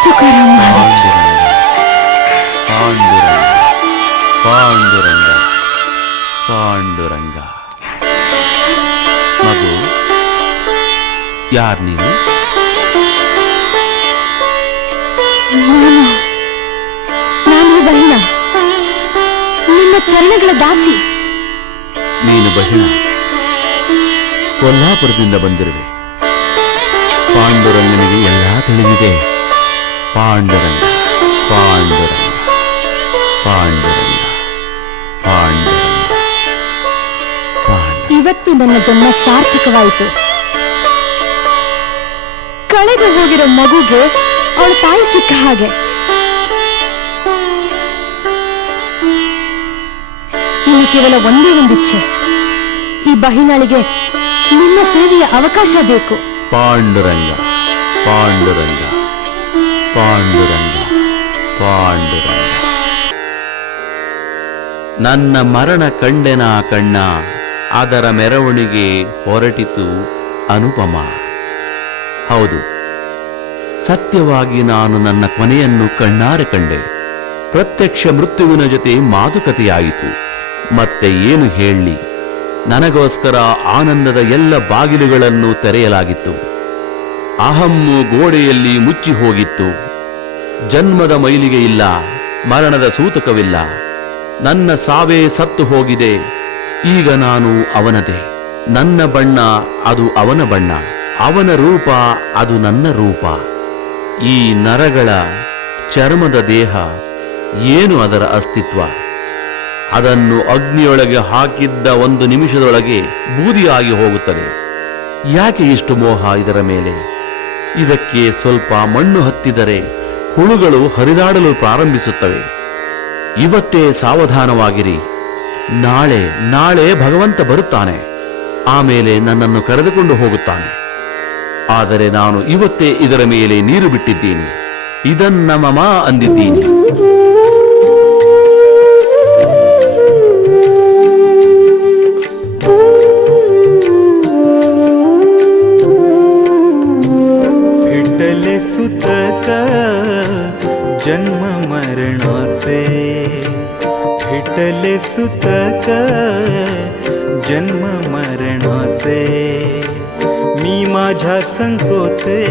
ತುಕಾರಾಮ್ ಮಹಾರಾಜ್. ಪಾಂಡುರಂಗ ಪಾಂಡುರಂಗ. ಮಗು, ಯಾರ್ ನೀನು? ನಾನು ಬಹಿಣ, ನಿಮ್ಮ ಚರಣಗಳ ದಾಸಿ. ನೀನು ಬಹಿಣ, ಕೊಲ್ಲಾಪುರದಿಂದ ಬಂದಿರುವೆ. ಪಾಂಡುರಂಗನಿಗೆ ಎಲ್ಲ ತಿಳಿದಿದೆ. ಪಾಂಡುರಂಗ ಪಾಂಡುರಂಗ ಪಾಂಡುರಂಗ ಪಾಂಡುರಂಗ. ಇವತ್ತು ನನ್ನ ಜನ್ಮ ಸಾರ್ಥಕವಾಯಿತು. ಕಳೆದು ಹೋಗಿರೋ ಮಗುಗೆ ಅವಳ ತಾಯಿ ಸಿಕ್ಕ ಹಾಗೆ. ಇನ್ನು ಕೇವಲ ಒಂದೇ ಒಂದಿಚ್ಛೆ, ಈ ಬಹಿನಾಳಿಗೆ ನಿಮ್ಮ ಸೇವೆಯ ಅವಕಾಶ ಬೇಕು. ಪಾಂಡುರಂಗ ಪಾಂಡುರಂಗ ಪಾಂಡುರಂಗ ಪಾಂಡುರಂಗ. ನನ್ನ ಮರಣ ಕಂಡೆನ ಕಣ್ಣ, ಅದರ ಮೆರವಣಿಗೆ ಹೊರಟಿತು ಅನುಪಮ. ಹೌದು, ಸತ್ಯವಾಗಿ ನಾನು ನನ್ನ ಕೊನೆಯನ್ನು ಕಣ್ಣಾರೆ ಕಂಡೆ. ಪ್ರತ್ಯಕ್ಷ ಮೃತ್ಯುವಿನ ಜೊತೆ ಮಾತುಕತೆಯಾಯಿತು. ಮತ್ತೆ ಏನು ಹೇಳಲಿ, ನನಗೋಸ್ಕರ ಆನಂದದ ಎಲ್ಲ ಬಾಗಿಲುಗಳನ್ನು ತೆರೆಯಲಾಗಿತ್ತು. ಅಹಮ್ಮು ಗೋಡೆಯಲ್ಲಿ ಮುಚ್ಚಿ ಹೋಗಿತ್ತು. ಜನ್ಮದ ಮೈಲಿಗೆ ಇಲ್ಲ, ಮರಣದ ಸೂತಕವಿಲ್ಲ. ನನ್ನ ಸಾವೇ ಸತ್ತು ಹೋಗಿದೆ. ಈಗ ನಾನು ಅವನದೇ. ನನ್ನ ಬಣ್ಣ ಅದು ಅವನ ಬಣ್ಣ, ಅವನ ರೂಪ ಅದು ನನ್ನ ರೂಪ. ಈ ನರಗಳ ಚರ್ಮದ ದೇಹ ಏನು ಅದರ ಅಸ್ತಿತ್ವ? ಅದನ್ನು ಅಗ್ನಿಯೊಳಗೆ ಹಾಕಿದ್ದ ಒಂದು ನಿಮಿಷದೊಳಗೆ ಬೂದಿಯಾಗಿ ಹೋಗುತ್ತದೆ. ಯಾಕೆ ಇಷ್ಟು ಮೋಹ ಇದರ ಮೇಲೆ? ಇದಕ್ಕೆ ಸ್ವಲ್ಪ ಮಣ್ಣು ಹತ್ತಿದರೆ ಹುಳುಗಳು ಹರಿದಾಡಲು ಪ್ರಾರಂಭಿಸುತ್ತವೆ. ಇವತ್ತೇ ಸಾವಧಾನವಾಗಿರಿ. ನಾಳೆ ಭಗವಂತ ಬರುತ್ತಾನೆ. ಆಮೇಲೆ ನನ್ನನ್ನು ಕರೆದುಕೊಂಡು ಹೋಗುತ್ತಾನೆ. ಆದರೆ ನಾನು ಇವತ್ತೇ ಇದರ ಮೇಲೆ ನೀರು ಬಿಟ್ಟಿದ್ದೀನಿ. ಇದನ್ನ ಮಮ ಅಂದಿದ್ದೀನಿ. विठ्ठले सुतक जन्म मरणाचे, विठ्ठले सुतक जन्म मरणाचे. मी माझ्या संकोचे,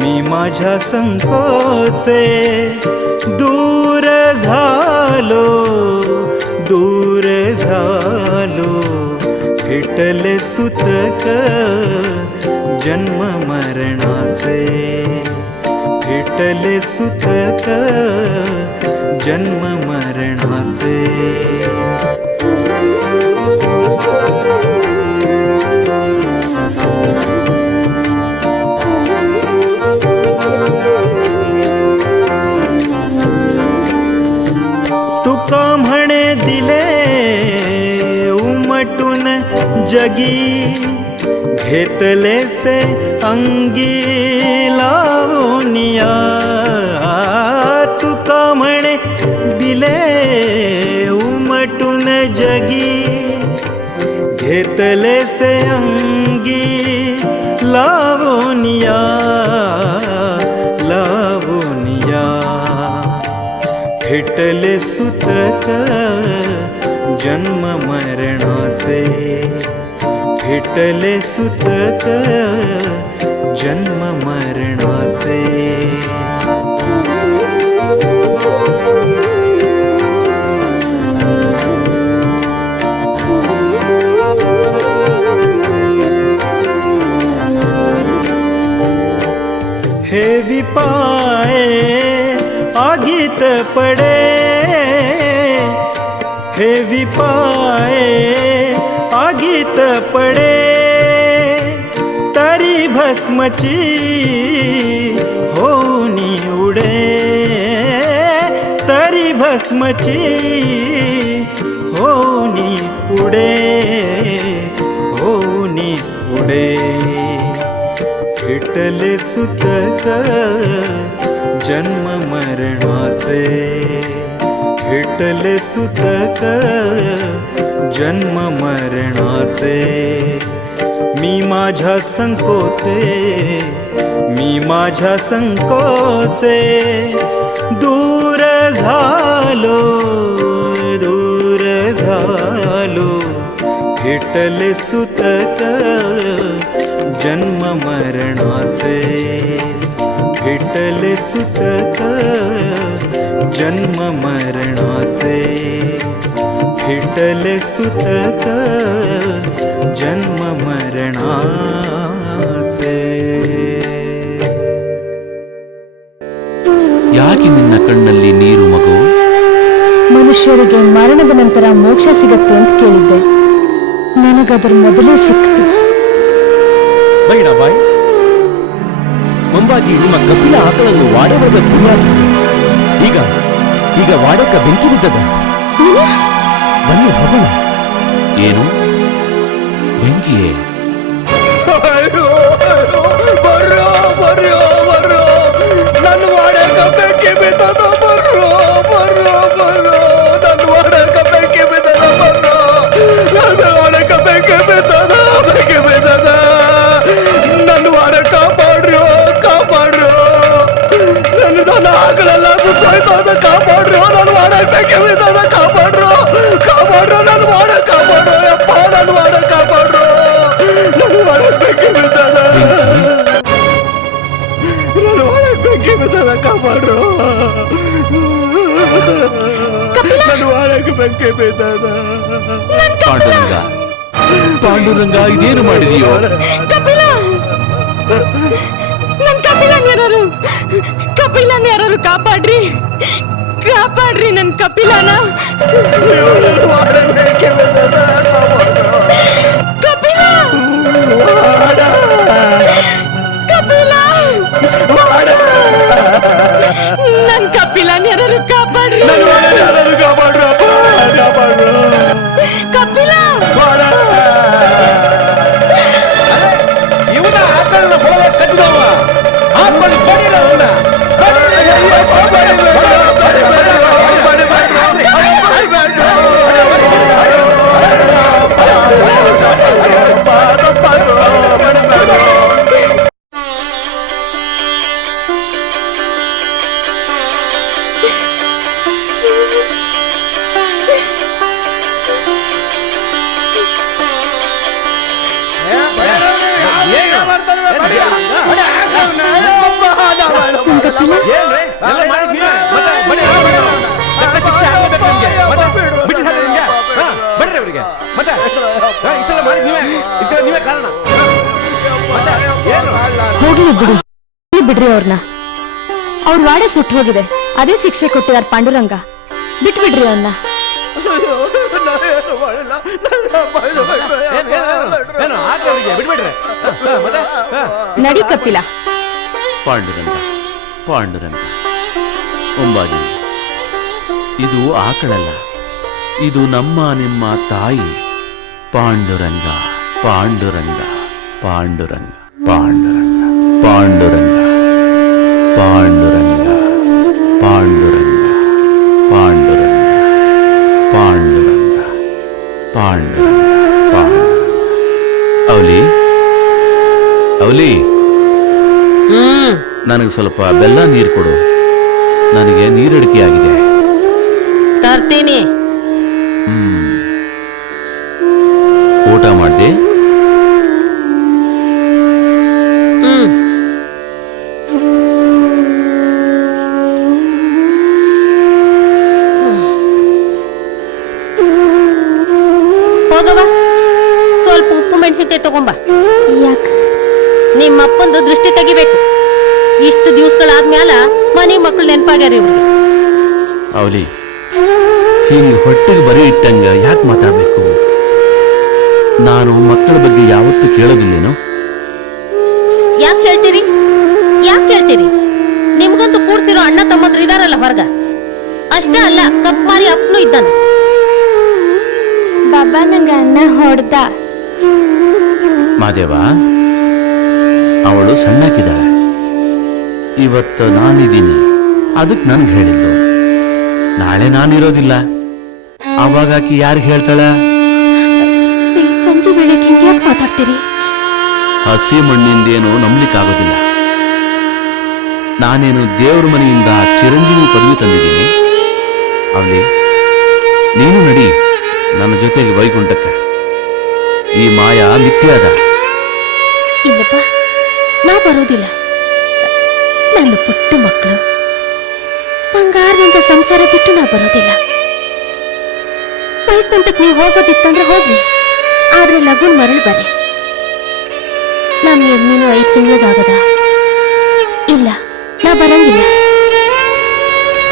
मी माझ्या संकोचे दूर झालो, दूर झालो. विठ्ठले सुतक जन्म मरणाचे, विठ्ठले सुतक जन्म मरणाचे. तुका म्हणे दिले उमटून जगी, घेतले से अंगी लावनिया. तुका म्हणे दिले उमटून जगी, घेतले से अंगी लावनिया, लावनिया. विठ्ठले सुतक जन्म मरणाचे, विठ्ठले सुतक जन्म मरणाचे. हे विपाये आगीत पडे, हे विपाये आगीत पडे. तरी भस्मची होनी उडे, तरी भस्मची होनी उडे, होनी उडे. विठ्ठले सुतक जन्म मरणाचे, विठ्ठले सुतक जन्म मरणाचे. मी माझ्या संकोचे, मी माझ्या संकोचे दूर झालो, दूर झालो. भेटले सुतक जन्म मरणाचे, भेटले सुतक जन्म मरणाचे, भेटले सुतक जन्म मरणाचे. ಯಾಕೆ ನಿನ್ನ ಕಣ್ಣಲ್ಲಿ ನೀರು ಮಗು? ಮನುಷ್ಯರಿಗೆ ಮರಣದ ನಂತರ ಮೋಕ್ಷ ಸಿಗತ್ತೆ ಅಂತ ಕೇಳಿದ್ದೆ, ನನಗದ್ರ ಮೊದಲೇ ಸಿಕ್ತು. ಬೈಡ ಬಾಯ್, ಮಂಬಾಜಿ ನಿಮ್ಮ ಕಪಿಲ ಆಕಳನ್ನು ವಾಡವದ ಗುರಿಯಾಗಿದೆ. ಈಗ ಈಗ ವಾಡಕ್ಕ ಬೆಂಕಿ ಬಿದ್ದದ. ಬನ್ನಿ ಹೋಗೋಣ. ಏನು ಬೆಂಕಿಯೇ? ಅಯ್ಯೋ, ಬರ್ರೋ ಬರ್ರೋ ಬರ್ರೋ, ನನ್ನ ವಾಡಕ ಬೆಂಕಿ ಬಿದ್ದದ. ಬರ್ರೋ ಬರ್ರೋ ಬರ್ರೋ, ನನ್ನ ವಾಡಕ ಬೆಂಕಿ ಬಿದ್ದದ. ಬರ್ರೋ, ನನ್ನ ವಾಡಕ ಬೆಂಕಿ ಬಿದ್ದದ, ಬೆಂಕಿ ಬಿದ್ದದ. ನನ್ನ ವಾಡ ಕಾಪಾಡ್ರೋ, ಕಾಪಾಡ್ರೋ. ನನ್ನ ದನ ಆಕಳೆಲ್ಲ ಸುತ್ತೋಯ್ತದ, ಕಾಪಾಡ್ರೋ. ನನ್ನ ವಾಡಕ ಬೆಂಕಿ ಬಿದ್ದದ, ಕಾಪಾಡ್ರೋ, ಕಾಪಾಡ್ರೋ. ನನ್ನ ವಾಡ ಕಾಪಾಡ್ರೋ ಯಪ್ಪ, ನನ್ನ ವಾಡ ಕಾಪಾಡ್ರೋ. ನನ್ನ ವಾಡ ಬೆಂಕಿ ಬಿದ್ದದ, ನನ್ನ ವಾಡ ಬೆಂಕಿ ಬಿದ್ದದ, ಕಾಪಾಡ್ರೋ. ನನ್ನ ವಾಡಕ್ಕೆ ಬೆಂಕಿ ಬಿದ್ದದ. ಪಾಂಡುರಂಗ, ಪಾಂಡುರಂಗ ಇದೇನು ಮಾಡಿದೆಯೋ? ಕಪಿಲ, ನನ್ ಕಪಿಲನ್ ಯಾರು, ಕಪಿಲನ್ ಯಾರು ಕಾಪಾಡ್ರಿ, ಕಾಪಾಡ್ರಿ ನನ್ ಕಪಿಲನ. ನನ್ನ ವಾಡ ಬೆಂಕಿ ಬಿದ್ದದ, ಕಾಪಾಡ್ರೋ. ಕಪಿಲ, ವಾಡ, ಕಪಿಲ, ವಾಡ, ನನ್ ಕಪಿಲನ್ ಯಾರು ಕಾಪಾಡ್ರಿ. ನನ್ನ ವಾಡ ಯಾರು ಕಾಪಾಡ್ರೋ, ಕಾಪಾಡ್ರೋ. ಕಪಿಲ, ವಾಡ, ಇವನ ಆಕಳನ್ನ ಬೋಳೆ ಕಟ್ಟಿದವ ಆಕಳು ಬಡಿರ ಅವನ. ಹೋಗ್ಲಿ ಬಿಡಿ, ಬಿಡ್ರಿ ಅವ್ರನ್ನ. ಅವ್ರ ವಾಡೆ ಸುಟ್ಟು ಹೋಗಿದೆ, ಅದೇ ಶಿಕ್ಷೆ ಕೊಟ್ಟಿದಾರ ಪಾಂಡುರಂಗ. ಬಿಟ್ಬಿಡ್ರಿ ಅವ್ರನ್ನ. ನಡಿ ಕಪಿಲ. ಪಾಂಡುರಂಗ, ಪಾಂಡುರಂಗ. ಅಂಬಾಜಿ, ಇದು ಆಕಳಲ್ಲ, ಇದು ನಮ್ಮ ನಿಮ್ಮ ತಾಯಿ. ಪಾಂಡುರಂಗ, ಪಾಂಡುರಂಗ, ಪಾಂಡುರಂಗ, ಪಾಂಡುರಂಗ, ಪಾಂಡುರಂಗ, ಪಾಂಡುರಂಗ, ಪಾಂಡುರಂಗ, ಪಾಂಡುರಂಗ, ಪಾಂಡುರಂಗ, ಪಾಂಡುರಂಗ, ಪಾಂಡುರಂಗ. ಅವಲಿ, ಅವಲಿ, ನನಗೆ ಸ್ವಲ್ಪ ಬೆಲ್ಲ ನೀರು ಕೊಡು. ನನಗೆ ನೀರಡಿಕೆ ಆಗಿದೆ. ತರ್ತೀನಿ. ಊಟ ಮಾಡಿದೆ? ಹೋಗವ, ಸ್ವಲ್ಪ ಉಪ್ಪು ಮೆಣಸಿನ್ಕಾಯಿ ತಗೊಂಬ. ಯಾಕ? ನಿಮ್ಮಪ್ಪಂದು ದೃಷ್ಟಿ ತೆಗಿಬೇಕು. ಇಷ್ಟು ದಿವಸಗಳಾದ್ಮ್ಯಾಲ ಮನೆ ಮಕ್ಕಳು ನೆನಪಾಗ್ಯಾರ ಇವ್ರಿಗೆ. ಅವಲಿ, ಹಿಂಗ್ ಹೊಟ್ಟೆಗೆ ಬರೀ ಇಟ್ಟಂಗ ಯಾಕೆ ಮಾತಾಡ್ಬೇಕು? ನಾನು ಮಕ್ಕಳ ಬಗ್ಗೆ ಯಾವತ್ತೂ ಕೇಳೋದಿಲ್ಲೇನು? ಯಾಕೆ ಕೇಳ್ತೀರಿ, ಯಾಕೆ ಕೇಳ್ತೀರಿ? ನಿಮ್ಗಂತೂ ಕೂಡ್ಸಿರೋ ಅಣ್ಣ ತಮ್ಮಂದ್ರು ಇದಾರಲ್ಲ ಹೊರಗ. ಅಷ್ಟೇ ಅಲ್ಲ, ಕಪ್ ಮಾರಿ ಅಪ್ಪನೂ ಇದ್ದಾನ. ಬಾಬಾ ನಂಗ ಅನ್ನ ಹೊಡ್ದ. ಮಾದೇವ, ಅವಳು ಸಣ್ಣಕ್ಕಿದ್ದಾಳೆ. ಇವತ್ತು ನಾನಿದ್ದೀನಿ, ಅದಕ್ಕೆ ನನಗೆ ಹೇಳಿದ್ದು. ನಾಳೆ ನಾನಿರೋದಿಲ್ಲ, ಅವಾಗ ಆಕಿ ಯಾರಿಗೆ ಹೇಳ್ತಾಳ? ಸಂಜೆ ವೇಳೆಗೆ ಹಿಂಗ್ಯಾಕೆ ಮಾತಾಡ್ತೀರಿ? ಹಸಿ ಮಣ್ಣಿಂದೇನೋ ನಂಬಲಿಕ್ಕಾಗೋದಿಲ್ಲ. ನಾನೇನು ದೇವ್ರ ಮನೆಯಿಂದ ಚಿರಂಜೀವಿ ಪದವಿ ತಂದಿದ್ದೀನಿ. ಅವಳಿ, ನೀನು ನಡಿ ನನ್ನ ಜೊತೆಗೆ ವೈಕುಂಠಕ್ಕೆ. ಈ ಮಾಯಾ ಮಿಥ್ಯ ಅದ. ಇಲ್ಲಪ್ಪ, ನಾ ಬರೋದಿಲ್ಲ. ನನ್ನ ಪುಟ್ಟ ಮಕ್ಕಳು ಬಂಗಾರದಿಂದ ಸಂಸಾರ ಬಿಟ್ಟು ನಾ ಬರೋದಿಲ್ಲ. ವೈಕುಂಠಕ್ಕೆ ನೀವು ಹೋಗೋದಿತ್ತಂದ್ರೆ ಹೋಗ್ಲಿ, ಆದ್ರೆ ಲಗುನ್ ಮರಳು ಬರ್ರಿ. ನಮ್ಮ ಎಮ್ಮಿನೂ 5 ತಿಂಗಳದಾಗದ. ಇಲ್ಲ, ನಾ ಬರಂಗಿಲ್ಲ.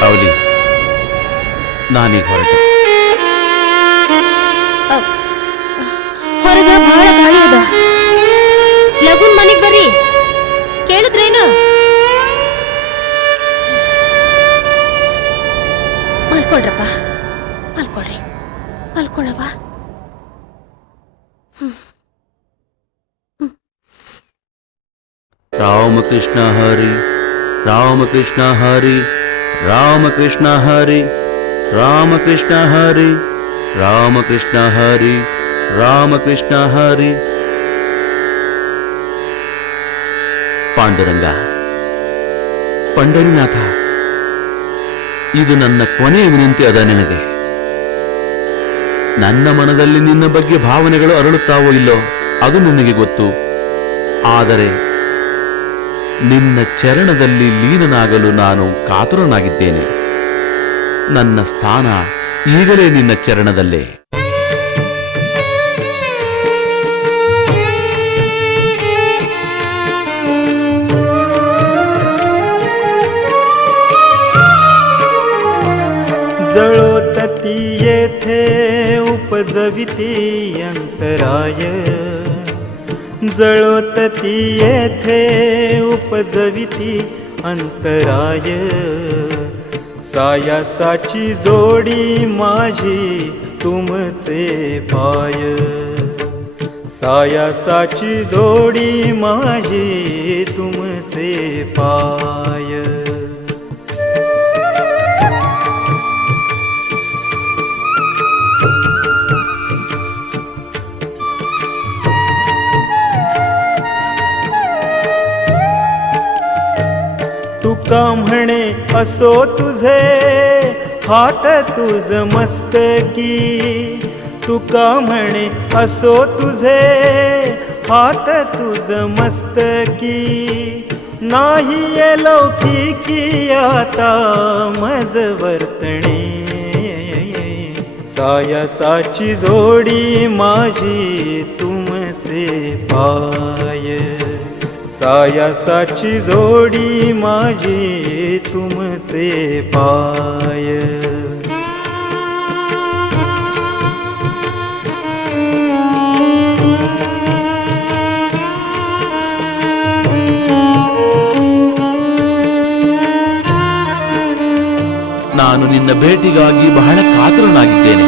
ಅವಳಿ, ನಾನೀಗ ಹೊರಟೆ. ಹೊರಗ ಬಹಳ ಗಾಳಿ ಅದ. ಲಗುನ್ ಮನೆಗ್ ಬರ್ರಿ. ಕೇಳಿದ್ರೇನು? ಮಲ್ಕೊಳ್ರಪ್ಪ, ಮಲ್ಕೊಳ್ರಿ, ಮಲ್ಕೊಳ್ಳವ. ರಾಮಕೃಷ್ಣ ಹರಿ, ರಾಮಕೃಷ್ಣ ಹರಿ, ರಾಮಕೃಷ್ಣ ಹರಿ, ರಾಮಕೃಷ್ಣ ಹರಿ, ರಾಮಕೃಷ್ಣ ಹರಿ, ರಾಮಕೃಷ್ಣ ಹರಿ. ಪಾಂಡುರಂಗ, ಪಂಡರಿನಾಥ, ಇದು ನನ್ನ ಕೊನೆಯ ವಿನಂತಿ ಅದ ನಿನಗೆ. ನನ್ನ ಮನದಲ್ಲಿ ನಿನ್ನ ಬಗ್ಗೆ ಭಾವನೆಗಳು ಅರಳುತ್ತಾವೋ ಇಲ್ಲೋ ಅದು ನಿನಗೆ ಗೊತ್ತು. ಆದರೆ ನಿನ್ನ ಚರಣದಲ್ಲಿ ಲೀನನಾಗಲು ನಾನು ಕಾತುರನಾಗಿದ್ದೇನೆ. ನನ್ನ ಸ್ಥಾನ ಈಗಲೇ ನಿನ್ನ ಚರಣದಲ್ಲೇ. जळोतती येथे उपजविती अंतराय, जळोतती येथे उपजविती अंतराय. सायासाची जोडी माझी तुमचे पाय, सायासाची जोडी माझी तुमचे पाय. तुका म्हणे असो तुझे हात तुझ मस्तकी, तुका म्हणे असो तुझे हात तुझ मस्तकी. नाही ये लौकिकी आता मज वर्तणे, सायासाची जोडी माझी तुमचे पाय, सायासाची जोडी माझी तुमचे पाय. ನಾನು ನಿನ್ನ ಭೇಟಿಗಾಗಿ ಬಹಳ ಕಾತುರನಾಗಿದ್ದೇನೆ.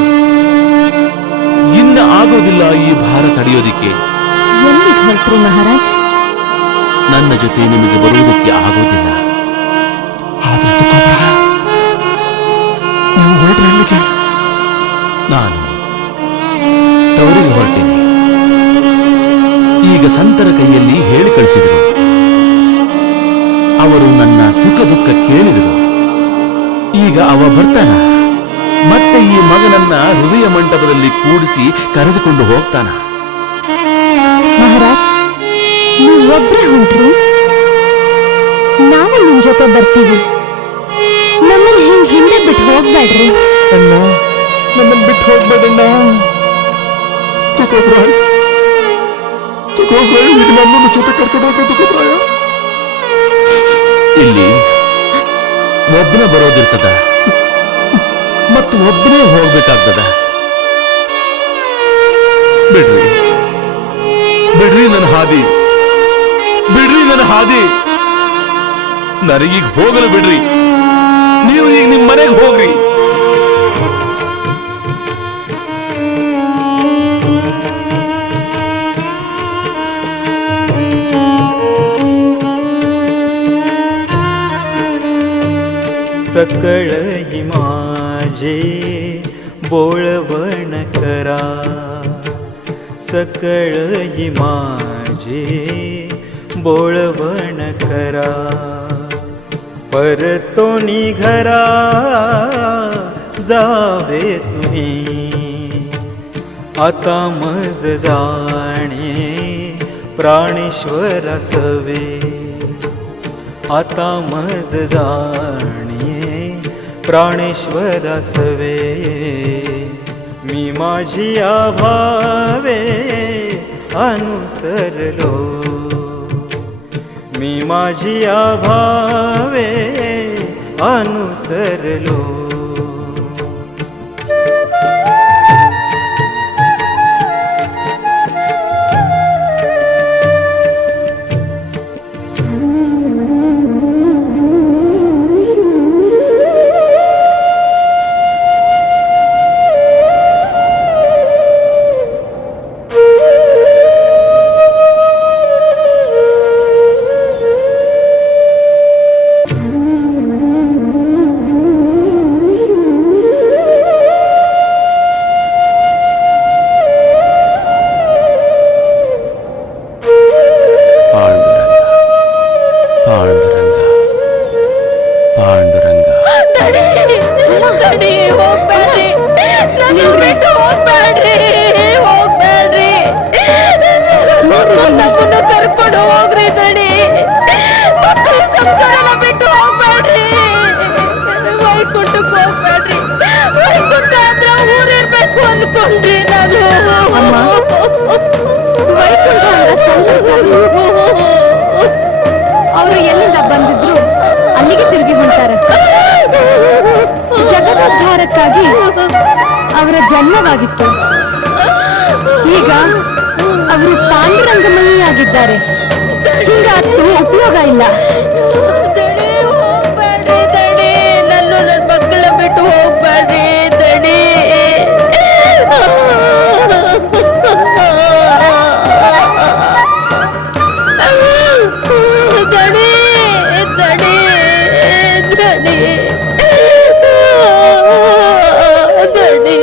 ಇನ್ನ ಆಗೋದಿಲ್ಲ ಈ ಭಾರ ತಡೆಯೋದಿಕ್ಕೆ. ಎಲ್ಲಿಗೆ ಹೊರಟ್ರಿ ಮಹಾರಾಜ್? ನನ್ನ ಜೊತೆ ನಿಮಗೆ ಬರುವುದಕ್ಕೆ ಆಗೋದಿಲ್ಲ. ಆದ್ರೆ ನೀವು ಹೊರಟ್ರೆ ನಾನು ತವರಿಗೆ ಹೊರಟೇನೆ. ಈಗ ಸಂತರ ಕೈಯಲ್ಲಿ ಹೇಳಿ ಕಳಿಸಿದರು. ಅವರು ನನ್ನ ಸುಖ ದುಃಖ ಕೇಳಿದರು. ಈಗ ಅವ ಬರ್ತಾನ, ಮತ್ತೆ ಈ ಮಗನನ್ನ ಹೃದಯ ಮಂಟಪದಲ್ಲಿ ಕೂಡಿಸಿ ಕರೆದುಕೊಂಡು ಹೋಗ್ತಾನ. ಮಹಾರಾಜ್, ನೀವು ಒಬ್ರೇ ಹೊಂಟ್ರಿ? ನಾವು ನಿಮ್ ಜೊತೆ ಬರ್ತೀವಿ. ನಮ್ಮನ್ನ ಹಿಂದೆ ಬಿಟ್ಟು ಹೋಗ್ಬೇಡ್ರಿ. ಅಣ್ಣ, ನಮ್ಮನ್ನು ಬಿಟ್ಟು ಹೋಗ್ಬೇಡಣ್ಣ. ತುಕೋಬ್ರಾಯ್, ಈಗ ನಮ್ಮನ್ನು ಜೊತೆ ಕರ್ಕೊಂಡು ಹೋಗ್ಬೇಕು ತುಕೋಬ್ರಾಯ. ಇಲ್ಲಿ ಒಬ್ಬನೇ ಬರೋದಿರ್ತದ ಮತ್ತು ಒಬ್ಬನೇ ಹೋಗ್ಬೇಕಾಗ್ತದ. ಬಿಡ್ರಿ, ಬಿಡ್ರಿ ನನ್ನ ಹಾದಿ, ಬಿಡ್ರಿ ನನ್ನ ಹಾದಿ. ನನಗೀಗ ಹೋಗಲು ಬಿಡ್ರಿ. ನೀವು ಈಗ ನಿಮ್ಮ ಮನೆಗೆ ಹೋಗ್ರಿ. सकळ हि माझे बोळवण करा, सकळ हि माझे माझे बोळवण करा, परतोनी घरा जावे तुम्ही. आता मज जाणे प्राणेश्वरा सवे, आता मज जाणे प्राणेश्वरा सवे. मी माझी भावे अनुसरलो, मी माझी भावे अनुसरलो. ಕರ್ಕೊಂಡು ಹೋಗ್ರಿ ದಣಿ, ಮಕ್ಕಳು ಸಂಸಾರ ಬಿಟ್ಟು ಹೋಗ್ಬೇಡ್ರಿ, ವೈಕುಂಠಕ್ಕೆ ಹೋಗ್ಬೇಡ್ರಿ. ವೈಕುಂಠ ಅಂದ್ರೆ ಊರಿರ್ಬೇಕು ಅನ್ಕೊಂಡ್ರಿ ನಾನು. ವೈಕುಂಠ ಅವರು ಎಲ್ಲಿಂದ ಬಂದಿದ್ರು ಅಲ್ಲಿಗೆ ತಿರುಗಿ ಹೊಂಟಾರೆ. ಜಗದೋದ್ಧಾರಕ್ಕಾಗಿ ಅವರ ಜನ್ಮವಾಗಿತ್ತು. ಈಗ ಅವರು ಪಾಂಡುರಂಗಮಯ್ಯಾಗಿದ್ದಾರೆ. ಹಿಂಗಾತು ಉಪಯೋಗ ಇಲ್ಲ. ಹೋಗ್ಬೇಡ್ರಿ ದಣಿ, ನನ್ನ ಮಕ್ಕಳ ಬಿಟ್ಟು ಹೋಗ್ಬೇಡ್ರಿ ದಣಿ. ದಣಿ ದಣಿ ದಣಿ ದಣಿ.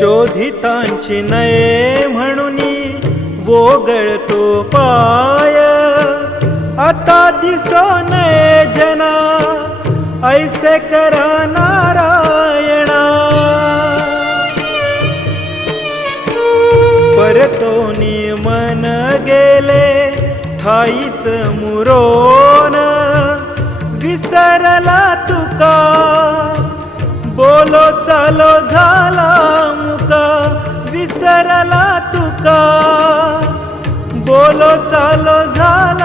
शोधितांची नये म्हणून वोगळतो पाय, आता दिसो नये जना ऐसे करा नारायणा. परतोनी मन गेले ठाईच मुरोन, विसरला तुका बोलो चालो झाला मुका. विसरला तुका बोलो चालो झाला